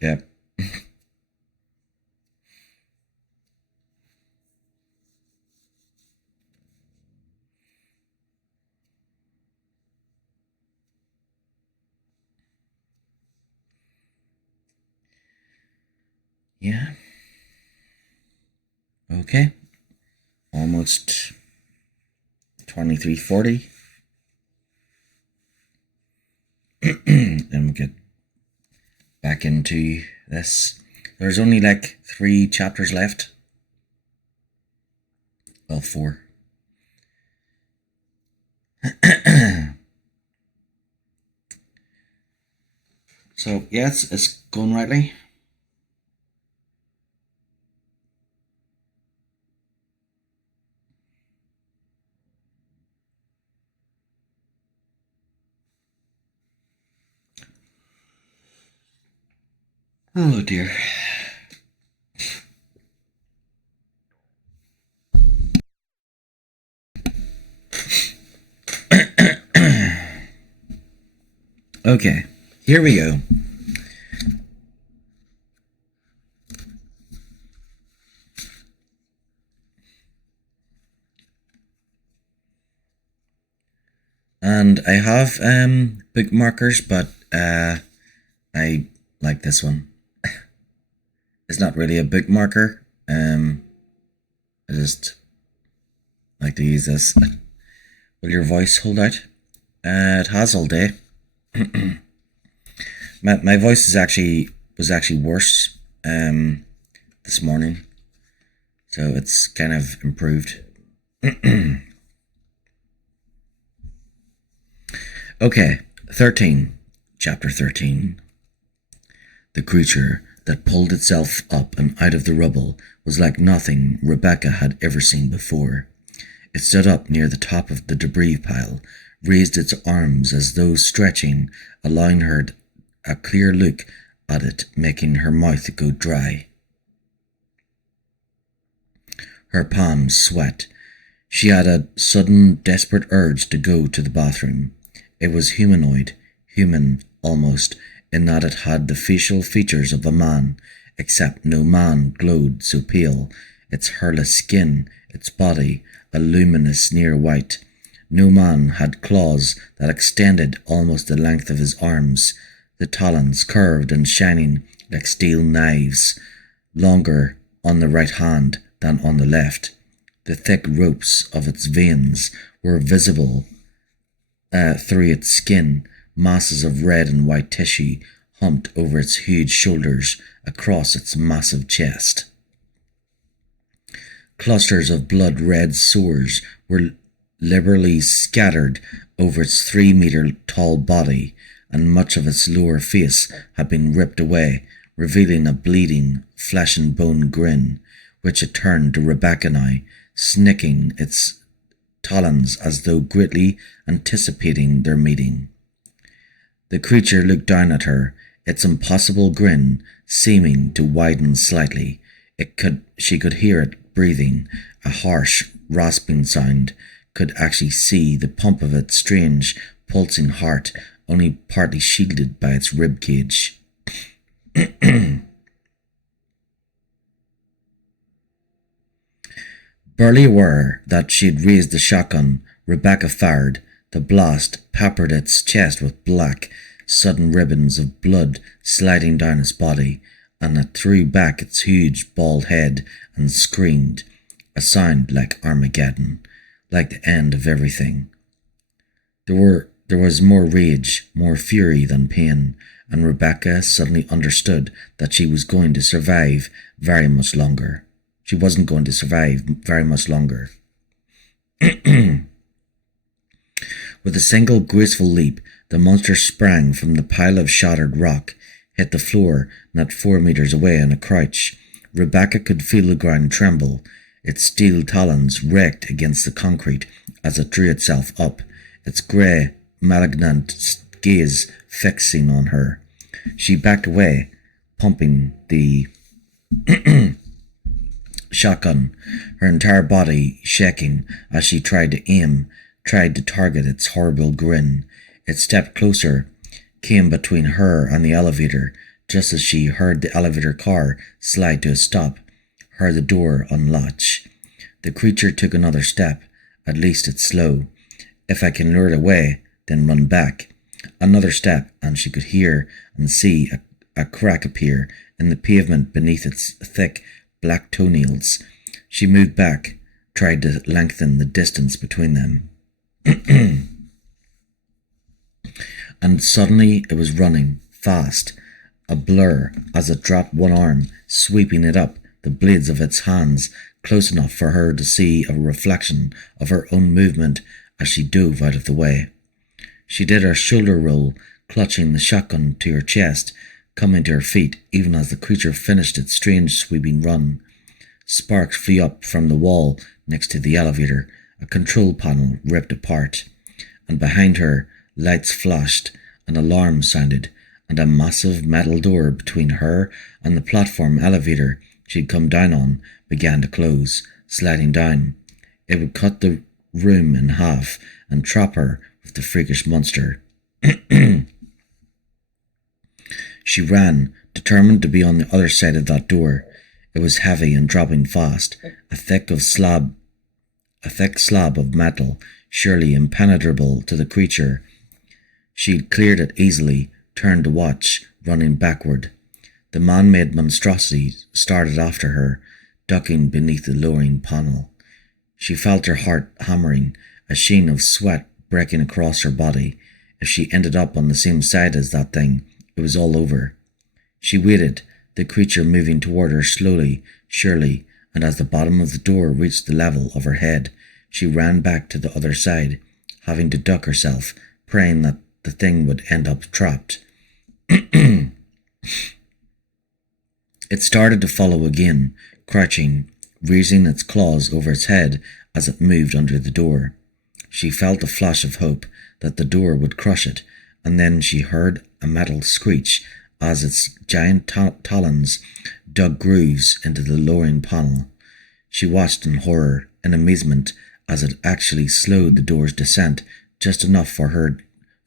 Yep. Yeah. Okay. Almost 23:40. Then we'll get back into this. There's only like 3 chapters left. Well, 4. So yes, it's going rightly. Oh dear. Okay, here we go. And I have bookmarkers, but I like this one. It's not really a bookmarker. I just like to use this. Will your voice hold out? It has all day. my voice was actually worse this morning. So it's kind of improved. Okay, 13. Chapter 13. The creature that pulled itself up and out of the rubble was like nothing Rebecca had ever seen before. It stood up near the top of the debris pile, raised its arms as though stretching, allowing her a clear look at it, making her mouth go dry. Her palms sweat. She had a sudden, desperate urge to go to the bathroom. It was humanoid, human almost, in that it had the facial features of a man, except no man glowed so pale, its hairless skin, its body, a luminous near white. No man had claws that extended almost the length of his arms, the talons curved and shining like steel knives, longer on the right hand than on the left. The thick ropes of its veins were visible through its skin, masses of red and white tissue humped over its huge shoulders across its massive chest. Clusters of blood-red sores were liberally scattered over its 3-meter tall body, and much of its lower face had been ripped away, revealing a bleeding, flesh-and-bone grin, which it turned to Rebecca now, snicking its talons as though greatly anticipating their meeting. The creature looked down at her, its impossible grin seeming to widen slightly. She could hear it breathing, a harsh, rasping sound, could actually see the pump of its strange, pulsing heart, only partly shielded by its rib cage. Barely aware that she had raised the shotgun, Rebecca fired. The blast peppered its chest with black, sudden ribbons of blood sliding down its body, and it threw back its huge bald head and screamed, a sound like Armageddon, like the end of everything. There was more rage, more fury than pain, and Rebecca suddenly understood that she was going to survive very much longer. She wasn't going to survive very much longer. With a single graceful leap, the monster sprang from the pile of shattered rock, hit the floor not 4 meters away in a crouch. Rebecca could feel the ground tremble. Its steel talons raked against the concrete as it drew itself up, its grey, malignant gaze fixing on her. She backed away, pumping the shotgun, her entire body shaking as she tried to aim, tried to target its horrible grin. It stepped closer, came between her and the elevator, just as she heard the elevator car slide to a stop, heard the door unlatch. The creature took another step. At least it's slow. If I can lure it away, then run back. Another step, and she could hear and see a crack appear in the pavement beneath its thick, black toenails. She moved back, tried to lengthen the distance between them. And suddenly it was running, fast, a blur as it dropped one arm, sweeping it up, the blades of its hands close enough for her to see a reflection of her own movement as she dove out of the way. She did her shoulder roll, clutching the shotgun to her chest, coming to her feet even as the creature finished its strange sweeping run. Sparks flew up from the wall next to the elevator, a control panel ripped apart, and behind her lights flashed, an alarm sounded, and a massive metal door between her and the platform elevator she'd come down on began to close, sliding down. It would cut the room in half and trap her with the freakish monster. She ran, determined to be on the other side of that door. It was heavy and dropping fast, a thick slab of metal, surely impenetrable to the creature. She'd cleared it easily, turned to watch, running backward. The man-made monstrosity started after her, ducking beneath the lowering panel. She felt her heart hammering, a sheen of sweat breaking across her body. If she ended up on the same side as that thing, it was all over. She waited, the creature moving toward her slowly, surely, and as the bottom of the door reached the level of her head, she ran back to the other side, having to duck herself, praying that the thing would end up trapped. It started to follow again, crouching, raising its claws over its head as it moved under the door. She felt a flash of hope that the door would crush it, and then she heard a metal screech as its giant talons dug grooves into the lowering panel. She watched in horror and amazement as it actually slowed the door's descent just enough for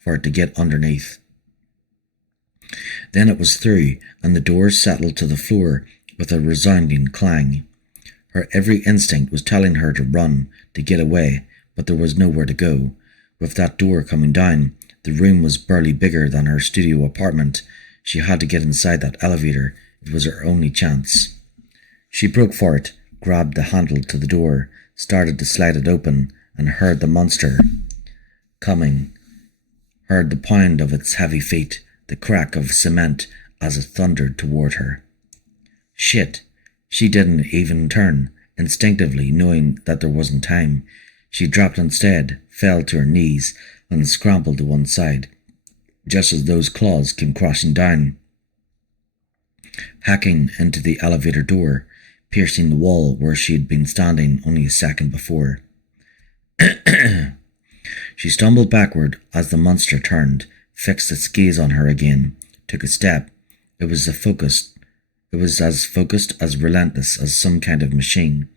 it to get underneath. Then it was through, and the door settled to the floor with a resounding clang. Her every instinct was telling her to run, to get away, but there was nowhere to go. With that door coming down, the room was barely bigger than her studio apartment. She had to get inside that elevator. It was her only chance. She broke for it, grabbed the handle to the door, started to slide it open, and heard the monster coming. Heard the pound of its heavy feet, the crack of cement as it thundered toward her. Shit! She didn't even turn, instinctively knowing that there wasn't time. She dropped instead, fell to her knees, and scrambled to one side, just as those claws came crashing down, hacking into the elevator door, piercing the wall where she had been standing only a second before. She stumbled backward as the monster turned, fixed its gaze on her again, took a step. It was as focused, as relentless as some kind of machine.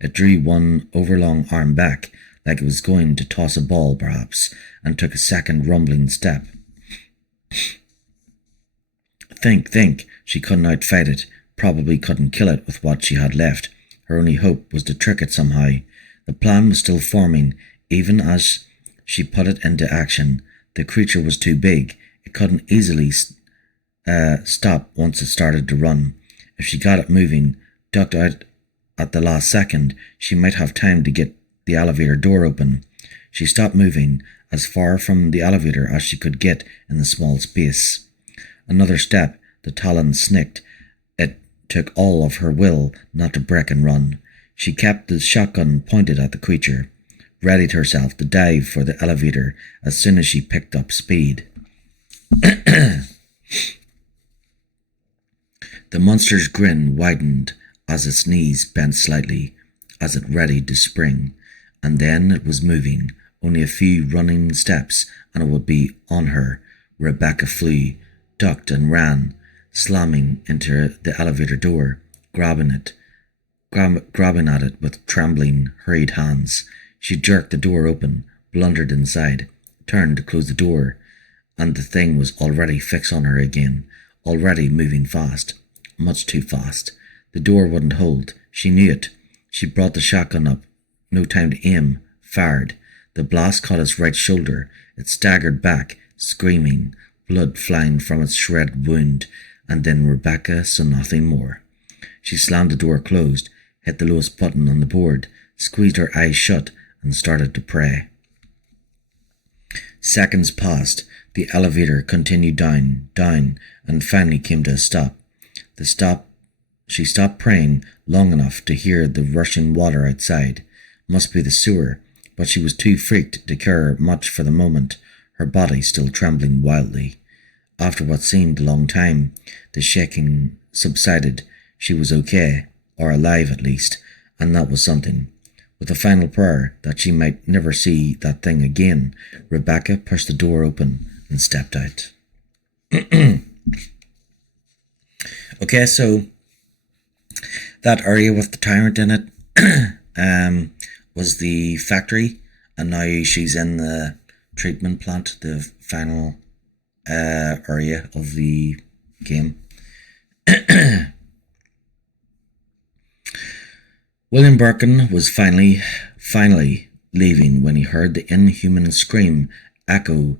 It drew one overlong arm back, like it was going to toss a ball, perhaps, and took a second rumbling step. Think. She couldn't outfight it, probably couldn't kill it with what she had left. Her only hope was to trick it somehow. The plan was still forming, even as she put it into action. The creature was too big. It couldn't easily stop once it started to run. If she got it moving, ducked out at the last second, she might have time to get the elevator door open. She stopped moving, as far from the elevator as she could get in the small space. Another step, the talons snicked. It took all of her will not to break and run. She kept the shotgun pointed at the creature, readied herself to dive for the elevator as soon as she picked up speed. The monster's grin widened as its knees bent slightly, as it readied to spring, and then it was moving. Only a few running steps, and it would be on her. Rebecca flew, ducked and ran, slamming into the elevator door, grabbing at it with trembling, hurried hands. She jerked the door open, blundered inside, turned to close the door, and the thing was already fixed on her again, already moving fast, much too fast. The door wouldn't hold. She knew it. She brought the shotgun up. No time to aim. Fired. The blast caught its right shoulder. It staggered back, screaming, blood flying from its shredded wound, and then Rebecca saw nothing more. She slammed the door closed, hit the lowest button on the board, squeezed her eyes shut, and started to pray. Seconds passed. The elevator continued down, and finally came to a stop. She stopped praying long enough to hear the rushing water outside. Must be the sewer, but she was too freaked to care much for the moment, her body still trembling wildly. After what seemed a long time, the shaking subsided. She was okay, or alive at least, and that was something. With a final prayer that she might never see that thing again, Rebecca pushed the door open and stepped out. Okay, so that area with the tyrant in it was the factory, and now she's in the treatment plant, the final area of the game. William Birkin was finally leaving when he heard the inhuman scream echo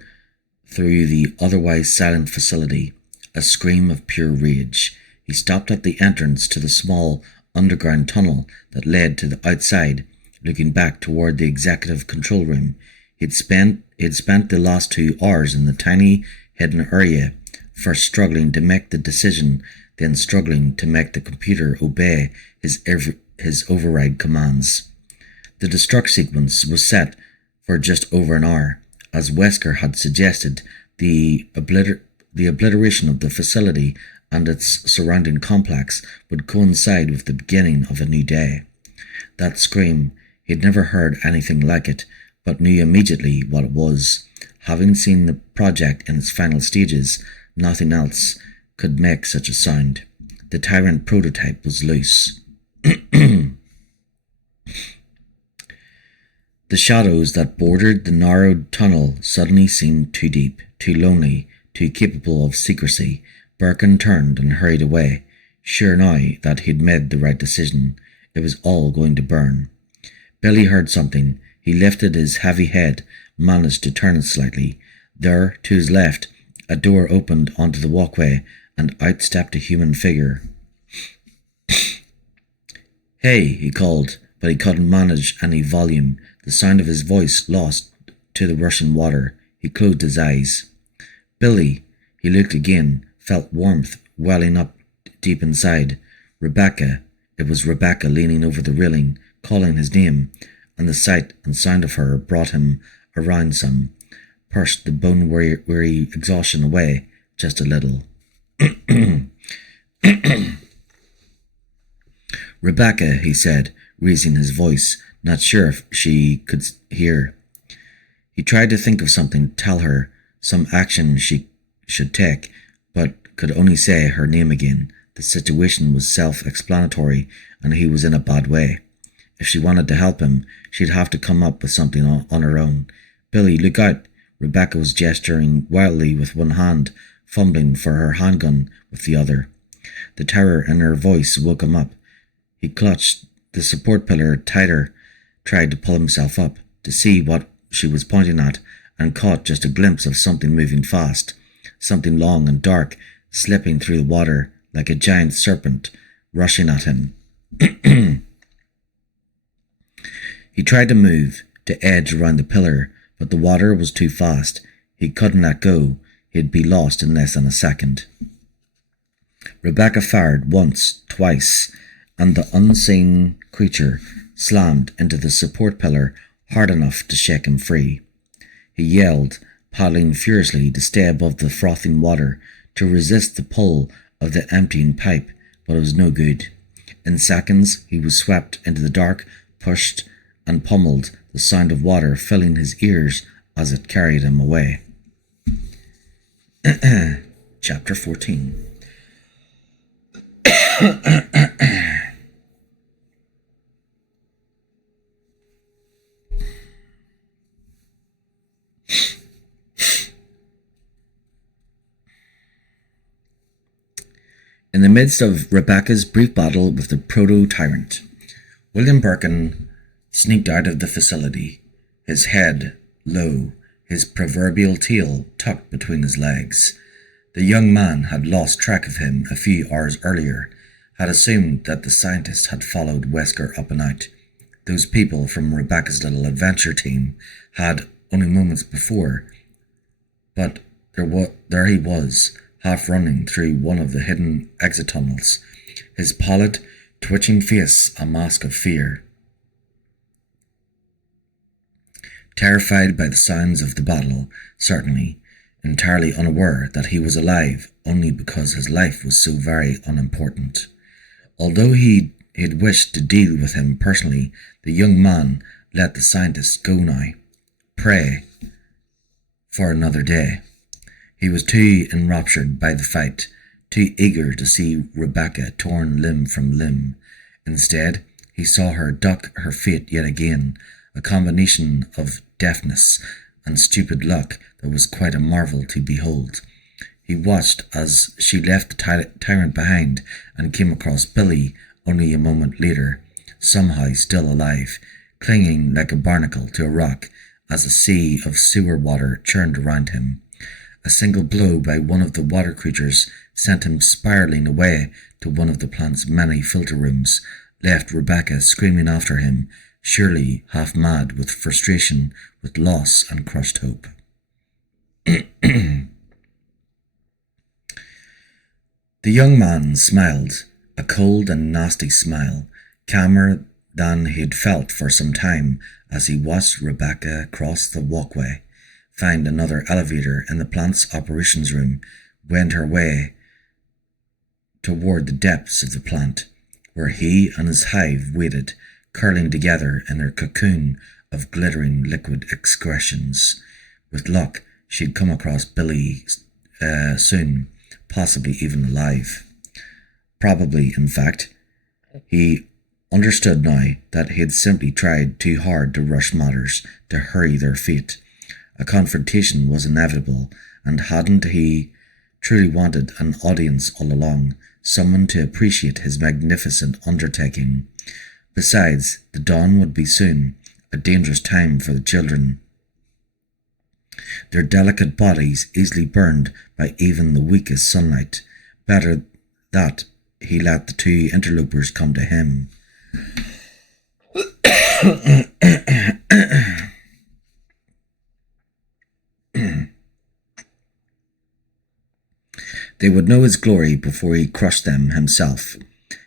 through the otherwise silent facility, a scream of pure rage. He stopped at the entrance to the small underground tunnel that led to the outside, looking back toward the executive control room. He'd spent the last 2 hours in the tiny hidden area, first struggling to make the decision, then struggling to make the computer obey his his override commands. The destruct sequence was set for just over an hour. As Wesker had suggested, the obliteration of the facility and its surrounding complex would coincide with the beginning of a new day. That scream, he'd never heard anything like it, but knew immediately what it was. Having seen the project in its final stages, nothing else could make such a sound. The Tyrant prototype was loose. The shadows that bordered the narrowed tunnel suddenly seemed too deep, too lonely, too capable of secrecy. Birkin turned and hurried away, sure now that he'd made the right decision. It was all going to burn. Billy heard something. He lifted his heavy head, managed to turn it slightly. There, to his left, a door opened onto the walkway, and out stepped a human figure. "Hey," he called, but he couldn't manage any volume. The sound of his voice lost to the rushing water. He closed his eyes. "Billy." He looked again, felt warmth welling up deep inside. Rebecca. It was Rebecca leaning over the railing, calling his name, and the sight and sound of her brought him around some, pushed the bone-weary exhaustion away just a little. "Rebecca," he said, raising his voice, not sure if she could hear. He tried to think of something to tell her, some action she should take, but could only say her name again. The situation was self-explanatory, and he was in a bad way. If she wanted to help him, she'd have to come up with something on her own. "Billy, look out!" Rebecca was gesturing wildly with one hand, fumbling for her handgun with the other. The terror in her voice woke him up. He clutched the support pillar tighter, tried to pull himself up, to see what she was pointing at, and caught just a glimpse of something moving fast, something long and dark, slipping through the water like a giant serpent, rushing at him. He tried to move, to edge around the pillar, but the water was too fast. He couldn't let go. He'd be lost in less than a second. Rebecca fired once, twice, and the unseen creature slammed into the support pillar hard enough to shake him free. He yelled, paddling furiously to stay above the frothing water, to resist the pull of the emptying pipe, but it was no good. In seconds, he was swept into the dark, pushed and pummeled, the sound of water filling his ears as it carried him away. Chapter 14. In the midst of Rebecca's brief battle with the proto-tyrant, William Birkin sneaked out of the facility, his head low, his proverbial tail tucked between his legs. The young man had lost track of him a few hours earlier, had assumed that the scientist had followed Wesker up and out. Those people from Rebecca's little adventure team had only moments before, but there he was, half running through one of the hidden exit tunnels, his pallid, twitching face a mask of fear. Terrified by the sounds of the battle, certainly, entirely unaware that he was alive only because his life was so very unimportant. Although he'd wished to deal with him personally, the young man let the scientist go now. Pray for another day. He was too enraptured by the fight, too eager to see Rebecca torn limb from limb. Instead, he saw her duck her fate yet again, a combination of deafness and stupid luck that was quite a marvel to behold. He watched as she left the tyrant behind and came across Billy only a moment later, somehow still alive, clinging like a barnacle to a rock as a sea of sewer water churned around him. A single blow by one of the water creatures sent him spiraling away to one of the plant's many filter rooms, left Rebecca screaming after him, surely half mad with frustration, with loss and crushed hope. The young man smiled, a cold and nasty smile. calmer than he'd felt for some time as he watched Rebecca cross the walkway, find another elevator in the plant's operations room, wend her way toward the depths of the plant, where he and his hive waited, curling together in their cocoon of glittering liquid excretions. With luck, she'd come across Billy soon, possibly even alive. Probably, in fact. He understood now that he had simply tried too hard to rush matters, to hurry their fate. A confrontation was inevitable, and hadn't he truly wanted an audience all along, someone to appreciate his magnificent undertaking? Besides, the dawn would be soon, a dangerous time for the children, their delicate bodies easily burned by even the weakest sunlight. Better that he let the two interlopers come to him. They would know his glory before he crushed them himself.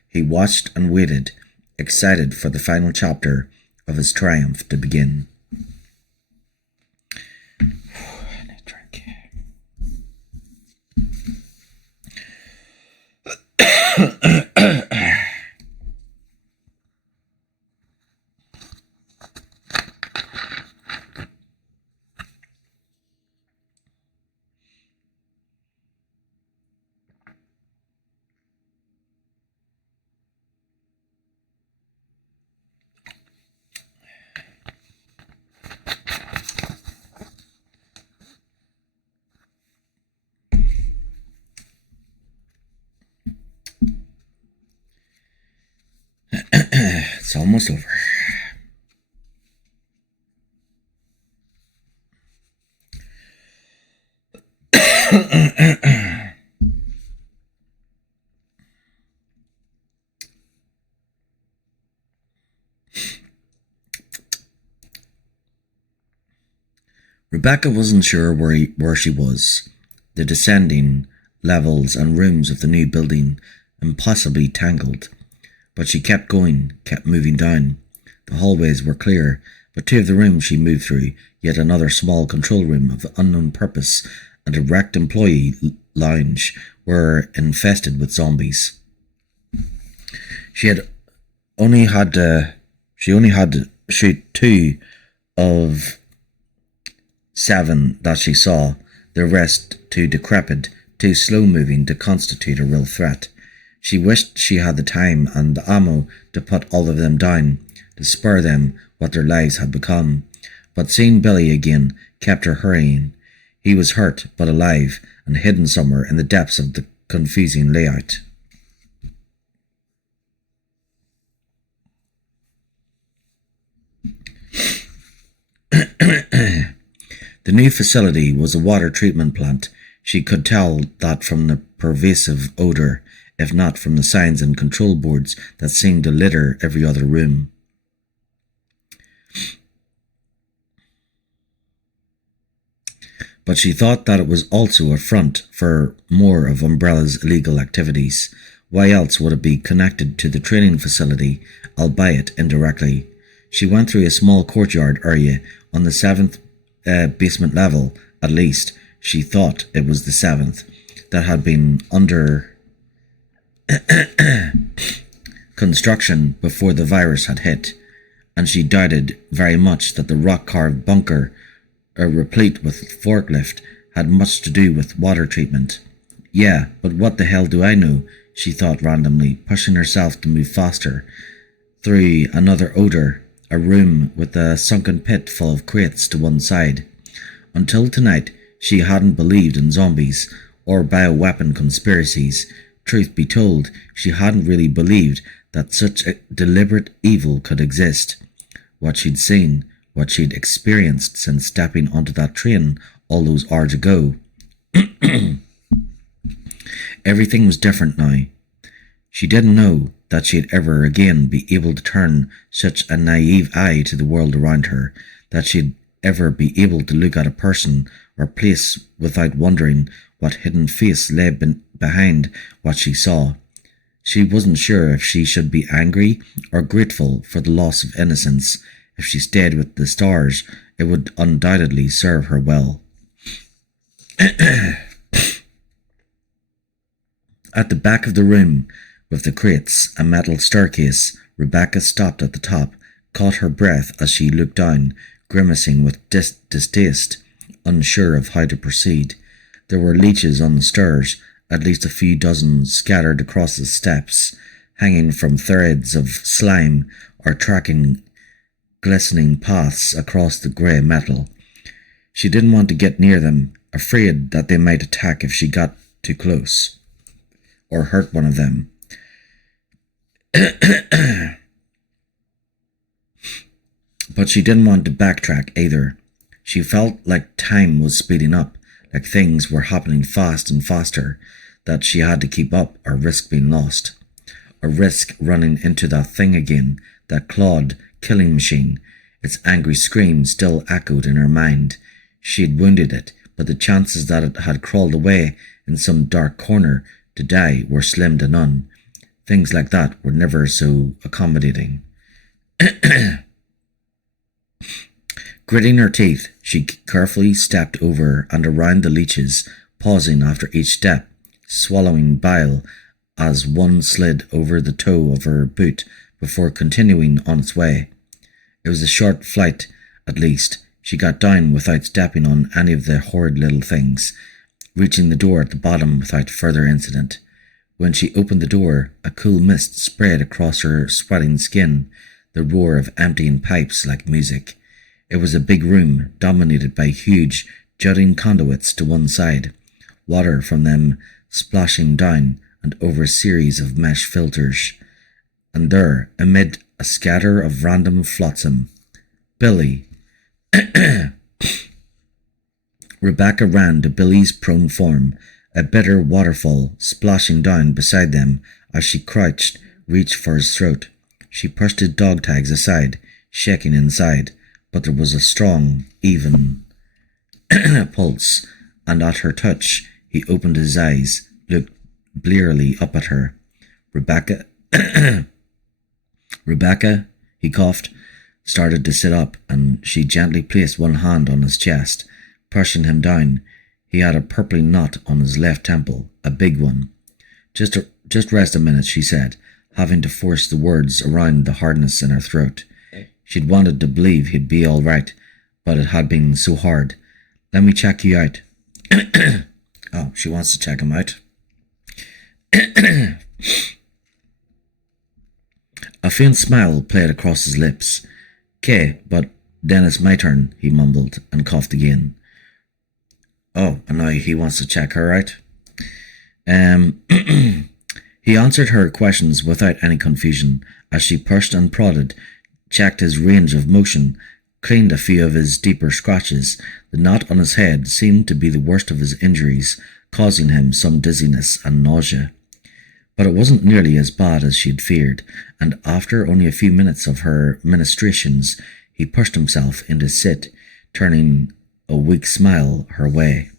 He watched and waited, excited for the final chapter of his triumph to begin. It's almost over. Rebecca wasn't sure where she was. The descending levels and rooms of the new building impossibly tangled. But she kept going, kept moving down. The hallways were clear, but two of the rooms she moved through, yet another small control room of unknown purpose and a wrecked employee lounge, were infested with zombies. She only had to shoot 2 of 7 that she saw, the rest too decrepit, too slow-moving to constitute a real threat. She wished she had the time and the ammo to put all of them down, to spare them what their lives had become. But seeing Billy again kept her hurrying. He was hurt but alive and hidden somewhere in the depths of the confusing layout. The new facility was a water treatment plant. She could tell that from the pervasive odour, if not from the signs and control boards that seemed to litter every other room. But she thought that it was also a front for more of Umbrella's illegal activities. Why else would it be connected to the training facility, albeit indirectly? She went through a small courtyard area on the 7th basement level, at least. She thought it was the 7th, that had been under construction before the virus had hit, and she doubted very much that the rock-carved bunker, replete with forklift, had much to do with water treatment. Yeah, but what the hell do I know? She thought randomly, pushing herself to move faster. Through another odour, a room with a sunken pit full of crates to one side. Until tonight, she hadn't believed in zombies or bioweapon conspiracies. Truth be told, she hadn't really believed that such a deliberate evil could exist. What she'd seen, what she'd experienced since stepping onto that train all those hours ago. Everything was different now. She didn't know that she'd ever again be able to turn such a naive eye to the world around her, that she'd ever be able to look at a person or place without wondering what hidden face lay behind what she saw. She wasn't sure if she should be angry or grateful for the loss of innocence. If she stayed with the stars, it would undoubtedly serve her well. At the back of the room, with the crates, a metal staircase, Rebecca stopped at the top, caught her breath as she looked down, grimacing with distaste, unsure of how to proceed. There were leeches on the stairs, at least a few dozen scattered across the steps, hanging from threads of slime or tracking glistening paths across the grey metal. She didn't want to get near them, afraid that they might attack if she got too close, or hurt one of them. But she didn't want to backtrack either. She felt like time was speeding up, like things were happening fast and faster, that she had to keep up or risk being lost. Or risk running into that thing again, that clawed killing machine. Its angry scream still echoed in her mind. She had wounded it, but the chances that it had crawled away in some dark corner to die were slim to none. Things like that were never so accommodating. Gritting her teeth, she carefully stepped over and around the leeches, pausing after each step, swallowing bile as one slid over the toe of her boot before continuing on its way. It was a short flight, at least. She got down without stepping on any of the horrid little things, reaching the door at the bottom without further incident. When she opened the door, a cool mist spread across her sweating skin, the roar of emptying pipes like music. It was a big room, dominated by huge, jutting conduits to one side, water from them splashing down and over a series of mesh filters. And there, amid a scatter of random flotsam, Billy. Rebecca ran to Billy's prone form, a bitter waterfall splashing down beside them as she crouched, reached for his throat. She pushed his dog tags aside, shaking inside, but there was a strong, even pulse, and at her touch he opened his eyes, looked blearily up at her. Rebecca, Rebecca, he coughed, started to sit up, and she gently placed one hand on his chest, pushing him down. He had a purply knot on his left temple, a big one. Just rest a minute, she said, having to force the words around the hardness in her throat. She'd wanted to believe he'd be all right, but it had been so hard. Let me check you out. Oh, she wants to check him out. A faint smile played across his lips. "'Kay, but then it's my turn," he mumbled, and coughed again. Oh, and now he wants to check her out. He answered her questions without any confusion, as she pushed and prodded, checked his range of motion, cleaned a few of his deeper scratches. The knot on his head seemed to be the worst of his injuries, causing him some dizziness and nausea. But it wasn't nearly as bad as she'd feared, and after only a few minutes of her ministrations, he pushed himself into sit, turning a weak smile her way.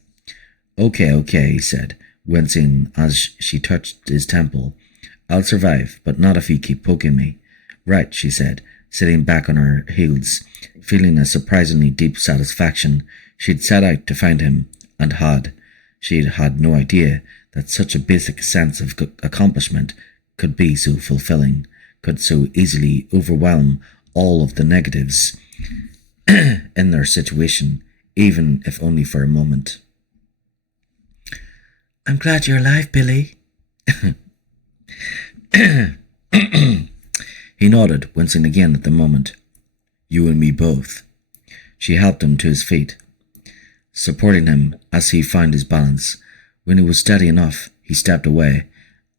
Okay, he said, wincing as she touched his temple. "I'll survive, but not if you keep poking me." "Right," she said, sitting back on her heels, feeling a surprisingly deep satisfaction. She'd set out to find him, and had. She'd had no idea that such a basic sense of accomplishment could be so fulfilling, could so easily overwhelm all of the negatives in their situation, even if only for a moment. "I'm glad you're alive, Billy." He nodded, wincing again at the moment. "You and me both." She helped him to his feet, supporting him as he found his balance. When he was steady enough, he stepped away,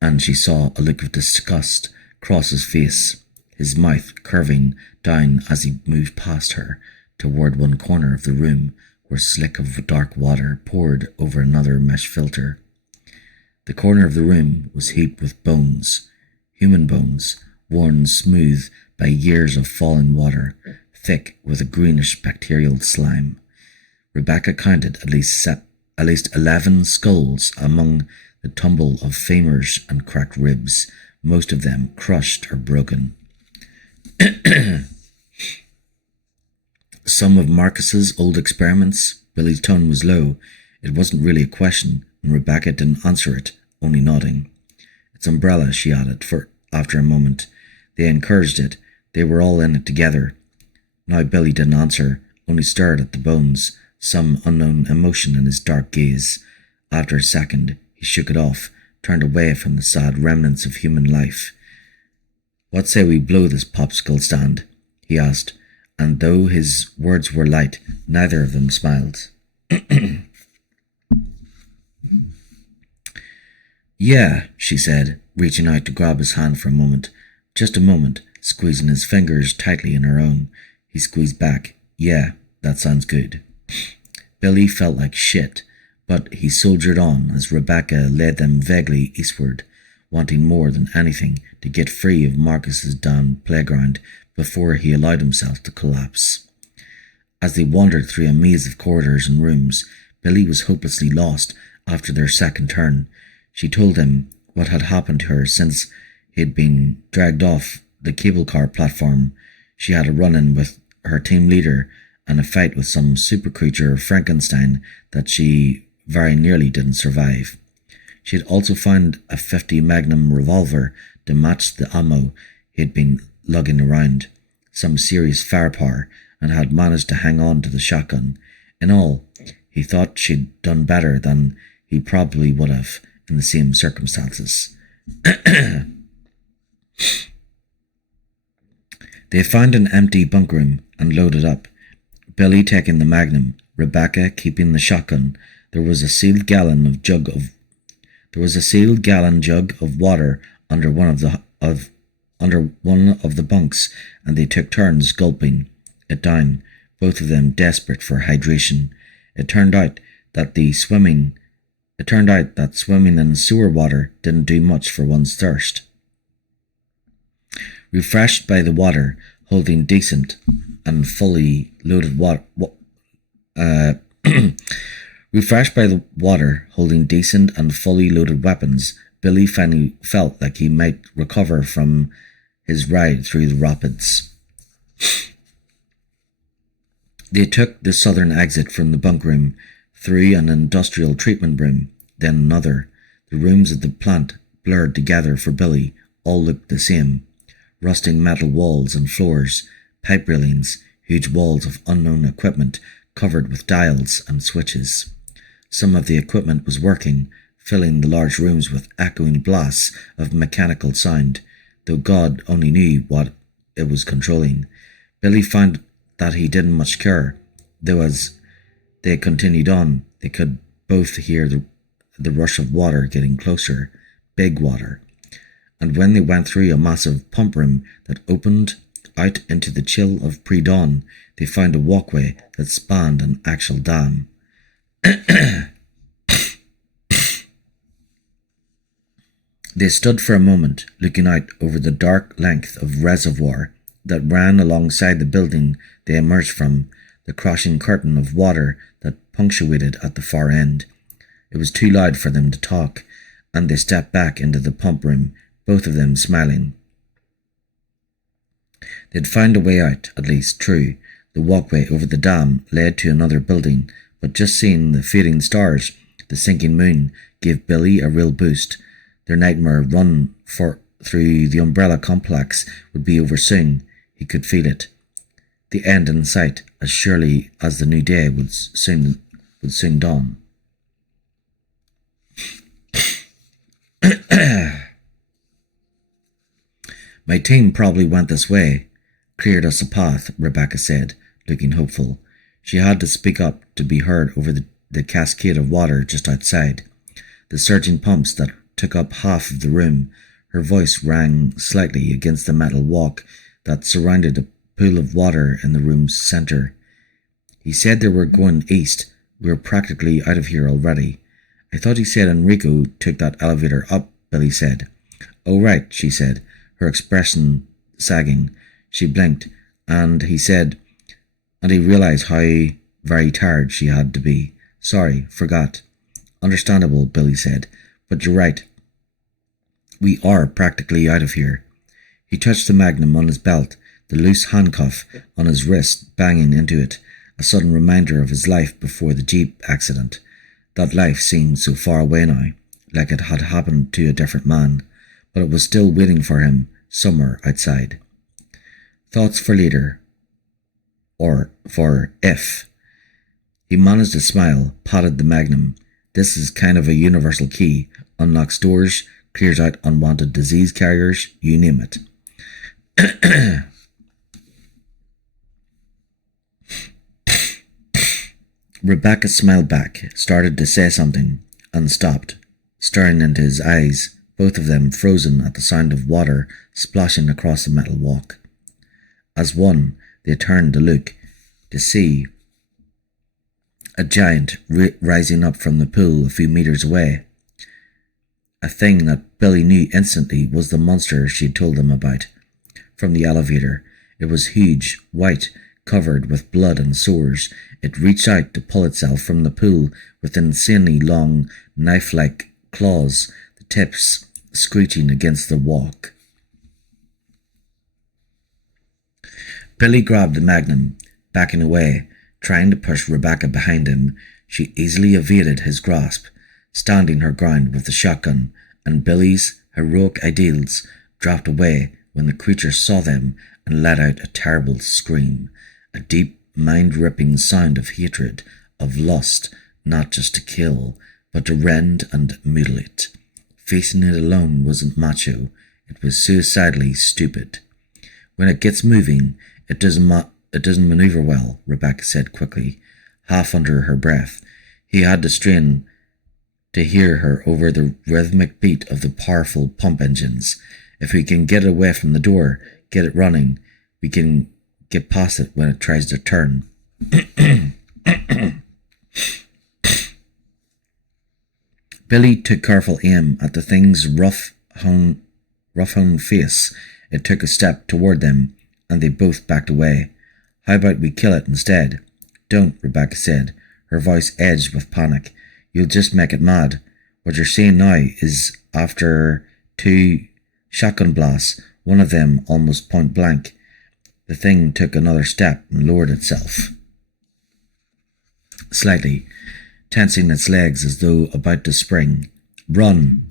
and she saw a look of disgust cross his face, his mouth curving down as he moved past her toward one corner of the room where a slick of dark water poured over another mesh filter. The corner of the room was heaped with bones, human bones, worn smooth by years of falling water, thick with a greenish bacterial slime. Rebecca counted at least 11 skulls among the tumble of femurs and cracked ribs, most of them crushed or broken. Some of Marcus's old experiments, Billy's tone was low. It wasn't really a question, and Rebecca didn't answer it, only nodding. It's umbrella, she added, after a moment. They encouraged it. They were all in it together. Now Billy didn't answer, only stared at the bones, some unknown emotion in his dark gaze. After a second, he shook it off, turned away from the sad remnants of human life. "What say we blow this popsicle stand?" he asked, and though his words were light, neither of them smiled. "Yeah," she said, reaching out to grab his hand for a moment. Just a moment, squeezing his fingers tightly in her own. He squeezed back. "Yeah, that sounds good." Billy felt like shit, but he soldiered on as Rebecca led them vaguely eastward, wanting more than anything to get free of Marcus's damned playground before he allowed himself to collapse. As they wandered through a maze of corridors and rooms, Billy was hopelessly lost after their second turn. She told him what had happened to her since he had been dragged off the cable car platform. She had a run-in with her team leader and a fight with some super creature Frankenstein that she very nearly didn't survive. She had also found a .50 Magnum revolver to match the ammo he had been lugging around, some serious firepower, and had managed to hang on to the shotgun. In all, he thought she'd done better than he probably would have in the same circumstances. They found an empty bunk room and loaded up, Billy taking the Magnum, Rebecca keeping the shotgun. There was a sealed gallon jug of water under one of the bunks, and they took turns gulping it down, both of them desperate for hydration. It turned out that swimming in sewer water didn't do much for one's thirst. Refreshed by the water holding decent and fully loaded weapons, Billy finally felt like he might recover from his ride through the rapids. They took the southern exit from the bunk room, through an industrial treatment room, then another. The rooms of the plant, blurred together for Billy, all looked the same. Rusting metal walls and floors, pipe railings, huge walls of unknown equipment covered with dials and switches. Some of the equipment was working, filling the large rooms with echoing blasts of mechanical sound, though God only knew what it was controlling. Billy found that he didn't much care, though as they continued on, they could both hear the rush of water getting closer, big water. And when they went through a massive pump room that opened out into the chill of pre-dawn, they found a walkway that spanned an actual dam. They stood for a moment, looking out over the dark length of reservoir that ran alongside the building they emerged from, the crashing curtain of water that punctuated at the far end. It was too loud for them to talk, and they stepped back into the pump room, both of them smiling. They'd found a way out, at least. True, the walkway over the dam led to another building, but just seeing the fading stars, the sinking moon, gave Billy a real boost. Their nightmare run through the umbrella complex would be over soon. He could feel it. The end in sight, as surely as the new day would soon dawn. "My team probably went this way, cleared us a path," Rebecca said, looking hopeful. She had to speak up to be heard over the cascade of water just outside, the surging pumps that took up half of the room. Her voice rang slightly against the metal walk that surrounded a pool of water in the room's centre. "He said they were going east. We're practically out of here already." "I thought he said Enrico took that elevator up," Billy said. "Oh, right," she said, her expression sagging. She blinked, and he realized how very tired she had to be. "Sorry, forgot." "Understandable," Billy said, "but you're right. We are practically out of here. He touched the magnum on his belt, the loose handcuff on his wrist banging into it, a sudden reminder of his life before the Jeep accident. That life seemed so far away now, like it had happened to a different man, but it was still waiting for him somewhere outside. Thoughts for later, or for if. He managed a smile, patted the magnum. This is kind of a universal key. Unlocks doors, clears out unwanted disease carriers, you name it. Rebecca smiled back, started to say something, and stopped, staring into his eyes, both of them frozen at the sound of water splashing across the metal walk. As one, they turned to look, to see a giant rising up from the pool a few meters away. A thing that Billy knew instantly was the monster she'd told them about. From the elevator, it was huge, white, covered with blood and sores. It reached out to pull itself from the pool with insanely long, knife-like claws, the tips screeching against the walk. Billy grabbed the magnum, backing away, trying to push Rebecca behind him. She easily evaded his grasp, standing her ground with the shotgun, and Billy's heroic ideals dropped away when the creature saw them and let out a terrible scream, a deep, mind-ripping sound of hatred, of lust, not just to kill, but to rend and mutilate. Facing it alone wasn't macho, it was suicidally stupid. When it gets moving, it doesn't maneuver well, Rebecca said quickly, half under her breath. He had to strain to hear her over the rhythmic beat of the powerful pump engines. If we can get it away from the door, get it running, we can get past it when it tries to turn. Billy took careful aim at the thing's rough-hewn face. It took a step toward them, and they both backed away. How about we kill it instead? Don't, Rebecca said, her voice edged with panic. You'll just make it mad. What you're saying now is after 2 shotgun blasts, one of them almost point blank. The thing took another step and lowered itself slightly, tensing its legs as though about to spring. Run!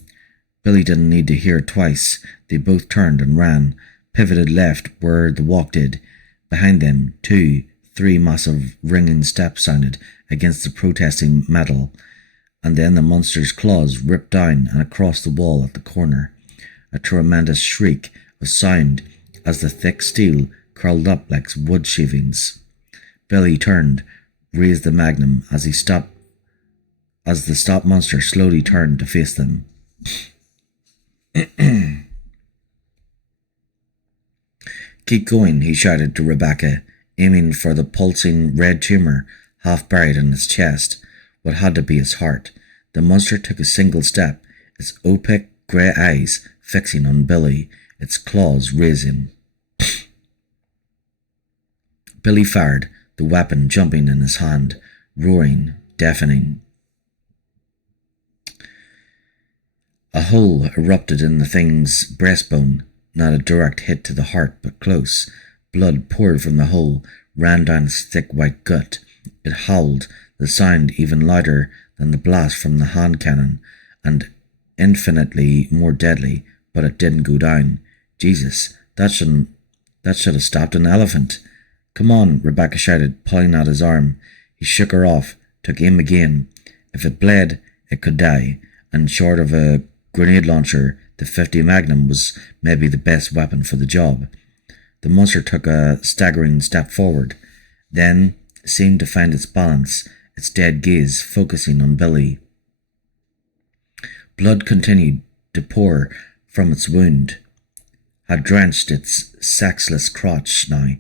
Billy didn't need to hear it twice. They both turned and ran, pivoted left where the walk did. Behind them, 2, 3 massive ringing steps sounded against the protesting metal, and then the monster's claws ripped down and across the wall at the corner. A tremendous shriek of sound as the thick steel curled up like wood shavings. Billy turned, raised the magnum as the stopped monster slowly turned to face them. Keep going, he shouted to Rebecca, aiming for the pulsing red tumor half buried in its chest, what had to be its heart. The monster took a single step, its opaque grey eyes fixing on Billy, its claws raising. Billy fired, the weapon jumping in his hand, roaring, deafening. A hole erupted in the thing's breastbone, not a direct hit to the heart, but close. Blood poured from the hole, ran down its thick white gut. It howled, the sound even louder than the blast from the hand cannon, and infinitely more deadly, but it didn't go down. Jesus, that should have stopped an elephant. Come on, Rebecca shouted, pulling at his arm. He shook her off, took aim again. If it bled, it could die, and short of a grenade launcher, the .50 Magnum was maybe the best weapon for the job. The monster took a staggering step forward, then seemed to find its balance, its dead gaze focusing on Billy. Blood continued to pour from its wound, had drenched its sexless crotch now,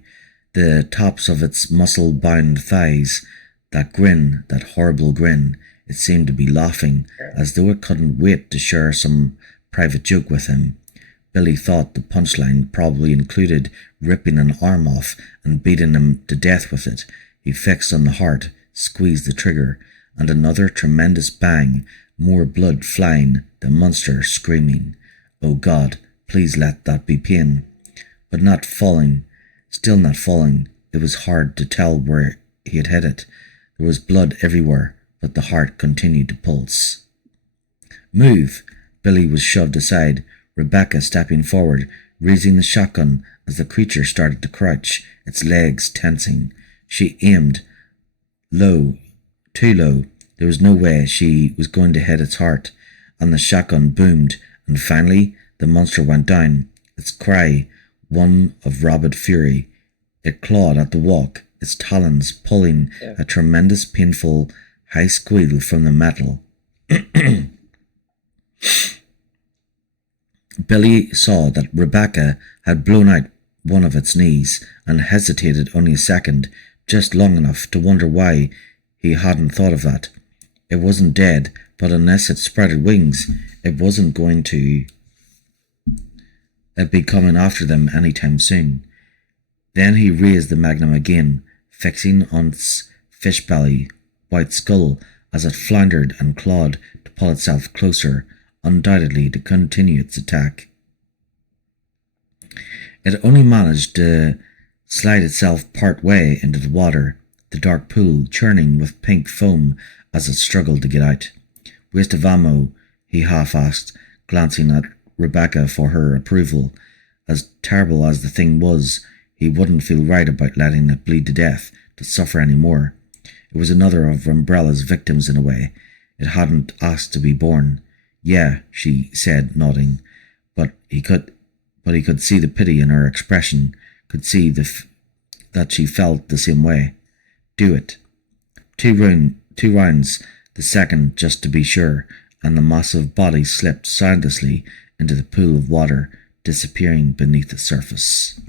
the tops of its muscle-bound thighs. That grin, that horrible grin, it seemed to be laughing, as though it couldn't wait to share some private joke with him. Billy thought the punchline probably included ripping an arm off and beating him to death with it. He fixed on the heart, squeezed the trigger, and another tremendous bang, more blood flying, the monster screaming. Oh God, please let that be pain. But not falling, still not falling. It was hard to tell where he had hit it. There was blood everywhere, but the heart continued to pulse. Move! Billy was shoved aside, Rebecca stepping forward, raising the shotgun as the creature started to crouch, its legs tensing. She aimed low, too low. There was no way she was going to hit its heart, and the shotgun boomed, and finally the monster went down, its cry one of rabid fury. It clawed at the walk, its talons pulling a tremendous, painful, high squeal from the metal. Billy saw that Rebecca had blown out one of its knees and hesitated only a second, just long enough to wonder why he hadn't thought of that. It wasn't dead, but unless it sprouted wings, it wasn't going to be coming after them any time soon. Then he raised the magnum again, fixing on its fish belly, white skull, as it floundered and clawed to pull itself closer, undoubtedly to continue its attack. It only managed to slide itself part way into the water, the dark pool churning with pink foam as it struggled to get out. Waste of ammo, he half asked, glancing at Rebecca for her approval. As terrible as the thing was, he wouldn't feel right about letting it bleed to death, to suffer any more. It was another of Umbrella's victims in a way. It hadn't asked to be born. Yeah, she said, nodding, but he could see the pity in her expression, could see that she felt the same way. Do it. Two rounds, the second just to be sure, and the massive body slipped soundlessly into the pool of water, disappearing beneath the surface.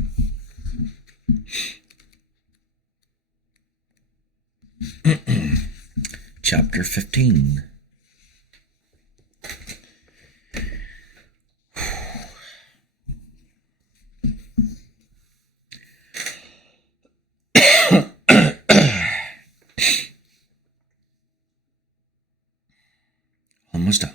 Chapter 15. Almost done.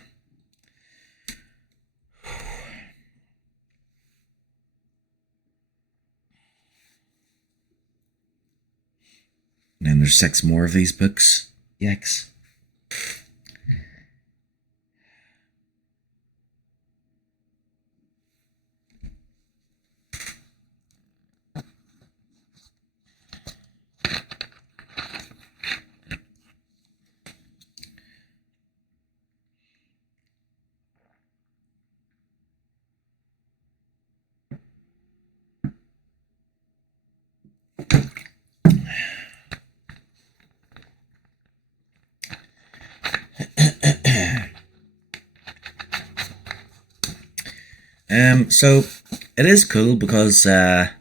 And then there's 6 more of these books. Yikes. So it is cool because so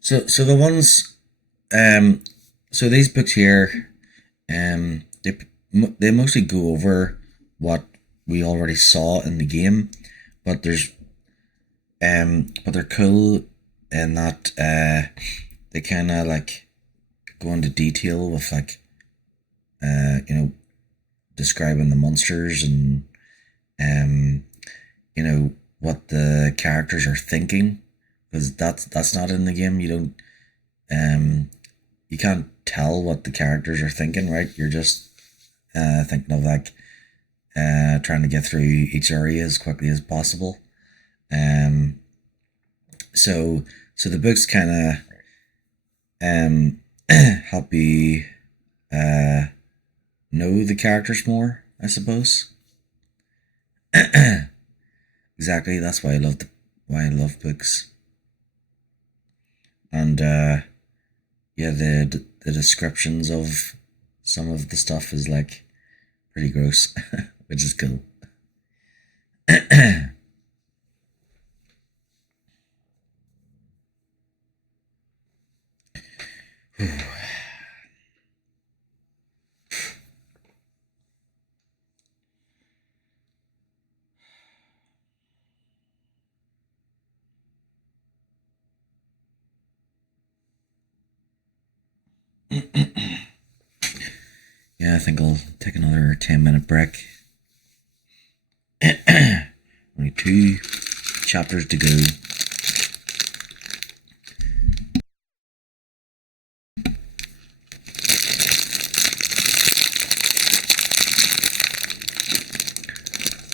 the ones so these books here they mostly go over what we already saw in the game, but they're cool in that they kind of like go into detail with like describing the monsters and what the characters are thinking, because that's not in the game. You can't tell what the characters are thinking, right? You're just thinking of like trying to get through each area as quickly as possible. So the books kind of help you know the characters more, I suppose. Exactly, that's why I love books. And the descriptions of some of the stuff is like pretty gross, which is cool. Yeah, I think I'll take another 10-minute break Only 2 chapters to go.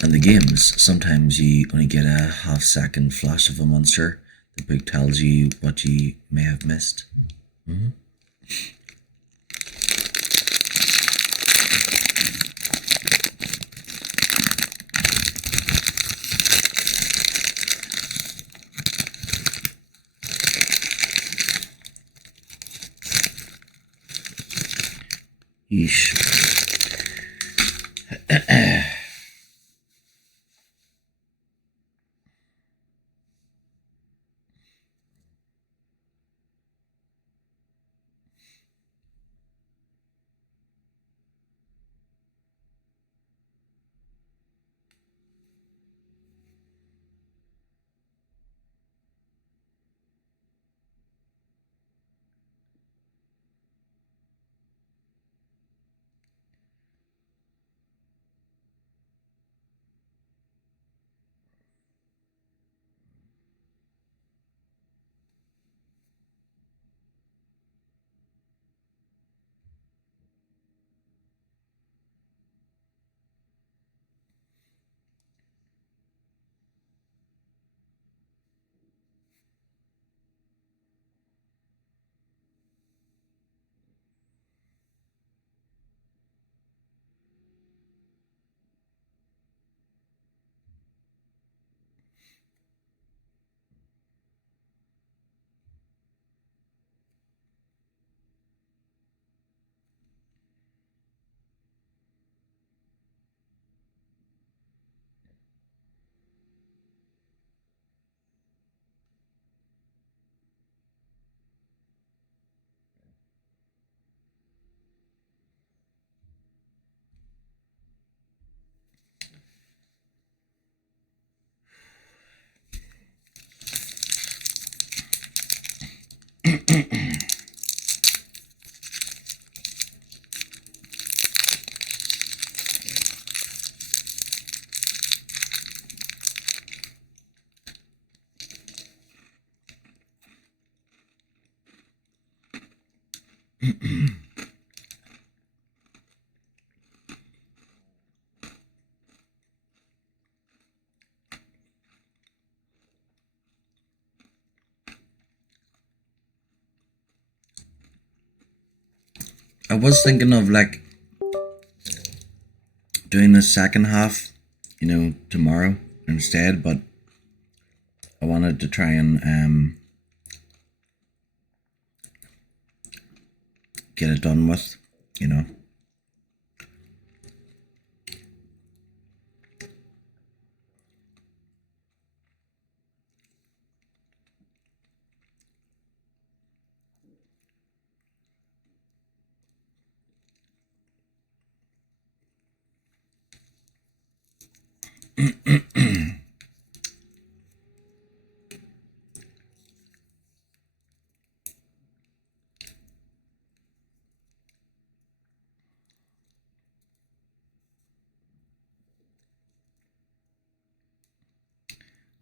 And the games, sometimes you only get a half-second flash of a monster. The book tells you what you may have missed. Yeesh. I was thinking of like doing the second half, tomorrow instead, but I wanted to try and get it done with,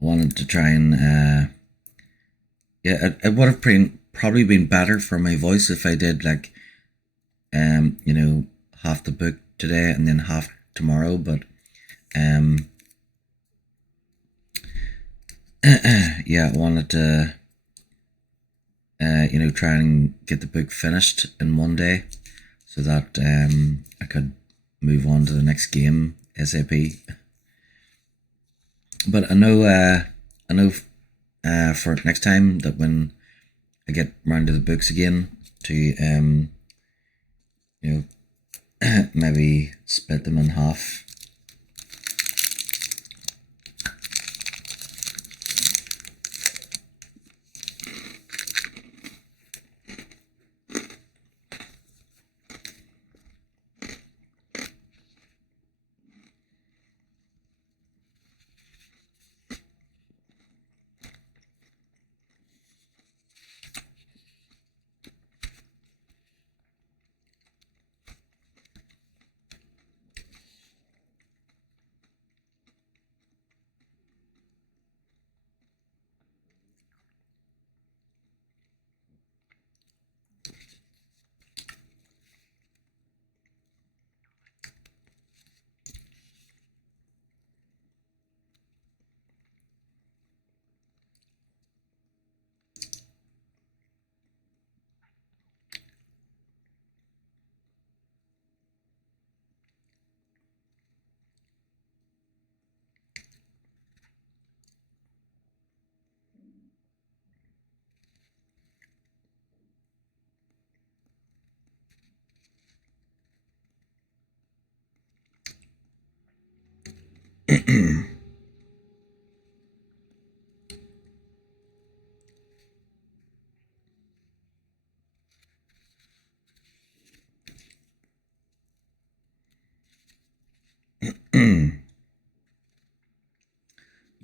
wanted to try and it would have probably been better for my voice if I did like half the book today and then half tomorrow, but yeah, I wanted to try and get the book finished in one day so that I could move on to the next game ASAP. But I know for next time that when I get round to the books again to maybe split them in half.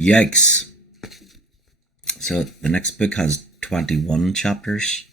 Yikes. So the next book has 21 chapters.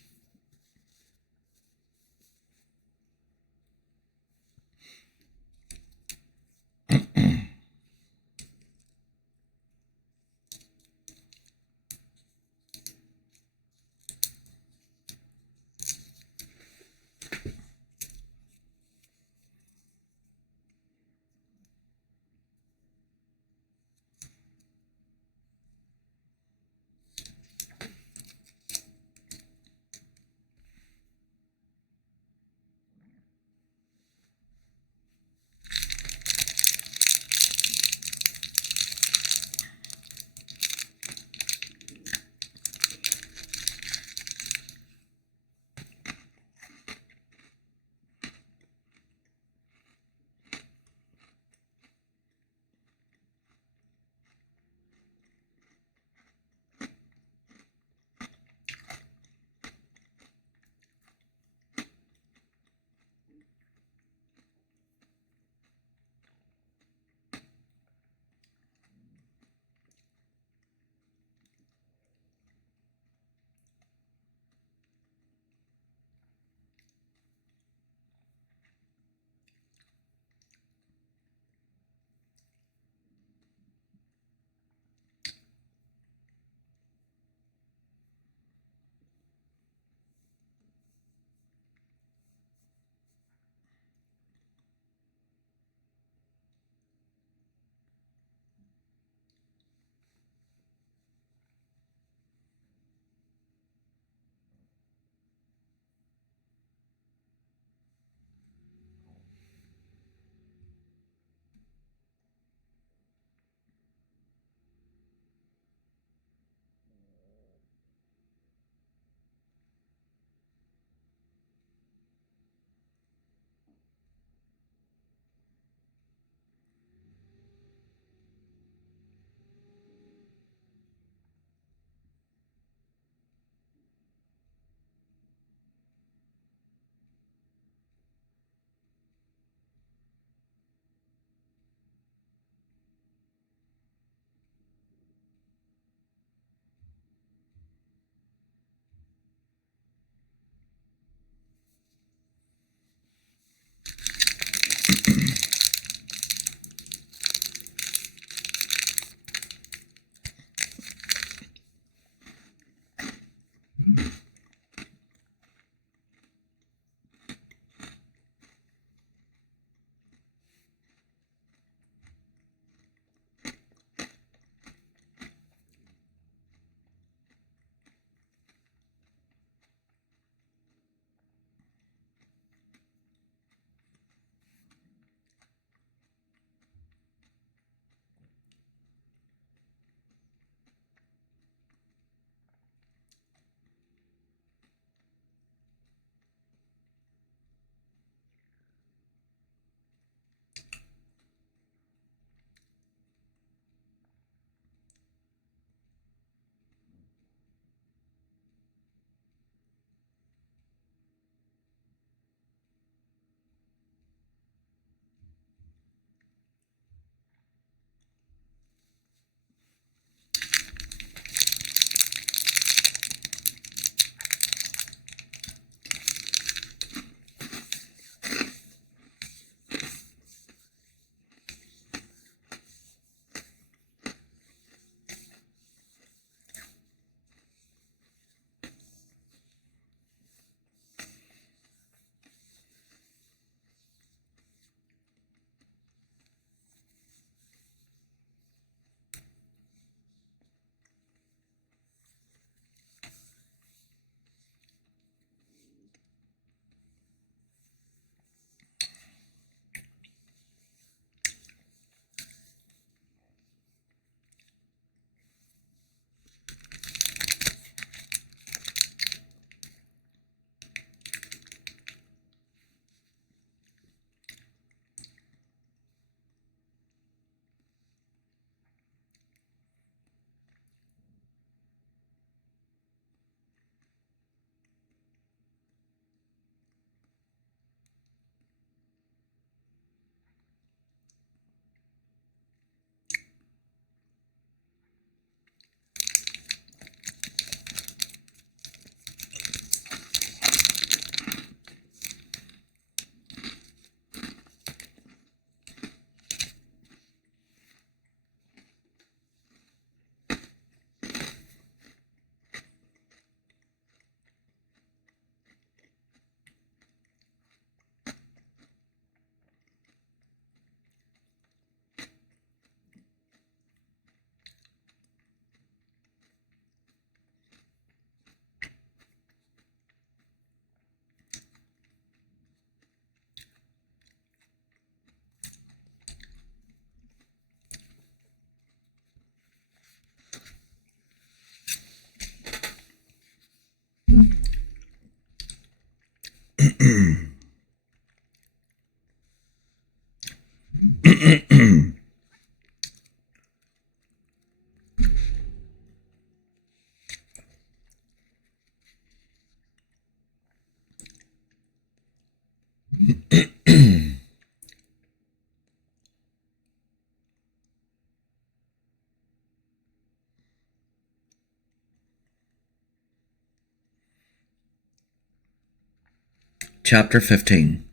Chapter 15.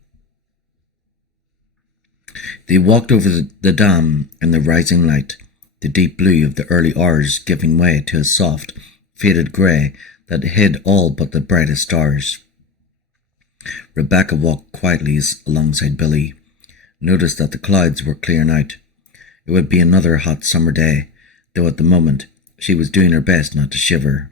They walked over the dam in the rising light, the deep blue of the early hours giving way to a soft, faded grey that hid all but the brightest stars. Rebecca walked quietly alongside Billy, noticed that the clouds were clearing out. It would be another hot summer day, though at the moment she was doing her best not to shiver.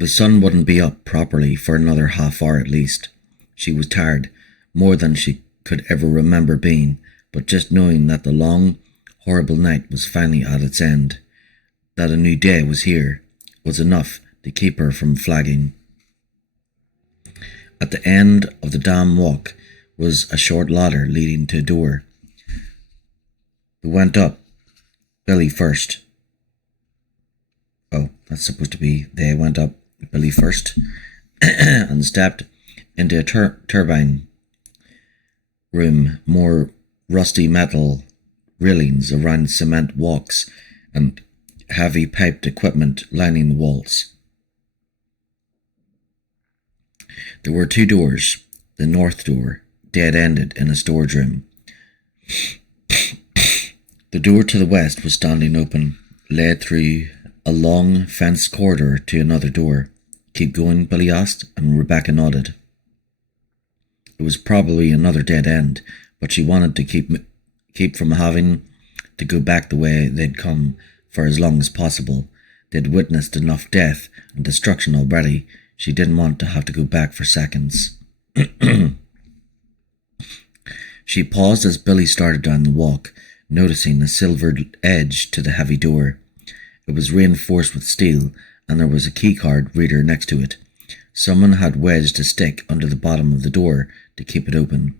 The sun wouldn't be up properly for another half hour at least. She was tired, more than she could ever remember being, but just knowing that the long, horrible night was finally at its end, that a new day was here, was enough to keep her from flagging. At the end of the dam walk was a short ladder leading to a door. They went up, Billy first. Oh, that's supposed to be they went up, Billy first, and stepped into a turbine room, more rusty metal railings around cement walks and heavy piped equipment lining the walls. There were two doors. The north door dead-ended in a storage room. The door to the west was standing open, led through a long fenced corridor to another door. Keep going, Billy asked, and Rebecca nodded. It was probably another dead end, but she wanted to keep from having to go back the way they'd come for as long as possible. They'd witnessed enough death and destruction already. She didn't want to have to go back for seconds. She paused as Billy started down the walk, noticing a silvered edge to the heavy door. It was reinforced with steel, and there was a keycard reader next to it. Someone had wedged a stick under the bottom of the door to keep it open.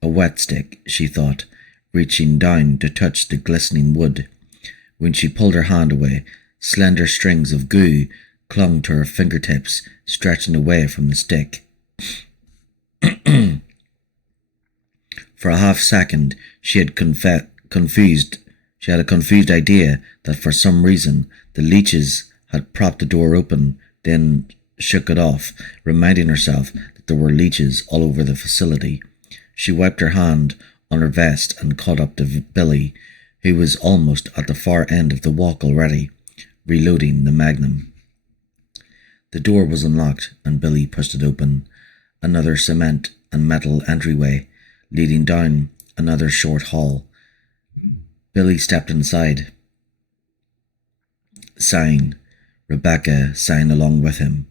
A wet stick, she thought, reaching down to touch the glistening wood. When she pulled her hand away, slender strings of goo clung to her fingertips, stretching away from the stick. For a half second, she had a confused idea that for some reason the leeches had propped the door open, then shook it off, reminding herself that there were leeches all over the facility. She wiped her hand on her vest and caught up to Billy, who was almost at the far end of the walk already, reloading the Magnum. The door was unlocked, and Billy pushed it open. Another cement and metal entryway, leading down another short hall. Billy stepped inside, sighing. Rebecca sang along with him.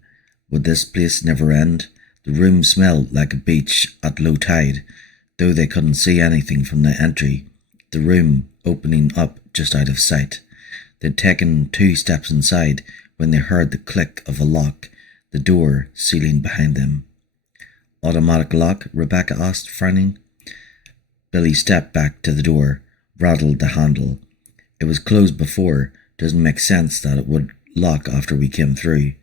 Would this place never end? The room smelled like a beach at low tide, though they couldn't see anything from the entry, the room opening up just out of sight. They'd taken 2 steps inside when they heard the click of a lock, the door sealing behind them. Automatic lock? Rebecca asked, frowning. Billy stepped back to the door, rattled the handle. It was closed before. Doesn't make sense that it would lock after we came through.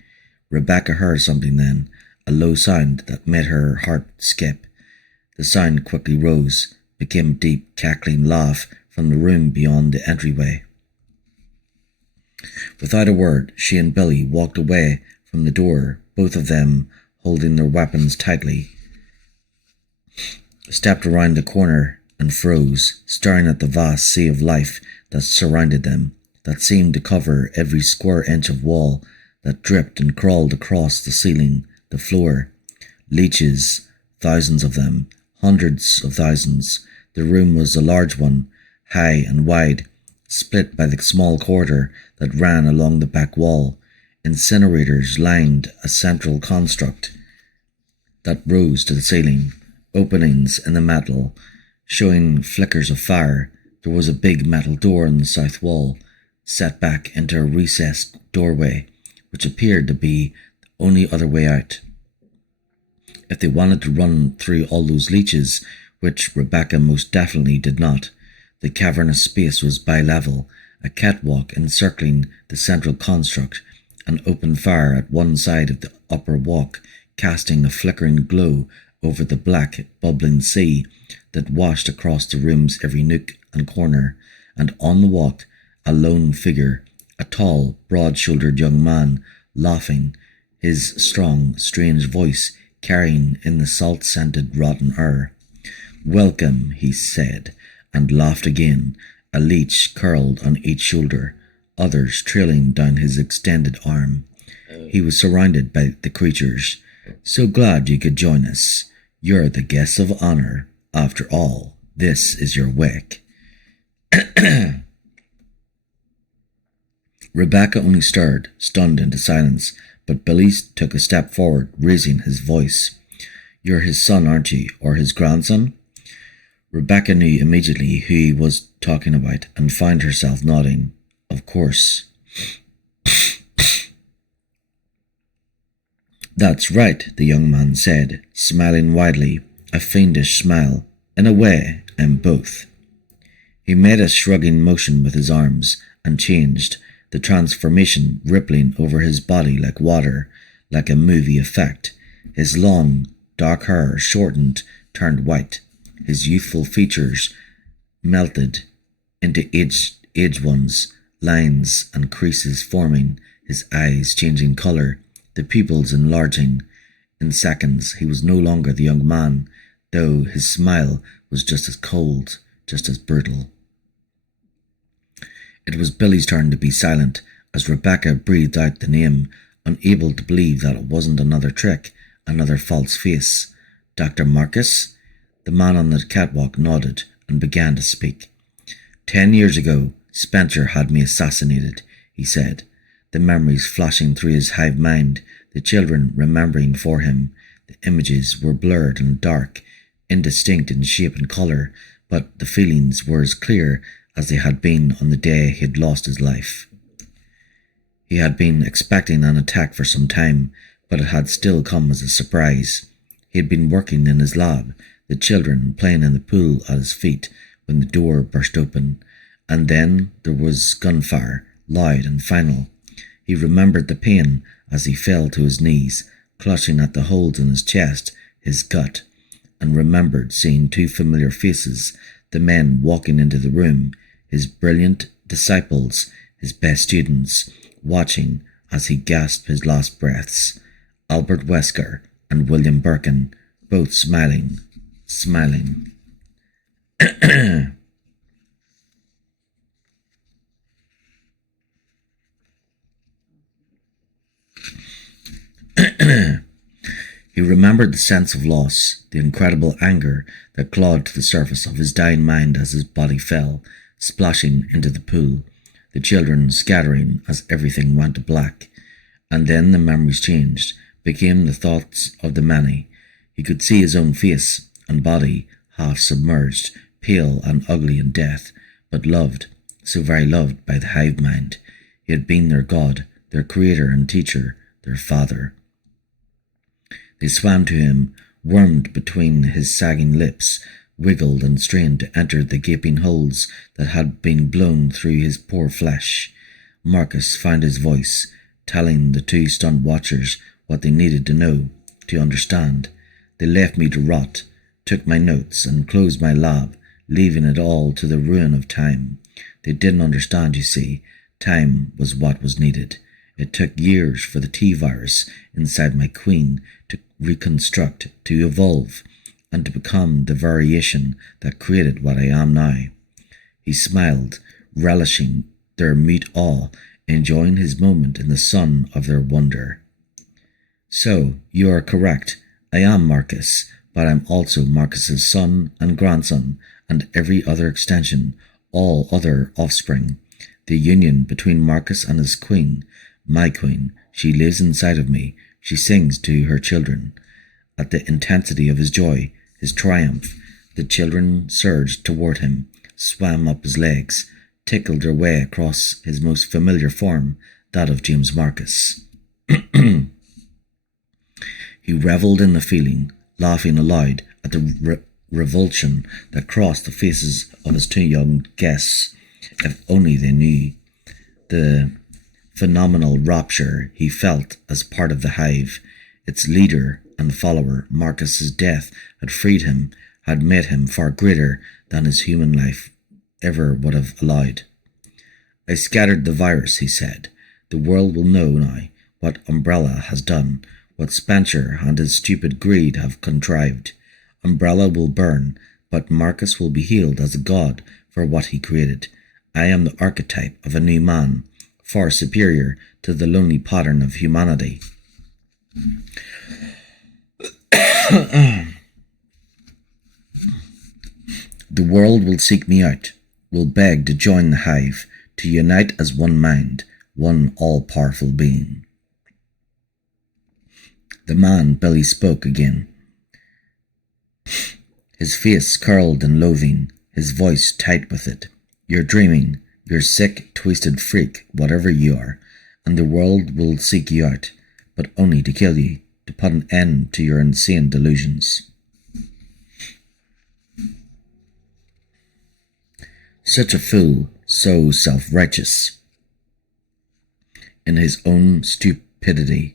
Rebecca heard something then, a low sound that made her heart skip. The sound quickly rose, became a deep, cackling laugh from the room beyond the entryway. Without a word, she and Billy walked away from the door, both of them holding their weapons tightly. Stepped around the corner and froze, staring at the vast sea of life that surrounded them, that seemed to cover every square inch of wall, that dripped and crawled across the ceiling, the floor. Leeches, thousands of them, hundreds of thousands. The room was a large one, high and wide, split by the small corridor that ran along the back wall. Incinerators lined a central construct that rose to the ceiling, openings in the metal, showing flickers of fire. There was a big metal door in the south wall, set back into a recessed doorway, which appeared to be the only other way out. If they wanted to run through all those leeches, which Rebecca most definitely did not, the cavernous space was bi-level, a catwalk encircling the central construct, an open fire at one side of the upper walk, casting a flickering glow over the black, bubbling sea that washed across the room's every nook and corner, and on the walk, a lone figure, a tall, broad-shouldered young man, laughing, his strong, strange voice carrying in the salt-scented rotten air. "Welcome," he said, and laughed again, a leech curled on each shoulder, others trailing down his extended arm. He was surrounded by the creatures. "So glad you could join us. You're the guests of honor. After all, this is your wake." Rebecca only stared, stunned into silence, but Billy took a step forward, raising his voice. "You're his son, aren't you, or his grandson?" Rebecca knew immediately who he was talking about and found herself nodding. "Of course." "That's right," the young man said, smiling widely, a fiendish smile. "In a way, I'm both." He made a shrugging motion with his arms and changed, the transformation rippling over his body like water, like a movie effect. His long, dark hair shortened, turned white. His youthful features melted into aged ones, lines and creases forming, his eyes changing colour, the pupils enlarging. In seconds he was no longer the young man, though his smile was just as cold, just as brutal. It was Billy's turn to be silent as Rebecca breathed out the name, unable to believe that it wasn't another trick, another false face. "Dr. Marcus?" The man on the catwalk nodded and began to speak. 10 years ago, Spencer had me assassinated," he said, the memories flashing through his hive mind, the children remembering for him. The images were blurred and dark, indistinct in shape and colour, but the feelings were as clear as they had been on the day he had lost his life. He had been expecting an attack for some time, but it had still come as a surprise. He had been working in his lab, the children playing in the pool at his feet, when the door burst open, and then there was gunfire, loud and final. He remembered the pain as he fell to his knees, clutching at the holes in his chest, his gut, and remembered seeing two familiar faces, the men walking into the room, his brilliant disciples, his best students, watching as he gasped his last breaths. Albert Wesker and William Birkin, both smiling. He remembered the sense of loss, the incredible anger that clawed to the surface of his dying mind as his body fell, splashing into the pool, the children scattering as everything went to black. And then the memories changed, became the thoughts of the many. He could see his own face and body, half submerged, pale and ugly in death, but loved, so very loved by the hive mind. He had been their god, their creator and teacher, their father. They swam to him, wormed between his sagging lips, wiggled and strained to enter the gaping holes that had been blown through his poor flesh. Marcus found his voice, telling the two stunned watchers what they needed to know, to understand. They left me to rot, took my notes and closed my lab, leaving it all to the ruin of time. They didn't understand, you see. Time was what was needed. It took years for the T-virus inside my queen to reconstruct, to evolve, and to become the variation that created what I am now. He smiled, relishing their mute awe, enjoying his moment in the sun of their wonder. "So, you are correct. I am Marcus, but I'm also Marcus's son and grandson, and every other extension, all other offspring. The union between Marcus and his queen, my queen, she lives inside of me. She sings to her children." At the intensity of his joy, his triumph, the children surged toward him, swam up his legs, tickled their way across his most familiar form, that of James Marcus. He revelled in the feeling, laughing aloud at the revulsion that crossed the faces of his two young guests. If only they knew the phenomenal rapture he felt as part of the hive. Its leader and follower, Marcus's death had freed him, had made him far greater than his human life ever would have allowed. I scattered the virus, he said. The world will know now what Umbrella has done, what Spencer and his stupid greed have contrived. Umbrella will burn, but Marcus will be healed as a god for what he created. I am the archetype of a new man, far superior to the lonely pattern of humanity. The world will seek me out, will beg to join the hive, to unite as one mind, one all-powerful being. The man, Billy, spoke again. His face curled in loathing, his voice tight with it. You're dreaming, you're sick, twisted freak, whatever you are, and the world will seek you out, but only to kill you, to put an end to your insane delusions. Such a fool, so self-righteous. In his own stupidity,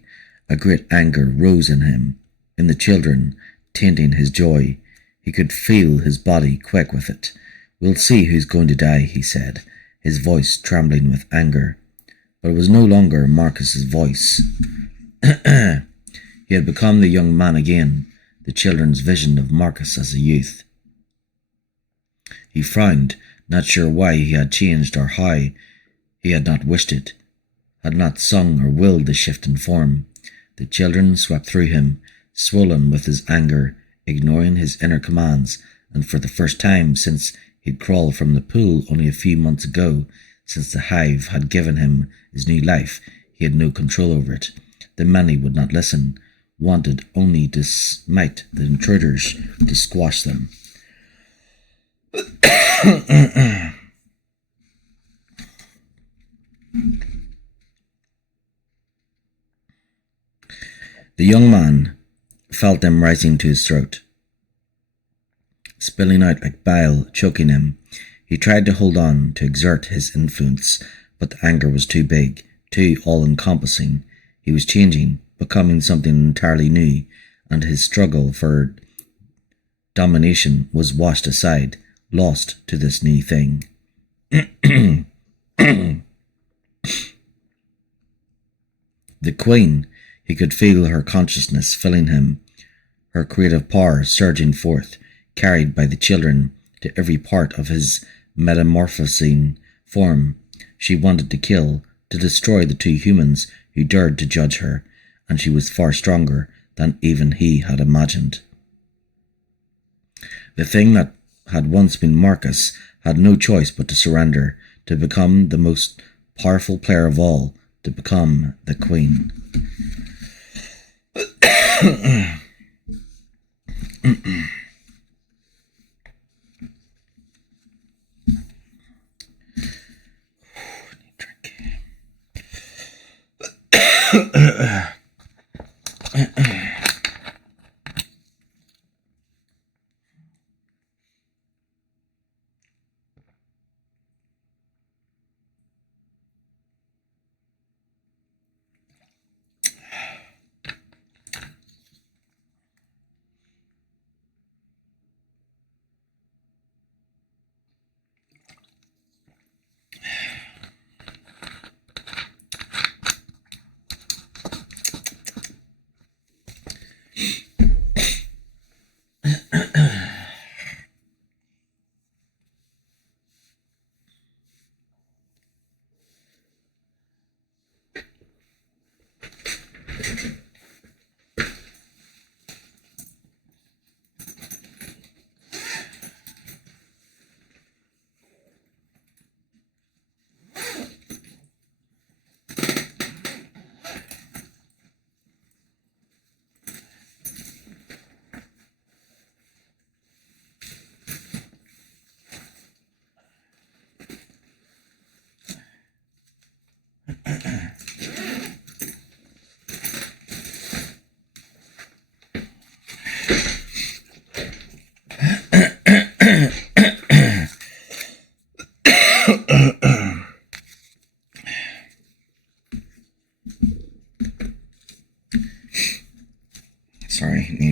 a great anger rose in him, in the children, tainting his joy. He could feel his body quake with it. We'll see who's going to die, he said, his voice trembling with anger. But it was no longer Marcus's voice. He had become the young man again, the children's vision of Marcus as a youth. He frowned, not sure why he had changed or how. He had not wished it, had not sung or willed the shift in form. The children swept through him, swollen with his anger, ignoring his inner commands, and for the first time since he'd crawled from the pool only a few months ago, since the hive had given him his new life, he had no control over it. The many would not listen, wanted only to smite the intruders, to squash them. The young man felt them rising to his throat, spilling out like bile, choking him. He tried to hold on, to exert his influence, but the anger was too big, too all-encompassing. He was changing, becoming something entirely new, and his struggle for domination was washed aside, lost to this new thing. The Queen, he could feel her consciousness filling him, her creative power surging forth, carried by the children to every part of his metamorphosing form. She wanted to kill, to destroy the two humans who dared to judge her, and she was far stronger than even he had imagined. The thing that had once been Marcus had no choice but to surrender, to become the most powerful player of all, to become the Queen.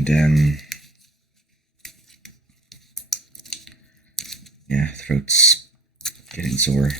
and yeah, throat's getting sore.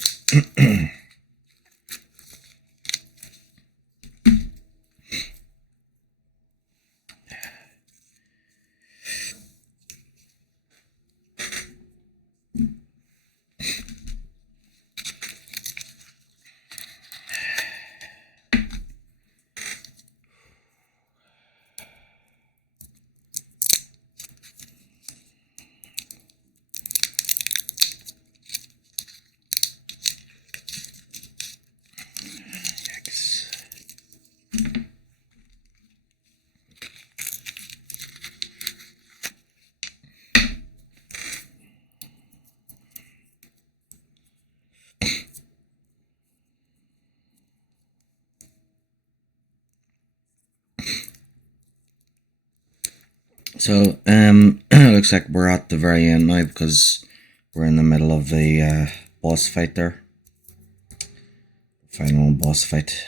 So, looks like we're at the very end now because we're in the middle of the boss fight there. Final boss fight.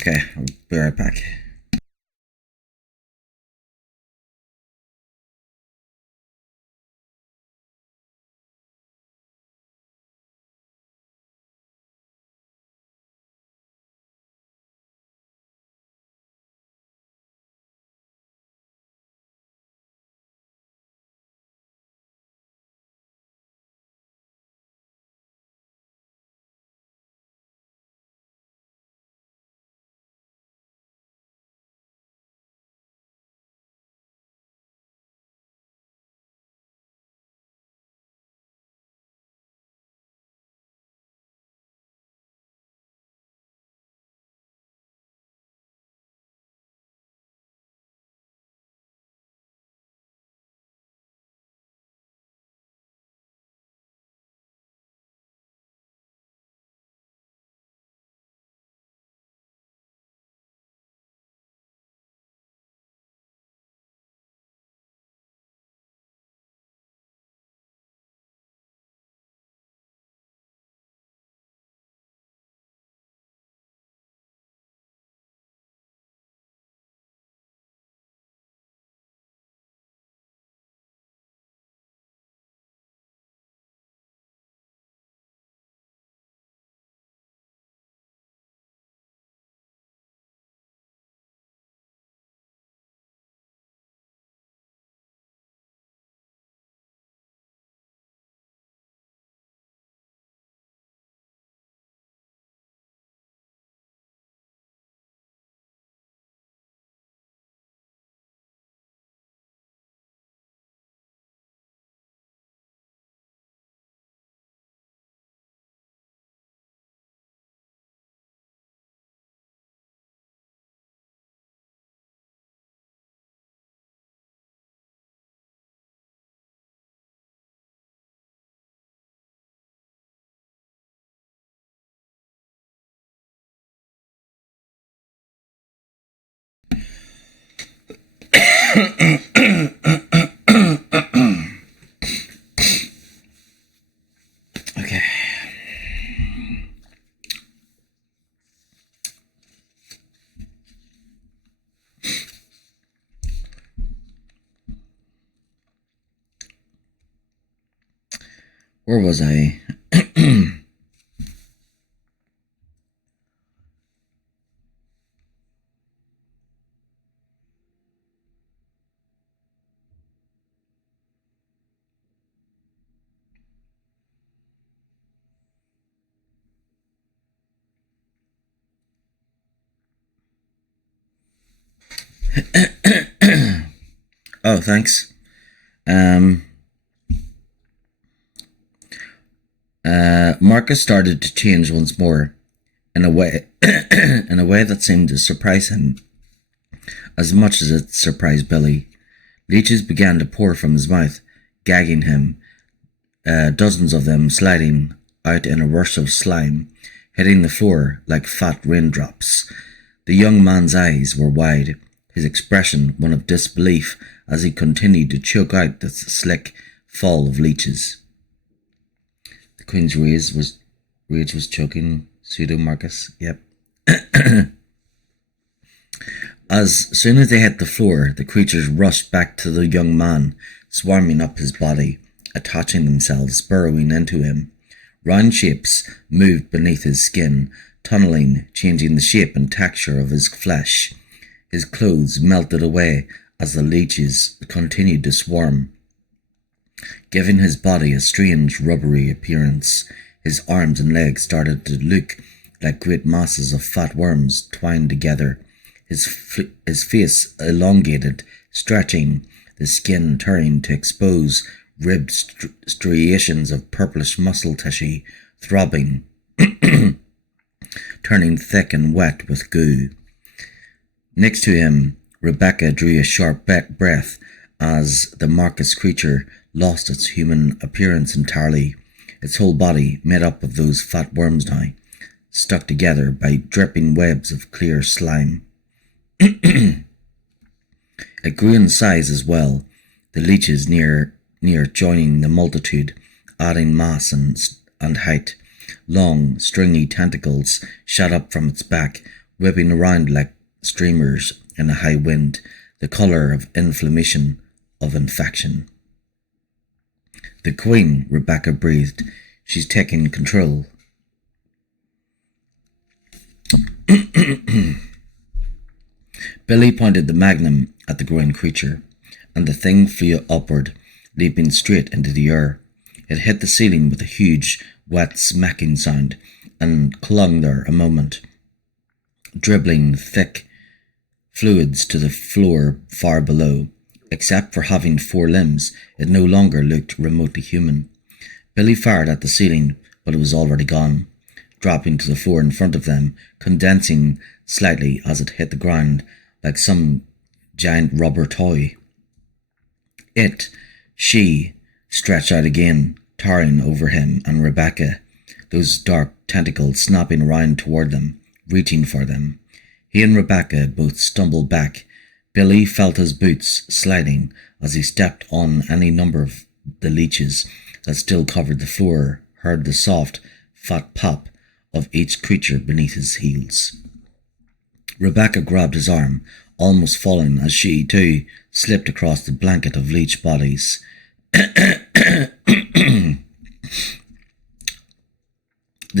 Okay, I'll be right back. Okay. Where was I? Oh, thanks. Marcus started to change once more, in a way, in a way that seemed to surprise him as much as it surprised Billy. Leeches began to pour from his mouth, gagging him, dozens of them sliding out in a rush of slime, hitting the floor like fat raindrops. The young man's eyes were wide, his expression one of disbelief as he continued to choke out the slick fall of leeches. The Queen's rage was choking pseudo Marcus. Yep. As soon as they hit the floor, the creatures rushed back to the young man, swarming up his body, attaching themselves, burrowing into him. Round shapes moved beneath his skin, tunneling, changing the shape and texture of his flesh. His clothes melted away as the leeches continued to swarm, giving his body a strange rubbery appearance. His arms and legs started to look like great masses of fat worms twined together. His face elongated, stretching, the skin turning to expose ribbed striations of purplish muscle tissue, throbbing, turning thick and wet with goo. Next to him, Rebecca drew a sharp breath as the Marcus creature lost its human appearance entirely, its whole body made up of those fat worms now, stuck together by dripping webs of clear slime. It grew in size as well, the leeches near joining the multitude, adding mass and height. Long, stringy tentacles shot up from its back, whipping around like streamers in a high wind, the colour of inflammation, of infection. The Queen, Rebecca breathed. She's taking control. Billy pointed the magnum at the growing creature, and the thing flew upward, leaping straight into the air. It hit the ceiling with a huge, wet smacking sound, and clung there a moment, dribbling thick fluids to the floor far below. Except for having 4 limbs, it no longer looked remotely human. Billy fired at the ceiling, but it was already gone, dropping to the floor in front of them, condensing slightly as it hit the ground like some giant rubber toy. She, stretched out again, towering over him and Rebecca, those dark tentacles snapping around toward them, reaching for them. He and Rebecca both stumbled back. Billy felt his boots sliding as he stepped on any number of the leeches that still covered the floor, heard the soft, fat pop of each creature beneath his heels. Rebecca grabbed his arm, almost falling as she, too, slipped across the blanket of leech bodies. The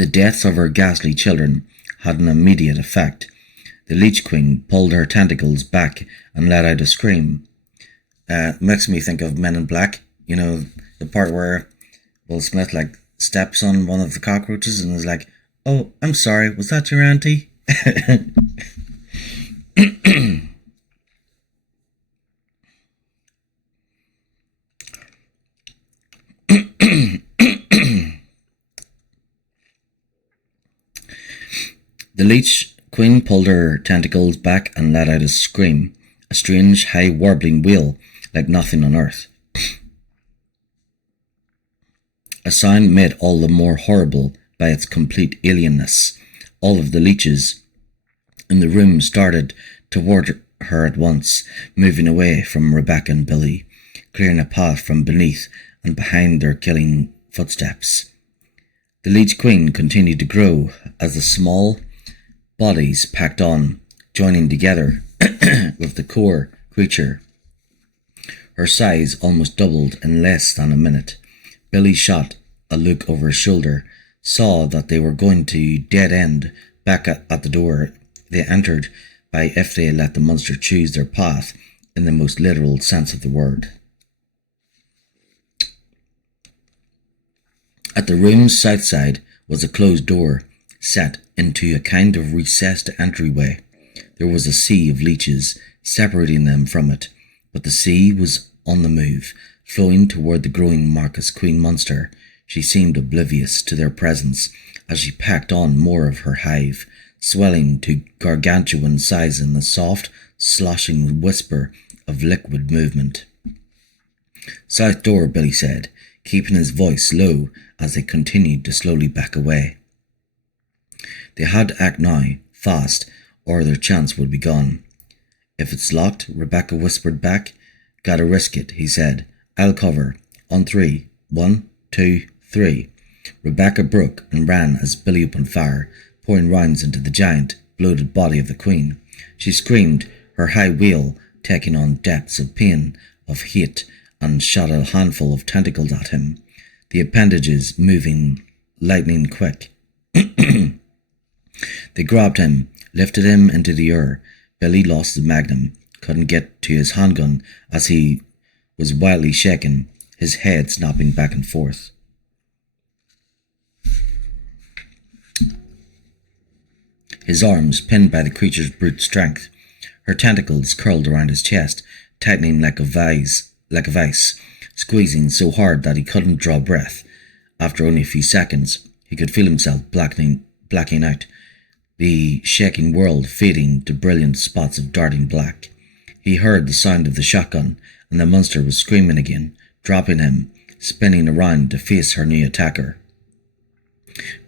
deaths of her ghastly children had an immediate effect. The Leech Queen pulled her tentacles back and let out a scream. Makes me think of Men in Black, you know, the part where Will Smith steps on one of the cockroaches and is like, "Oh, I'm sorry, was that your auntie?" The Leech Queen pulled her tentacles back and let out a scream, a strange, high, warbling wail like nothing on earth. A sound made all the more horrible by its complete alienness. All of the leeches in the room started toward her at once, moving away from Rebecca and Billy, clearing a path from beneath and behind their killing footsteps. The Leech Queen continued to grow as the small bodies packed on, joining together with the core creature. Her size almost doubled in less than a minute. Billy shot a look over his shoulder, saw that they were going to dead end back at the door they entered by if they let the monster choose their path in the most literal sense of the word. At the room's south side was a closed door, set into a kind of recessed entryway. There was a sea of leeches separating them from it, but the sea was on the move, flowing toward the growing Marcus Queen monster. She seemed oblivious to their presence as she packed on more of her hive, swelling to gargantuan size in the soft, sloshing whisper of liquid movement. "South door," Billy said, keeping his voice low as they continued to slowly back away. They had to act now, fast, or their chance would be gone. "If it's locked," Rebecca whispered back. "Gotta risk it," he said. "I'll cover. On 3. 1, 2, 3. Rebecca broke and ran as Billy opened fire, pouring rounds into the giant, bloated body of the queen. She screamed, her high wail taking on depths of pain, of hate, and shot a handful of tentacles at him, the appendages moving lightning quick. They grabbed him, lifted him into the air. Billy lost the magnum, couldn't get to his handgun as he was wildly shaken, his head snapping back and forth. His arms pinned by the creature's brute strength. Her tentacles curled around his chest, tightening like a vice, squeezing so hard that he couldn't draw breath. After only a few seconds, he could feel himself blacking out, the shaking world fading to brilliant spots of darting black. He heard the sound of the shotgun, and the monster was screaming again, dropping him, spinning around to face her new attacker.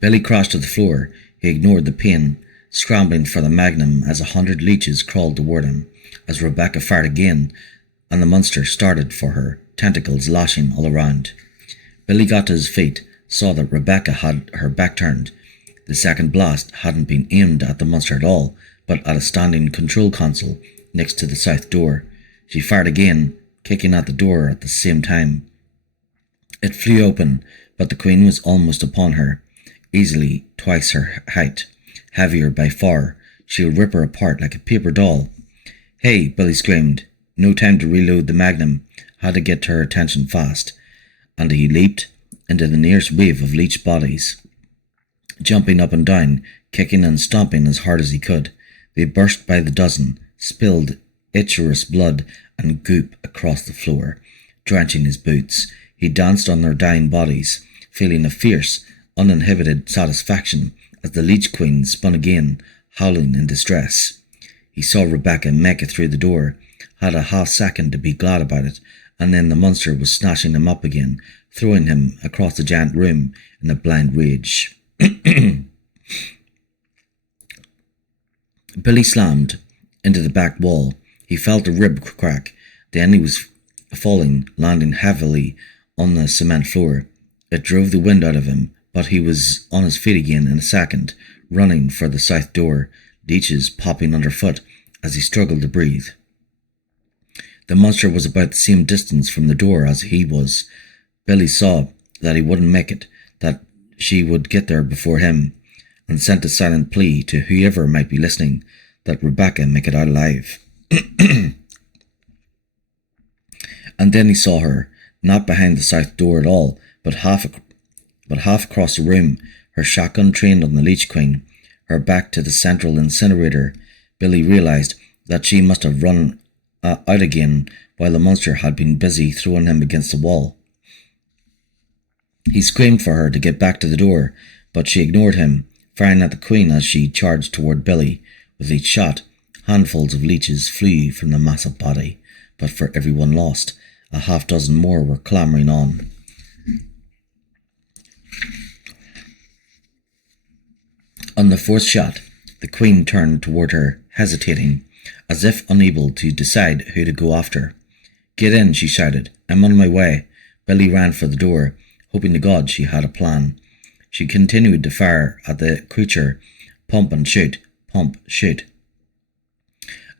Billy crashed to the floor. He ignored the pain, scrambling for the magnum as 100 leeches crawled toward him, as Rebecca fired again, and the monster started for her, tentacles lashing all around. Billy got to his feet, saw that Rebecca had her back turned. The second blast hadn't been aimed at the monster at all, but at a standing control console next to the south door. She fired again, kicking at the door at the same time. It flew open, but the queen was almost upon her, easily twice her height, heavier by far. She'll rip her apart like a paper doll. "Hey," Billy screamed. No time to reload the magnum, had to get her attention fast, and he leaped into the nearest wave of leech bodies, jumping up and down, kicking and stomping as hard as he could. They burst by the dozen, spilled itcherous blood and goop across the floor, drenching his boots. He danced on their dying bodies, feeling a fierce, uninhibited satisfaction as the leech queen spun again, howling in distress. He saw Rebecca make it through the door, had a half second to be glad about it, and then the monster was snatching him up again, throwing him across the giant room in a blind rage. Billy slammed into the back wall. He felt a rib crack. Then he was falling, landing heavily on the cement floor. It drove the wind out of him, but he was on his feet again in a second, running for the south door, leeches popping underfoot as he struggled to breathe. The monster was about the same distance from the door as he was. Billy saw that he wouldn't make it, that she would get there before him, and sent a silent plea to whoever might be listening that Rebecca make it out alive. And then he saw her, not behind the south door at all, but half across the room, her shotgun trained on the leech queen, her back to the central incinerator. Billy realized that she must have run out again while the monster had been busy throwing him against the wall. He screamed for her to get back to the door, but she ignored him, firing at the queen as she charged toward Billy. With each shot, handfuls of leeches flew from the massive body, but for everyone lost, a half dozen more were clambering on. On the fourth shot, the queen turned toward her, hesitating, as if unable to decide who to go after. "Get in," she shouted. "I'm on my way." Billy ran for the door, hoping to God she had a plan. She continued to fire at the creature, pump and shoot, pump, shoot.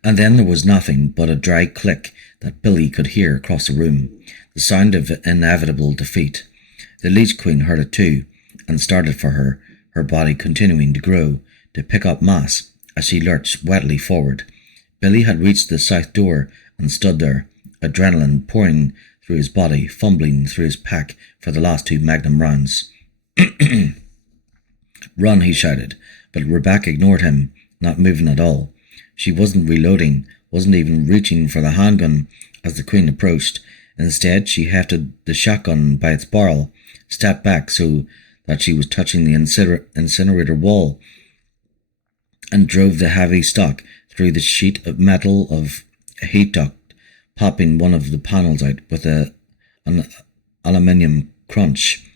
And then there was nothing but a dry click that Billy could hear across the room, the sound of inevitable defeat. The leech queen heard it too, and started for her, her body continuing to grow, to pick up mass as she lurched wetly forward. Billy had reached the south door and stood there, adrenaline pouring through his body, fumbling through his pack for the last 2 magnum rounds. "Run," he shouted, but Rebecca ignored him, not moving at all. She wasn't reloading, wasn't even reaching for the handgun as the Queen approached. Instead, she hefted the shotgun by its barrel, stepped back so that she was touching the incinerator wall, and drove the heavy stock through the sheet of metal of a heat duct, popping one of the panels out with an aluminium crunch.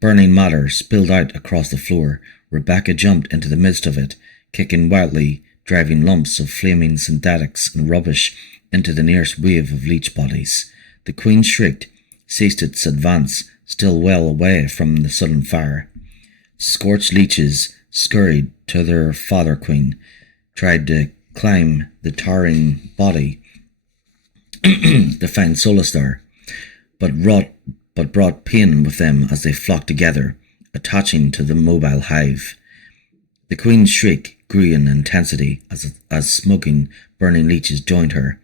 Burning matter spilled out across the floor. Rebecca jumped into the midst of it, kicking wildly, driving lumps of flaming synthetics and rubbish into the nearest wave of leech bodies. The Queen shrieked, ceased its advance, still well away from the sudden fire. Scorched leeches scurried to their father Queen, tried to climb the towering body to find solace there, but brought pain with them as they flocked together, attaching to the mobile hive. The Queen's shriek grew in intensity as smoking, burning leeches joined her,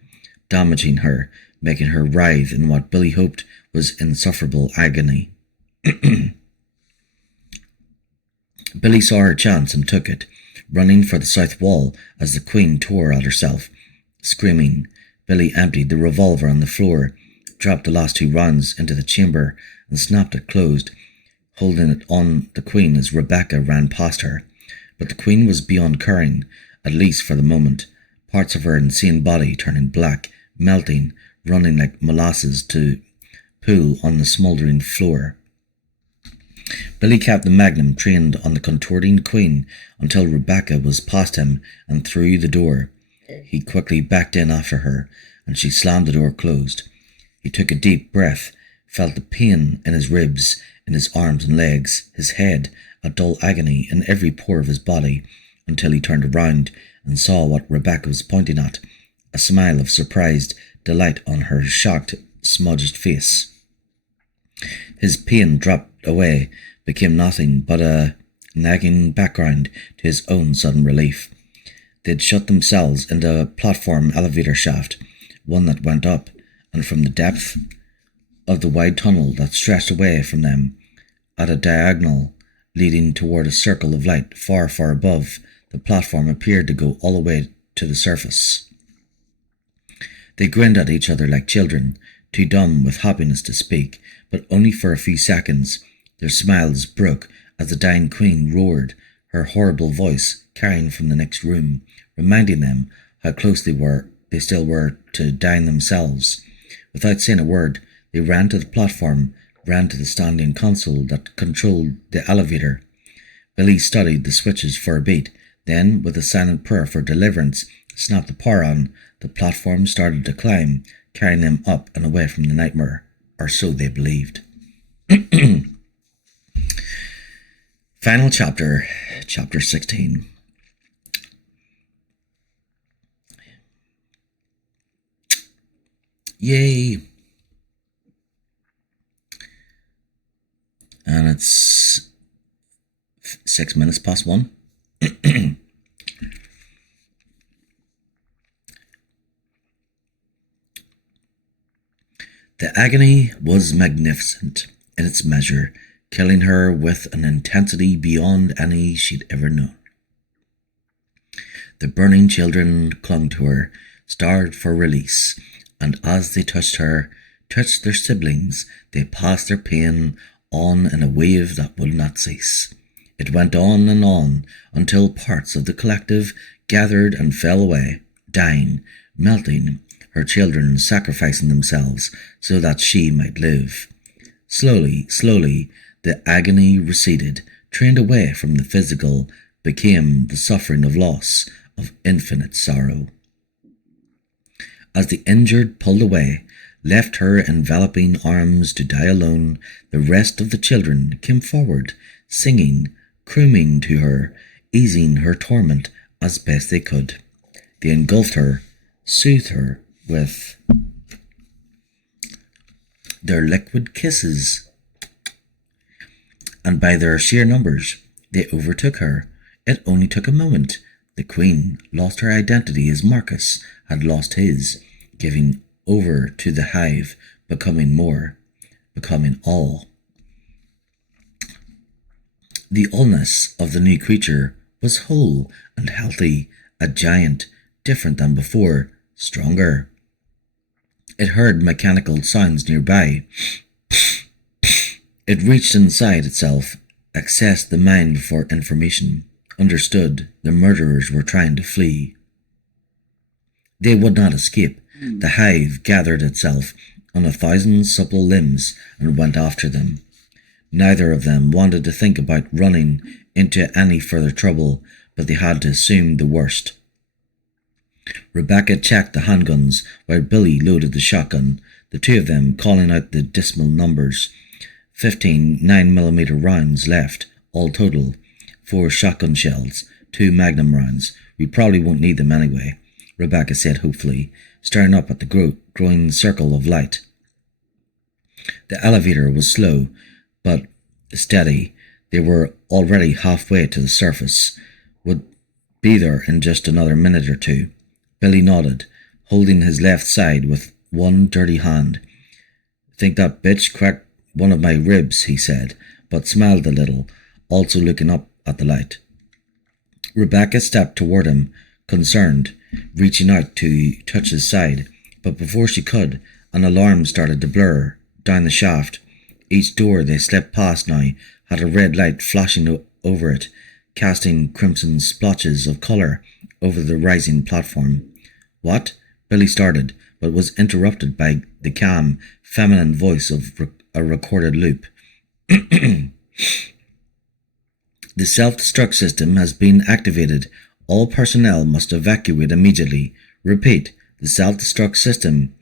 damaging her, making her writhe in what Billy hoped was insufferable agony. Billy saw her chance and took it, running for the south wall as the Queen tore at herself. Screaming, Billy emptied the revolver on the floor, dropped the last 2 rounds into the chamber, and snapped it closed, holding it on the Queen as Rebecca ran past her. But the Queen was beyond curing, at least for the moment, parts of her insane body turning black, melting, running like molasses to pool on the smouldering floor. Billy kept the magnum trained on the contorting Queen until Rebecca was past him and through the door. He quickly backed in after her, and she slammed the door closed. He took a deep breath, felt the pain in his ribs, in his arms and legs, his head, a dull agony in every pore of his body, until he turned around and saw what Rebecca was pointing at, a smile of surprised delight on her shocked, smudged face. His pain dropped away, became nothing but a nagging background to his own sudden relief. They'd shut themselves into a platform elevator shaft, one that went up, and from the depth of the wide tunnel that stretched away from them, at a diagonal leading toward a circle of light far, far above, the platform appeared to go all the way to the surface. They grinned at each other like children, too dumb with happiness to speak, but only for a few seconds. Their smiles broke as the dying Queen roared, her horrible voice carrying from the next room, reminding them how close they still were to dying themselves. Without saying a word, they ran to the platform, ran to the standing console that controlled the elevator. Billy studied the switches for a beat, then, with a silent prayer for deliverance, snapped the power on. The platform started to climb, carrying them up and away from the nightmare, or so they believed. Final chapter, chapter 16. Yay! And it's 6 minutes past 1. The agony was magnificent in its measure, killing her with an intensity beyond any she'd ever known. The burning children clung to her, starved for release, and as they touched her, touched their siblings, they passed their pain on in a wave that would not cease. It went on and on until parts of the collective gathered and fell away, dying, melting, her children sacrificing themselves so that she might live. Slowly, slowly, the agony receded, trained away from the physical, became the suffering of loss, of infinite sorrow. As the injured pulled away, left her enveloping arms to die alone, the rest of the children came forward, singing, crooming to her, easing her torment as best they could. They engulfed her, soothed her with their liquid kisses, and by their sheer numbers, they overtook her. It only took a moment. The Queen lost her identity as Marcus had lost his, giving over to the hive, becoming more, becoming all. The allness of the new creature was whole and healthy, a giant, different than before, stronger. It heard mechanical sounds nearby. It reached inside itself, accessed the mind for information, understood the murderers were trying to flee. They would not escape. The hive gathered itself on 1,000 supple limbs and went after them. Neither of them wanted to think about running into any further trouble, but they had to assume the worst. Rebecca checked the handguns while Billy loaded the shotgun, the two of them calling out the dismal numbers. 15 9mm rounds left, all total. 4 shotgun shells, 2 magnum rounds. We probably won't need them anyway, Rebecca said hopefully, staring up at the growing circle of light. The elevator was slow, but steady. They were already halfway to the surface. Would be there in just another minute or two. Billy nodded, holding his left side with one dirty hand. Think that bitch cracked one of my ribs, he said, but smiled a little, also looking up at the light. Rebecca stepped toward him, concerned, reaching out to touch his side, but before she could, an alarm started to blur down the shaft. Each door they slipped past now had a red light flashing over it, casting crimson splotches of colour over the rising platform. What? Billy started, but was interrupted by the calm, feminine voice of a recorded loop. The self-destruct system has been activated. All personnel must evacuate immediately. Repeat, the self-destruct system.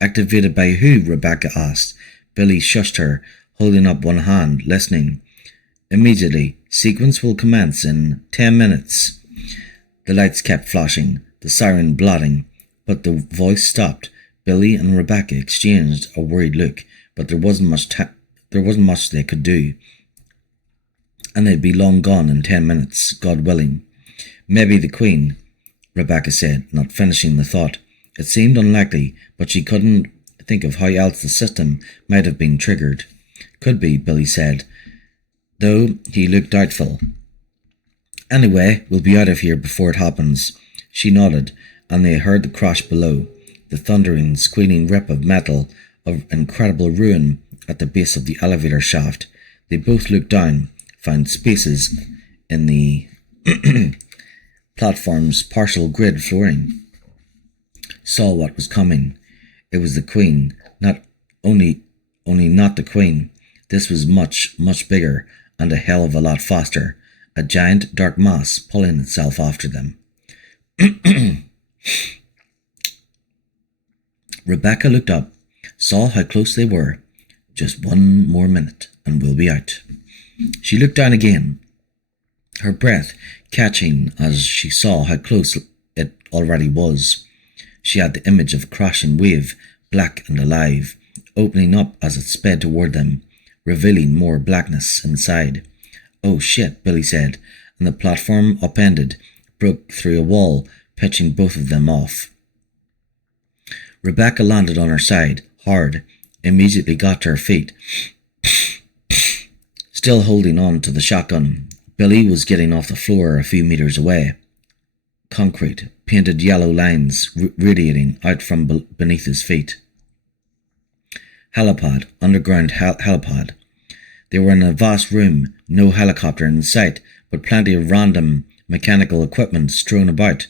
Activated by who? Rebecca asked. Billy shushed her, holding up one hand, listening. Immediately. Sequence will commence in 10 minutes. The lights kept flashing, the siren blating, but the voice stopped. Billy and Rebecca exchanged a worried look, but there wasn't much they could do. And they'd be long gone in 10 minutes, God willing. Maybe the Queen, Rebecca said, not finishing the thought. It seemed unlikely, but she couldn't think of how else the system might have been triggered. Could be, Billy said, though he looked doubtful. Anyway, we'll be out of here before it happens. She nodded, and they heard the crash below, the thundering, squealing rip of metal, of incredible ruin at the base of the elevator shaft. They both looked down, found spaces in the platform's partial grid flooring. Saw what was coming. It was the Queen, not only not the Queen. This was much, much bigger, and a hell of a lot faster. A giant dark mass pulling itself after them. Rebecca looked up, saw how close they were. Just one more minute, and we'll be out. She looked down again, her breath catching as she saw how close it already was. She had the image of a crashing wave, black and alive, opening up as it sped toward them, revealing more blackness inside. Oh shit, Billy said, and the platform upended, broke through a wall, pitching both of them off. Rebecca landed on her side, hard, immediately got to her feet, still holding on to the shotgun. Billy was getting off the floor a few meters away. Concrete, painted yellow lines radiating out from beneath his feet. Helipad, underground helipad. They were in a vast room, no helicopter in sight, but plenty of random mechanical equipment strewn about.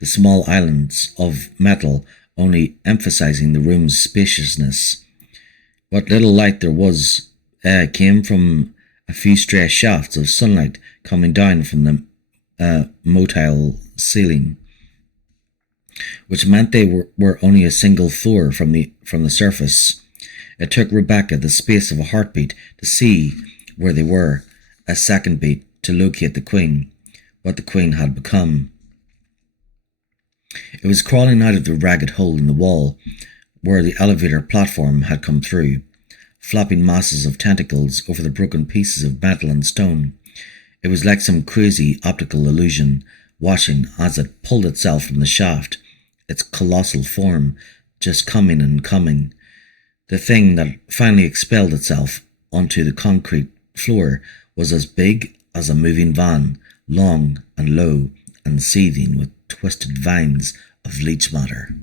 The small islands of metal only emphasizing the room's spaciousness. What little light there was came from a few stray shafts of sunlight coming down from the motel ceiling, which meant they were only a single floor from the surface. It took Rebecca the space of a heartbeat to see where they were, a second beat to locate the Queen, what the Queen had become. It was crawling out of the ragged hole in the wall where the elevator platform had come through, flapping masses of tentacles over the broken pieces of metal and stone. It was like some crazy optical illusion, watching as it pulled itself from the shaft, its colossal form just coming and coming. The thing that finally expelled itself onto the concrete floor was as big as a moving van, long and low and seething with twisted vines of leech matter.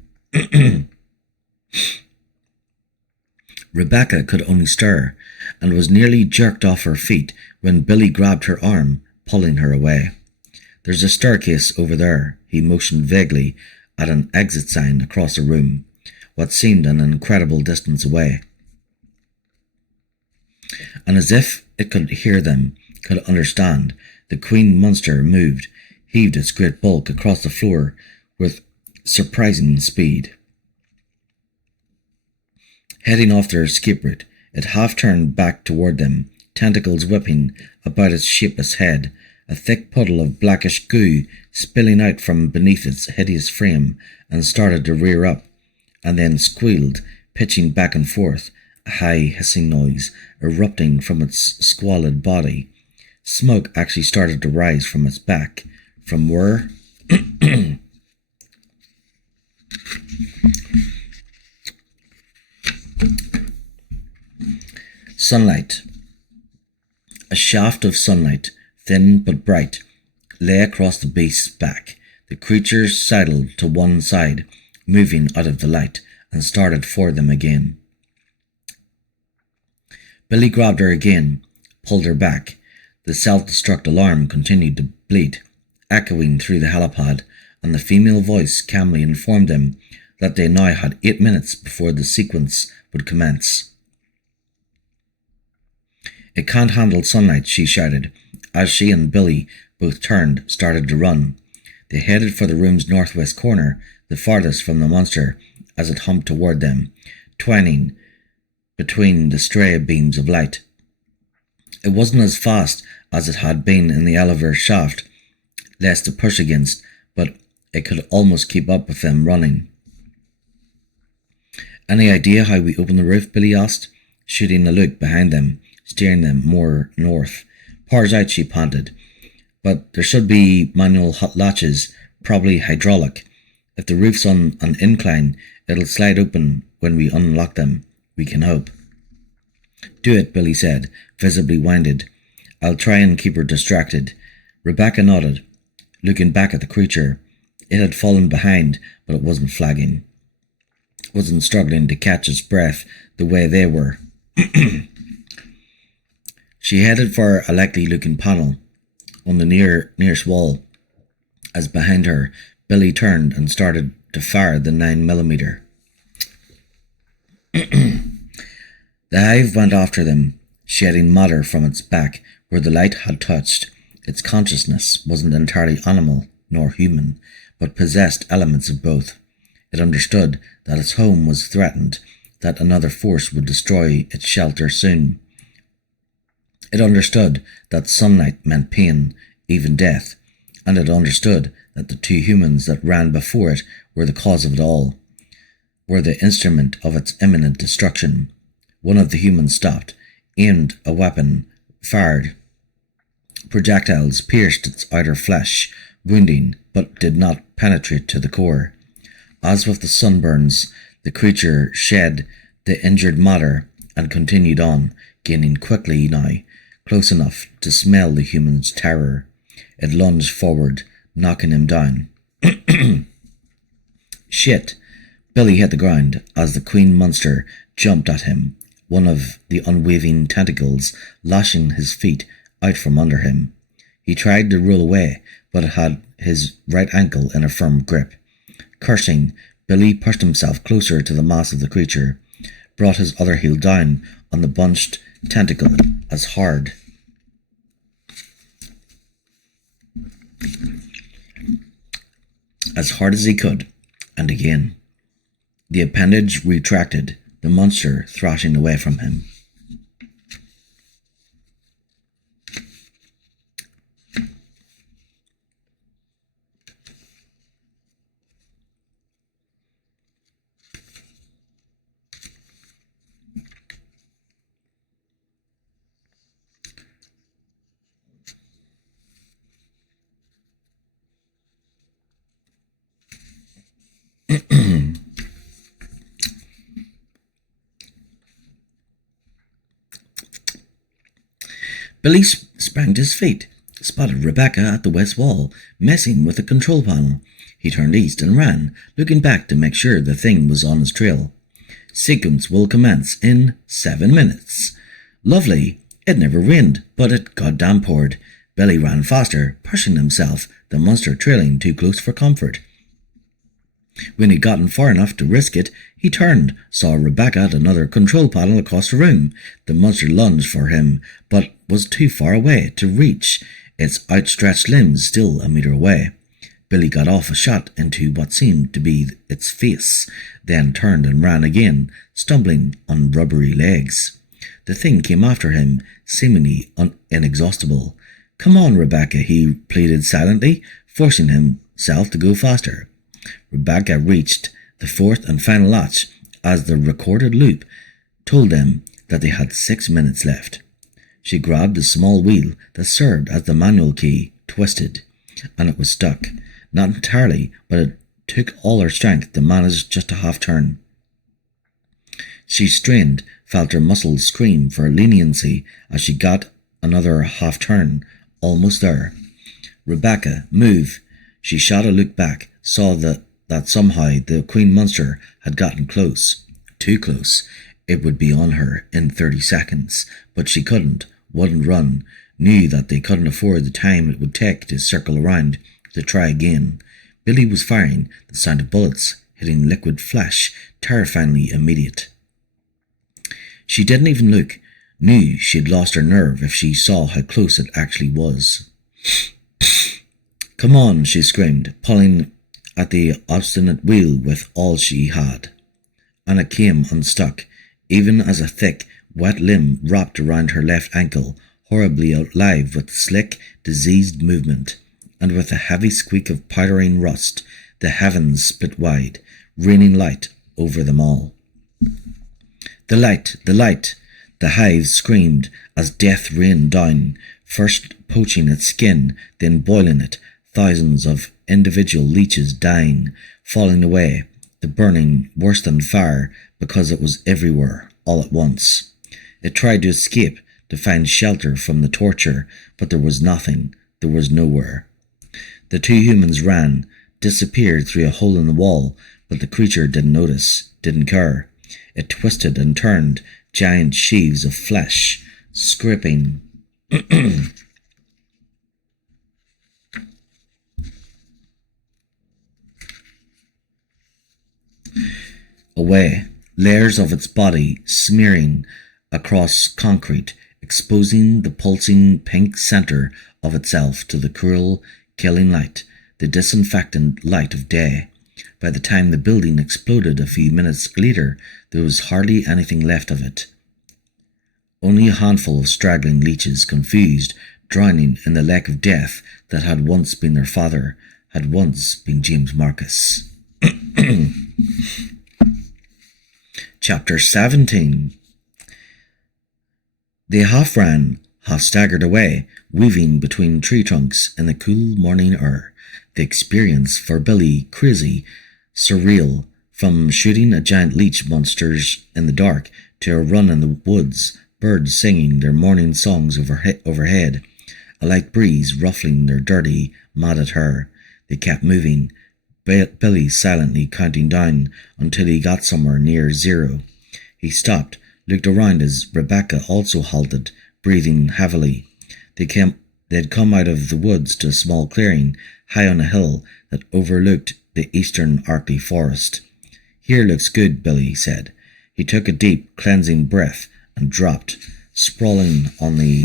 Rebecca could only stir, and was nearly jerked off her feet when Billy grabbed her arm, pulling her away. "There's a staircase over there," he motioned vaguely at an exit sign across the room, what seemed an incredible distance away. And as if it could hear them, could understand, the queen monster moved, heaved its great bulk across the floor with surprising speed. Heading off their escape route, it half-turned back toward them, tentacles whipping about its shapeless head, a thick puddle of blackish goo spilling out from beneath its hideous frame, and started to rear up, and then squealed, pitching back and forth, a high hissing noise erupting from its squalid body. Smoke actually started to rise from its back, from where? Sunlight. A shaft of sunlight, thin but bright, lay across the beast's back. The creature sidled to one side, moving out of the light, and started for them again. Billy grabbed her again, pulled her back. The self-destruct alarm continued to bleat, echoing through the helipad, and the female voice calmly informed them that they now had 8 minutes before the sequence would commence. "It can't handle sunlight," she shouted, as she and Billy both turned, started to run. They headed for the room's northwest corner, the farthest from the monster, as it humped toward them, twining between the stray beams of light. It wasn't as fast as it had been in the elevator shaft, less to push against, but it could almost keep up with them running. "Any idea how we open the roof?" Billy asked, shooting a look behind them, steering them more north. "Power's out," she panted, "but there should be manual latches, probably hydraulic. If the roof's on an incline, it'll slide open when we unlock them. We can hope." "Do it," Billy said, visibly winded. "I'll try and keep her distracted." Rebecca nodded, looking back at the creature. It had fallen behind, but it wasn't flagging. It wasn't struggling to catch its breath the way they were. She headed for a likely-looking panel on the nearest wall, as behind her, Billy turned and started to fire the 9mm. The hive went after them, shedding matter from its back where the light had touched. Its consciousness wasn't entirely animal nor human, but possessed elements of both. It understood that its home was threatened, that another force would destroy its shelter soon. It understood that sunlight meant pain, even death, and it understood that the two humans that ran before it were the cause of it all, were the instrument of its imminent destruction. One of the humans stopped, aimed a weapon, fired. Projectiles pierced its outer flesh, wounding, but did not penetrate to the core. As with the sunburns, the creature shed the injured matter and continued on, gaining quickly now, close enough to smell the human's terror. It lunged forward, knocking him down. "Shit!" Billy hit the ground as the queen monster jumped at him, one of the unwaving tentacles lashing his feet out from under him. He tried to roll away, but it had his right ankle in a firm grip. Cursing, Billy pushed himself closer to the mass of the creature, brought his other heel down on the bunched tentacle as hard as he could, and again. The appendage retracted, the monster thrashing away from him. Billy sprang to his feet, spotted Rebecca at the west wall, messing with the control panel. He turned east and ran, looking back to make sure the thing was on his trail. Sequence will commence in 7 minutes. Lovely. It never rained, but it goddamn poured. Billy ran faster, pushing himself, the monster trailing too close for comfort. When he'd gotten far enough to risk it, he turned, saw Rebecca at another control panel across the room. The monster lunged for him, but was too far away to reach, its outstretched limbs still a meter away. Billy got off a shot into what seemed to be its face, then turned and ran again, stumbling on rubbery legs. The thing came after him, seemingly inexhaustible. "Come on, Rebecca," he pleaded silently, forcing himself to go faster. Rebecca reached the fourth and final latch as the recorded loop told them that they had 6 minutes left. She grabbed the small wheel that served as the manual key, twisted, and it was stuck. Not entirely, but it took all her strength to manage just a half turn. She strained, felt her muscles scream for leniency as she got another half turn, almost there. "Rebecca, move." She shot a look back, saw that somehow the queen monster had gotten close. Too close. It would be on her in 30 seconds, but she wouldn't run, knew that they couldn't afford the time it would take to circle around, to try again. Billy was firing, the sound of bullets hitting liquid flesh, terrifyingly immediate. She didn't even look, knew she'd lost her nerve if she saw how close it actually was. "Come on," she screamed, pulling at the obstinate wheel with all she had. And it came unstuck, even as a thick, wet limb wrapped around her left ankle, horribly alive with slick, diseased movement. And with a heavy squeak of powdering rust, the heavens split wide, raining light over them all. The light, the light! The hive screamed as death rained down, first poaching its skin, then boiling it, thousands of individual leeches dying, falling away, the burning worse than fire because it was everywhere, all at once. It tried to escape, to find shelter from the torture, but there was nothing, there was nowhere. The two humans ran, disappeared through a hole in the wall, but the creature didn't notice, didn't care. It twisted and turned, giant sheaves of flesh, scraping away, layers of its body smearing across concrete, exposing the pulsing pink center of itself to the cruel, killing light, the disinfectant light of day. By the time the building exploded a few minutes later, there was hardly anything left of it. Only a handful of straggling leeches, confused, drowning in the lake of death that had once been their father, had once been James Marcus. Chapter 17. They half ran, half staggered away, weaving between tree trunks in the cool morning air. The experience for Billy crazy, surreal, from shooting at giant leech monsters in the dark to a run in the woods, birds singing their morning songs overhead, a light breeze ruffling their dirty, matted hair. They kept moving, Billy silently counting down until he got somewhere near 0. He stopped, looked around as Rebecca also halted, breathing heavily. They had come out of the woods to a small clearing, high on a hill that overlooked the eastern Arctic forest. "Here looks good," Billy said. He took a deep, cleansing breath and dropped, sprawling on the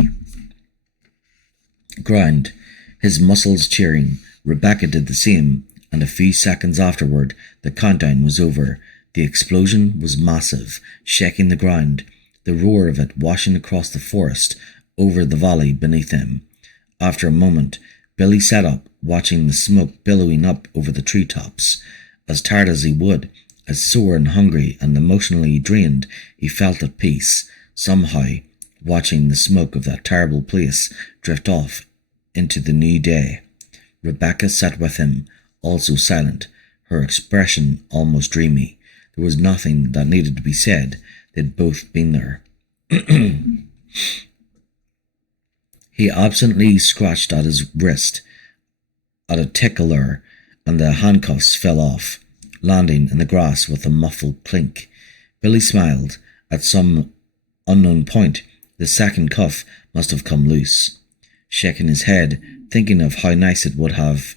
ground, his muscles cheering. Rebecca did the same, and a few seconds afterward, the countdown was over. The explosion was massive, shaking the ground, the roar of it washing across the forest, over the valley beneath them. After a moment, Billy sat up, watching the smoke billowing up over the treetops. As tired as he would, as sore and hungry and emotionally drained, he felt at peace, somehow, watching the smoke of that terrible place drift off into the new day. Rebecca sat with him, also silent, her expression almost dreamy. There was nothing that needed to be said. They'd both been there. He absently scratched at his wrist at a tickler, and the handcuffs fell off, landing in the grass with a muffled clink. Billy smiled. At some unknown point, the second cuff must have come loose. Shaking his head, thinking of how nice it would have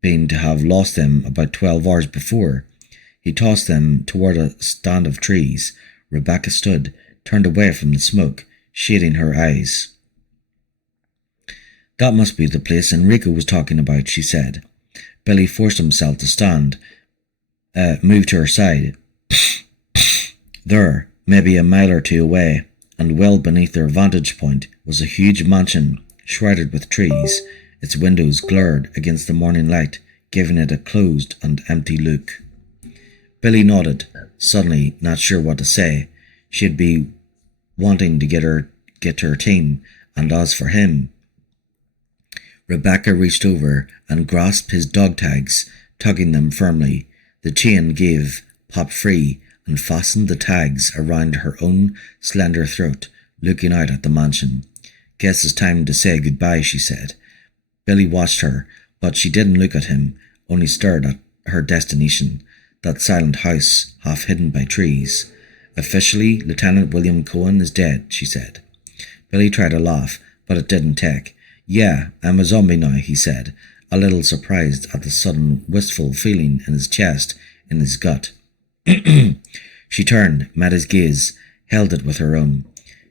been to have lost them about 12 hours before, he tossed them toward a stand of trees. Rebecca stood, turned away from the smoke, shading her eyes. "That must be the place Enrico was talking about," she said. Billy forced himself to stand, moved to her side. There, maybe a mile or two away, and well beneath their vantage point, was a huge mansion, shrouded with trees. Its windows glared against the morning light, giving it a closed and empty look. Billy nodded, suddenly not sure what to say. She'd be wanting to get to her team, and as for him... Rebecca reached over and grasped his dog tags, tugging them firmly. The chain gave, popped free, and fastened the tags around her own slender throat, looking out at the mansion. "Guess it's time to say goodbye," she said. Billy watched her, but she didn't look at him, only stared at her destination, that silent house, half hidden by trees. "Officially, Lieutenant William Cohen is dead," she said. Billy tried to laugh, but it didn't take. "Yeah, I'm a zombie now," he said, a little surprised at the sudden wistful feeling in his chest, in his gut. She turned, met his gaze, held it with her own.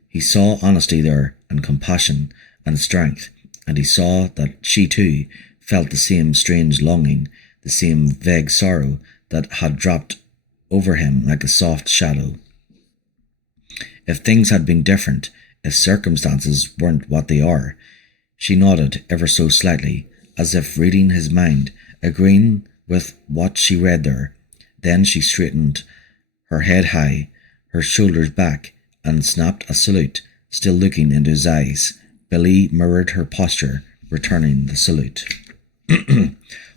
He saw honesty there, and compassion, and strength, and he saw that she too felt the same strange longing, the same vague sorrow that had dropped over him like a soft shadow. If things had been different, if circumstances weren't what they are... She nodded ever so slightly, as if reading his mind, agreeing with what she read there. Then she straightened, her head high, her shoulders back, and snapped a salute, still looking into his eyes. Billy mirrored her posture, returning the salute,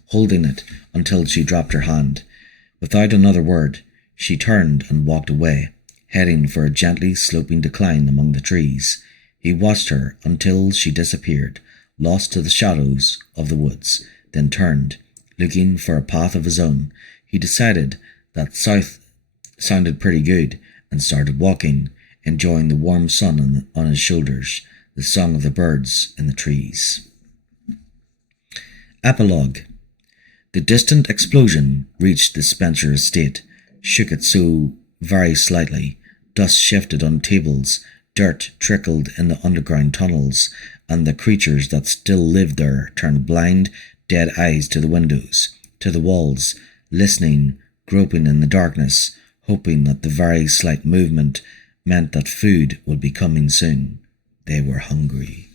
holding it until she dropped her hand. Without another word, she turned and walked away, heading for a gently sloping decline among the trees. He watched her until she disappeared, lost to the shadows of the woods, then turned, looking for a path of his own. He decided that south sounded pretty good and started walking, enjoying the warm sun on his shoulders, the song of the birds in the trees. Epilogue. The distant explosion reached the Spencer estate, shook it so very slightly. Dust shifted on tables, dirt trickled in the underground tunnels, and the creatures that still lived there turned blind, dead eyes to the windows, to the walls, listening, groping in the darkness, hoping that the very slight movement meant that food would be coming soon. They were hungry.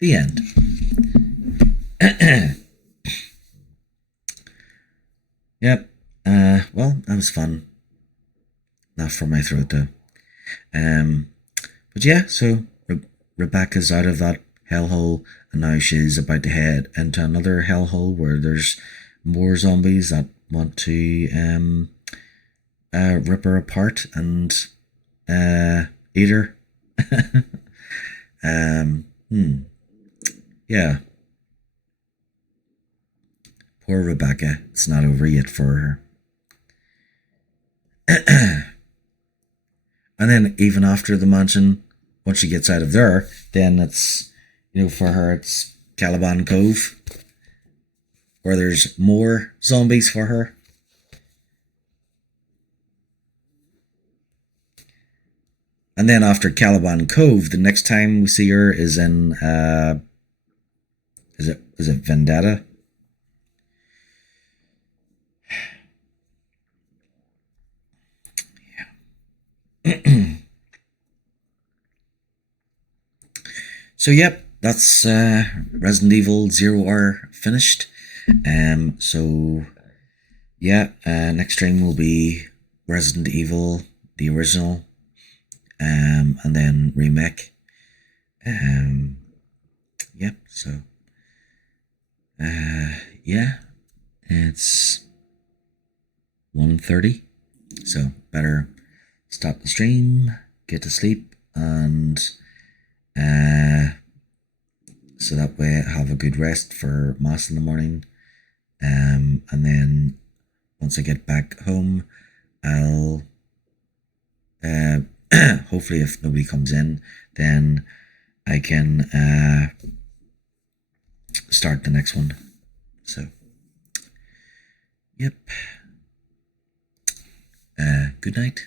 The end. Yep. Well, that was fun. Not for my throat though. But yeah, so Rebecca's out of that hellhole, and now she's about to head into another hellhole where there's more zombies that want to rip her apart and eat her. Yeah. Poor Rebecca. It's not over yet for her. And then even after the mansion, once she gets out of there, then it's, for her it's Caliban Cove, where there's more zombies for her. And then after Caliban Cove, the next time we see her is in is it Vendetta? So yep, that's Resident Evil 0 Hour finished. So yeah, next stream will be Resident Evil, the original, and then remake. Yep, so yeah, it's 1:30, so better stop the stream, get to sleep, and so that way I have a good rest for Mass in the morning. And then once I get back home, I'll hopefully, if nobody comes in, then I can start the next one. So, yep. Good night.